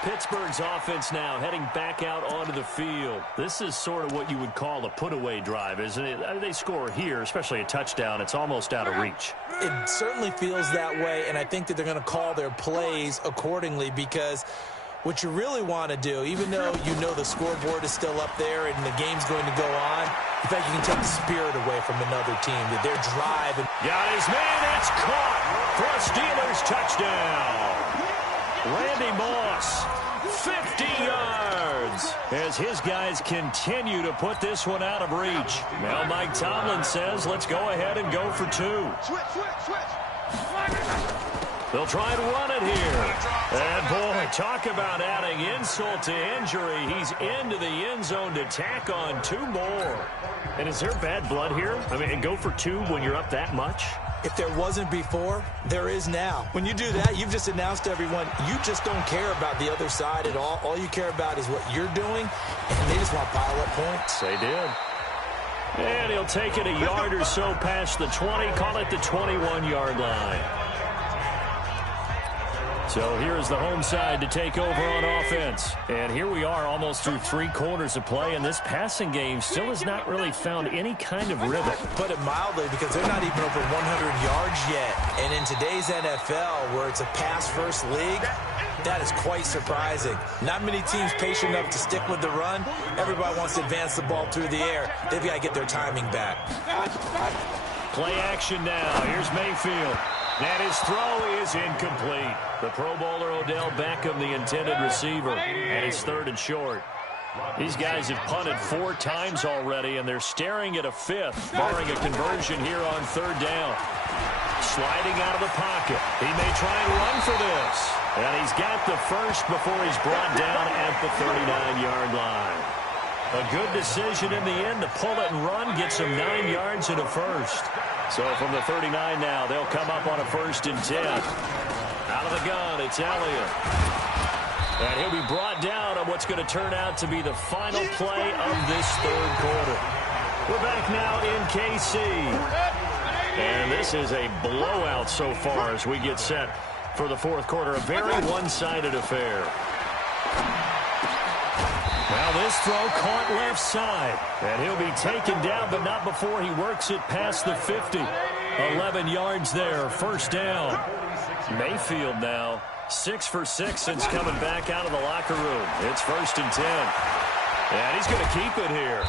Pittsburgh's offense now heading back out onto the field. This is sort of what you would call a put-away drive, isn't it? They score here, especially a touchdown. It's almost out of reach. It certainly feels that way, and I think that they're going to call their plays accordingly, because what you really want to do, even though you know the scoreboard is still up there and the game's going to go on, in fact, you can take the spirit away from another team, that their drive. Got his man, it's caught for a Steelers touchdown. Randy Moss, 50 yards, as his guys continue to put this one out of reach. Now Mike Tomlin says, let's go ahead and go for 2. Switch. They'll try and run it here. And, boy, talk about adding insult to injury. He's into the end zone to tack on 2 more. And is there bad blood here? I mean, go for 2 when you're up that much? If there wasn't before, there is now. When you do that, you've just announced to everyone, you just don't care about the other side at all. All you care about is what you're doing, and they just want to pile up points. They did. And he'll take it a yard or so past the 20, call it the 21-yard line. So here's the home side to take over on offense. And here we are almost through 3 quarters of play, and this passing game still has not really found any kind of rhythm. Put it mildly, because they're not even over 100 yards yet. And in today's NFL, where it's a pass-first league, that is quite surprising. Not many teams patient enough to stick with the run. Everybody wants to advance the ball through the air. They've got to get their timing back. Play action now. Here's Mayfield. And his throw is incomplete. The Pro Bowler Odell Beckham, the intended receiver, and it's 3rd and short. These guys have punted 4 times already, and they're staring at a 5th, barring a conversion here on 3rd down. Sliding out of the pocket. He may try and run for this. And he's got the first before he's brought down at the 39-yard line. A good decision in the end to pull it and run, get some 9 yards and a first. So from the 39 now, they'll come up on a 1st and 10. Out of the gun, it's Elliott. And he'll be brought down on what's going to turn out to be the final play of this 3rd quarter. We're back now in KC. And this is a blowout so far as we get set for the 4th quarter. A very one-sided affair. Well, this throw caught left side. And he'll be taken down, but not before he works it past the 50. 11 yards there, 1st down. Mayfield now, 6 for 6 since coming back out of the locker room. It's 1st and 10. And he's going to keep it here.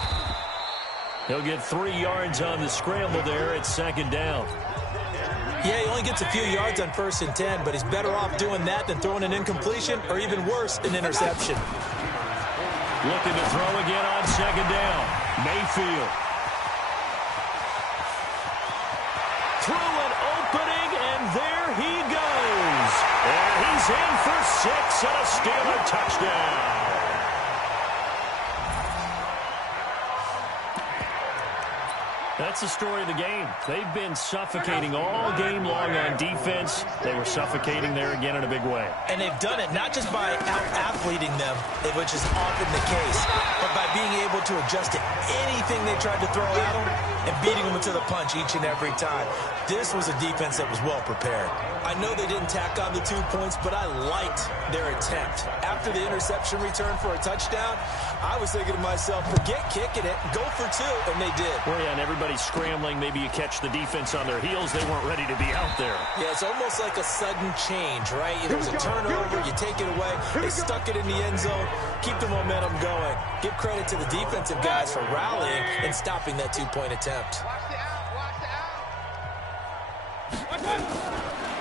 He'll get 3 yards on the scramble there at 2nd down. Yeah, he only gets a few yards on 1st and 10, but he's better off doing that than throwing an incompletion or even worse, an interception. Looking to throw again on 2nd down. Mayfield. Through an opening, and there he goes. And he's in for 6 and a Steeler touchdown. That's the story of the game. They've been suffocating all game long on defense. They were suffocating there again in a big way. And they've done it not just by out-athleting them, which is often the case, but by being able to adjust to anything they tried to throw at them and beating them to the punch each and every time. This was a defense that was well prepared. I know they didn't tack on the 2 points, but I liked their attempt. After the interception return for a touchdown, I was thinking to myself, forget kicking it, go for 2, and they did. Well, yeah, and everybody's scrambling. Maybe you catch the defense on their heels. They weren't ready to be out there. Yeah, it's almost like a sudden change, right? There's a turnover, you take it away, they stuck it in the end zone, keep the momentum going. Give credit to the defensive guys for rallying and stopping that 2-point attempt.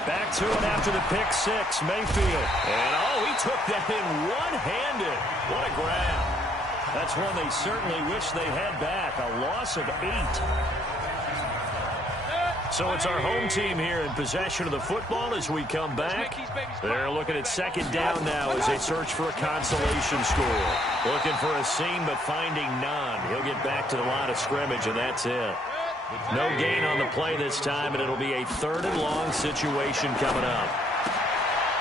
Back to it after the pick 6, Mayfield. And, he took that in one-handed. What a grab. That's one they certainly wish they had back. A loss of 8. So it's our home team here in possession of the football as we come back. They're looking at 2nd down now as they search for a consolation score. Looking for a seam, but finding none. He'll get back to the line of scrimmage, and that's it. No gain on the play this time, and it'll be a 3rd and long situation coming up.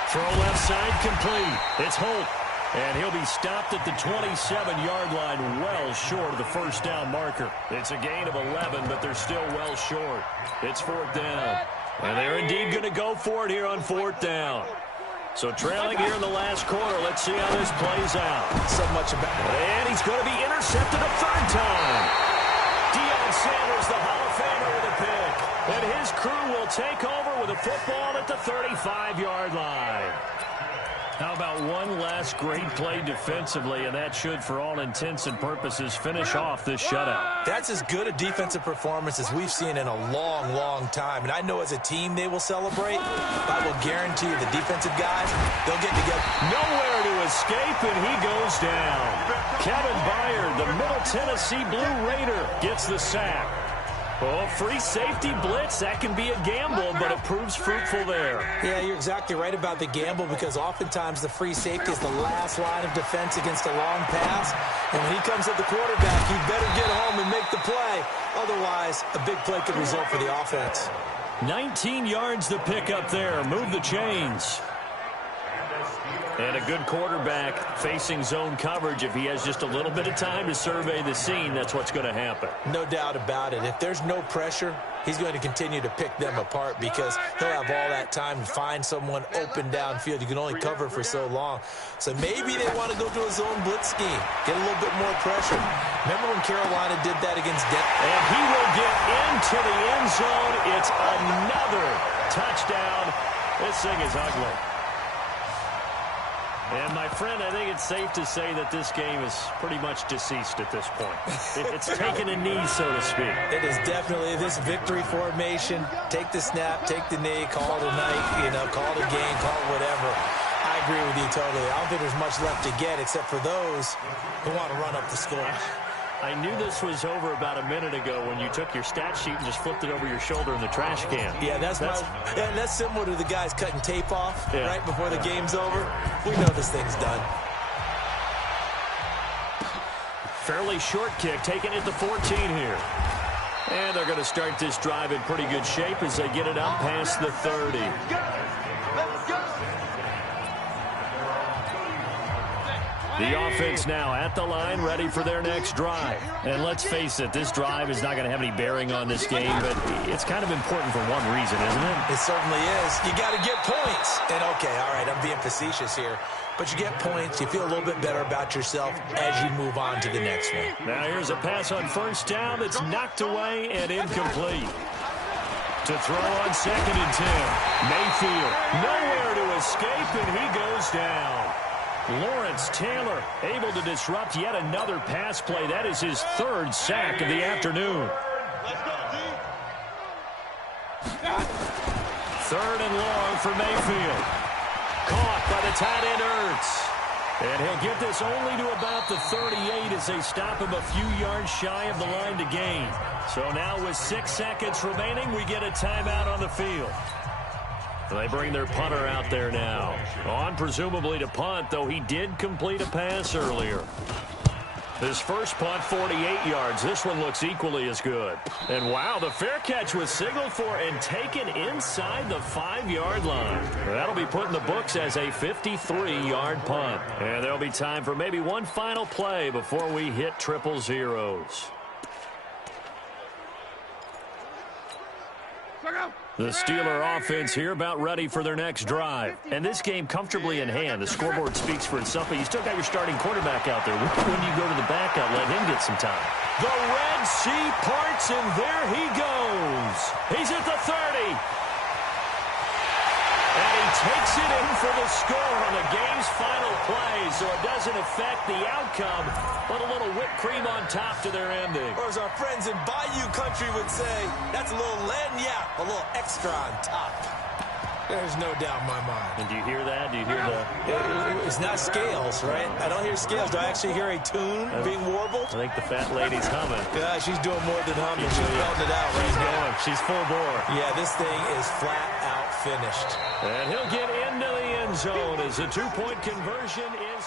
Throw left side complete. It's Holt. And he'll be stopped at the 27-yard line, well short of the 1st down marker. It's a gain of 11, but they're still well short. It's 4th down. And they're indeed going to go for it here on 4th down. So trailing here in the last quarter, let's see how this plays out. So much about it. And he's going to be intercepted a 3rd time. Deion Sanders, the Hall of Famer, with a pick. And his crew will take over with a football at the 35-yard line. How about one last great play defensively, and that should, for all intents and purposes, finish off this shutout. That's as good a defensive performance as we've seen in a long, long time. And I know as a team they will celebrate. I will guarantee you the defensive guys, they'll get together. Nowhere to escape, and he goes down. Kevin Byard, the Middle Tennessee Blue Raider, gets the sack. Oh, free safety blitz, that can be a gamble, but it proves fruitful there. Yeah, you're exactly right about the gamble because oftentimes the free safety is the last line of defense against a long pass. And when he comes at the quarterback, he better get home and make the play. Otherwise, a big play could result for the offense. 19 yards to pick up there. Move the chains. And a good quarterback facing zone coverage. If he has just a little bit of time to survey the scene, that's what's going to happen. No doubt about it. If there's no pressure, he's going to continue to pick them apart because he'll have all that time to find someone open downfield. You can only cover for so long. So maybe they want to go to a zone blitz scheme, get a little bit more pressure. Remember when Carolina did that against Denver? And he will get into the end zone. It's another touchdown. This thing is ugly. And, my friend, I think it's safe to say that this game is pretty much deceased at this point. It's taken a knee, so to speak. It is definitely this victory formation. Take the snap, take the knee, call it a night, call it a game, call it whatever. I agree with you totally. I don't think there's much left to get except for those who want to run up the score. I knew this was over about a minute ago when you took your stat sheet and just flipped it over your shoulder in the trash can. Yeah, that's similar to the guys cutting tape off right before the game's over. We know this thing's done. Fairly short kick, taken at the 14 here. And they're going to start this drive in pretty good shape as they get it up past the 30. The offense now at the line, ready for their next drive. And let's face it, this drive is not going to have any bearing on this game, but it's kind of important for one reason, isn't it? It certainly is. You got to get points. And, okay, all right, I'm being facetious here. But you get points, you feel a little bit better about yourself as you move on to the next one. Now here's a pass on first down that's knocked away and incomplete. To throw on 2nd and 10. Mayfield nowhere to escape, and he goes down. Lawrence Taylor able to disrupt yet another pass play. That is his 3rd sack of the afternoon. 3rd and long for Mayfield. Caught by the tight end Ertz. And he'll get this only to about the 38 as they stop him a few yards shy of the line to gain. So now with 6 seconds remaining, we get a timeout on the field. They bring their punter out there now. On presumably to punt, though he did complete a pass earlier. His first punt, 48 yards. This one looks equally as good. And wow, the fair catch was signaled for and taken inside the 5-yard line. That'll be put in the books as a 53-yard punt. And there'll be time for maybe one final play before we hit triple zeros. The Steeler offense here about ready for their next drive. And this game comfortably in hand. The scoreboard speaks for itself, but you still got your starting quarterback out there. When you go to the backup, let him get some time. The Red Sea parts, and there he goes. He's at the 30. And he takes it in for the score on the game's final play, so it doesn't affect the outcome, but a little whipped cream on top to their ending. Or as our friends in Bayou Country would say, that's a little lagniappe, a little extra on top. There's no doubt in my mind. And do you hear that? Do you hear It's not scales, right? I don't hear scales. Do I actually hear a tune being warbled? I think the fat lady's humming. Yeah, she's doing more than humming. She's belting it out right now. She's full bore. Yeah, this thing is flat out finished. And he'll get into the end zone as a 2-point conversion is...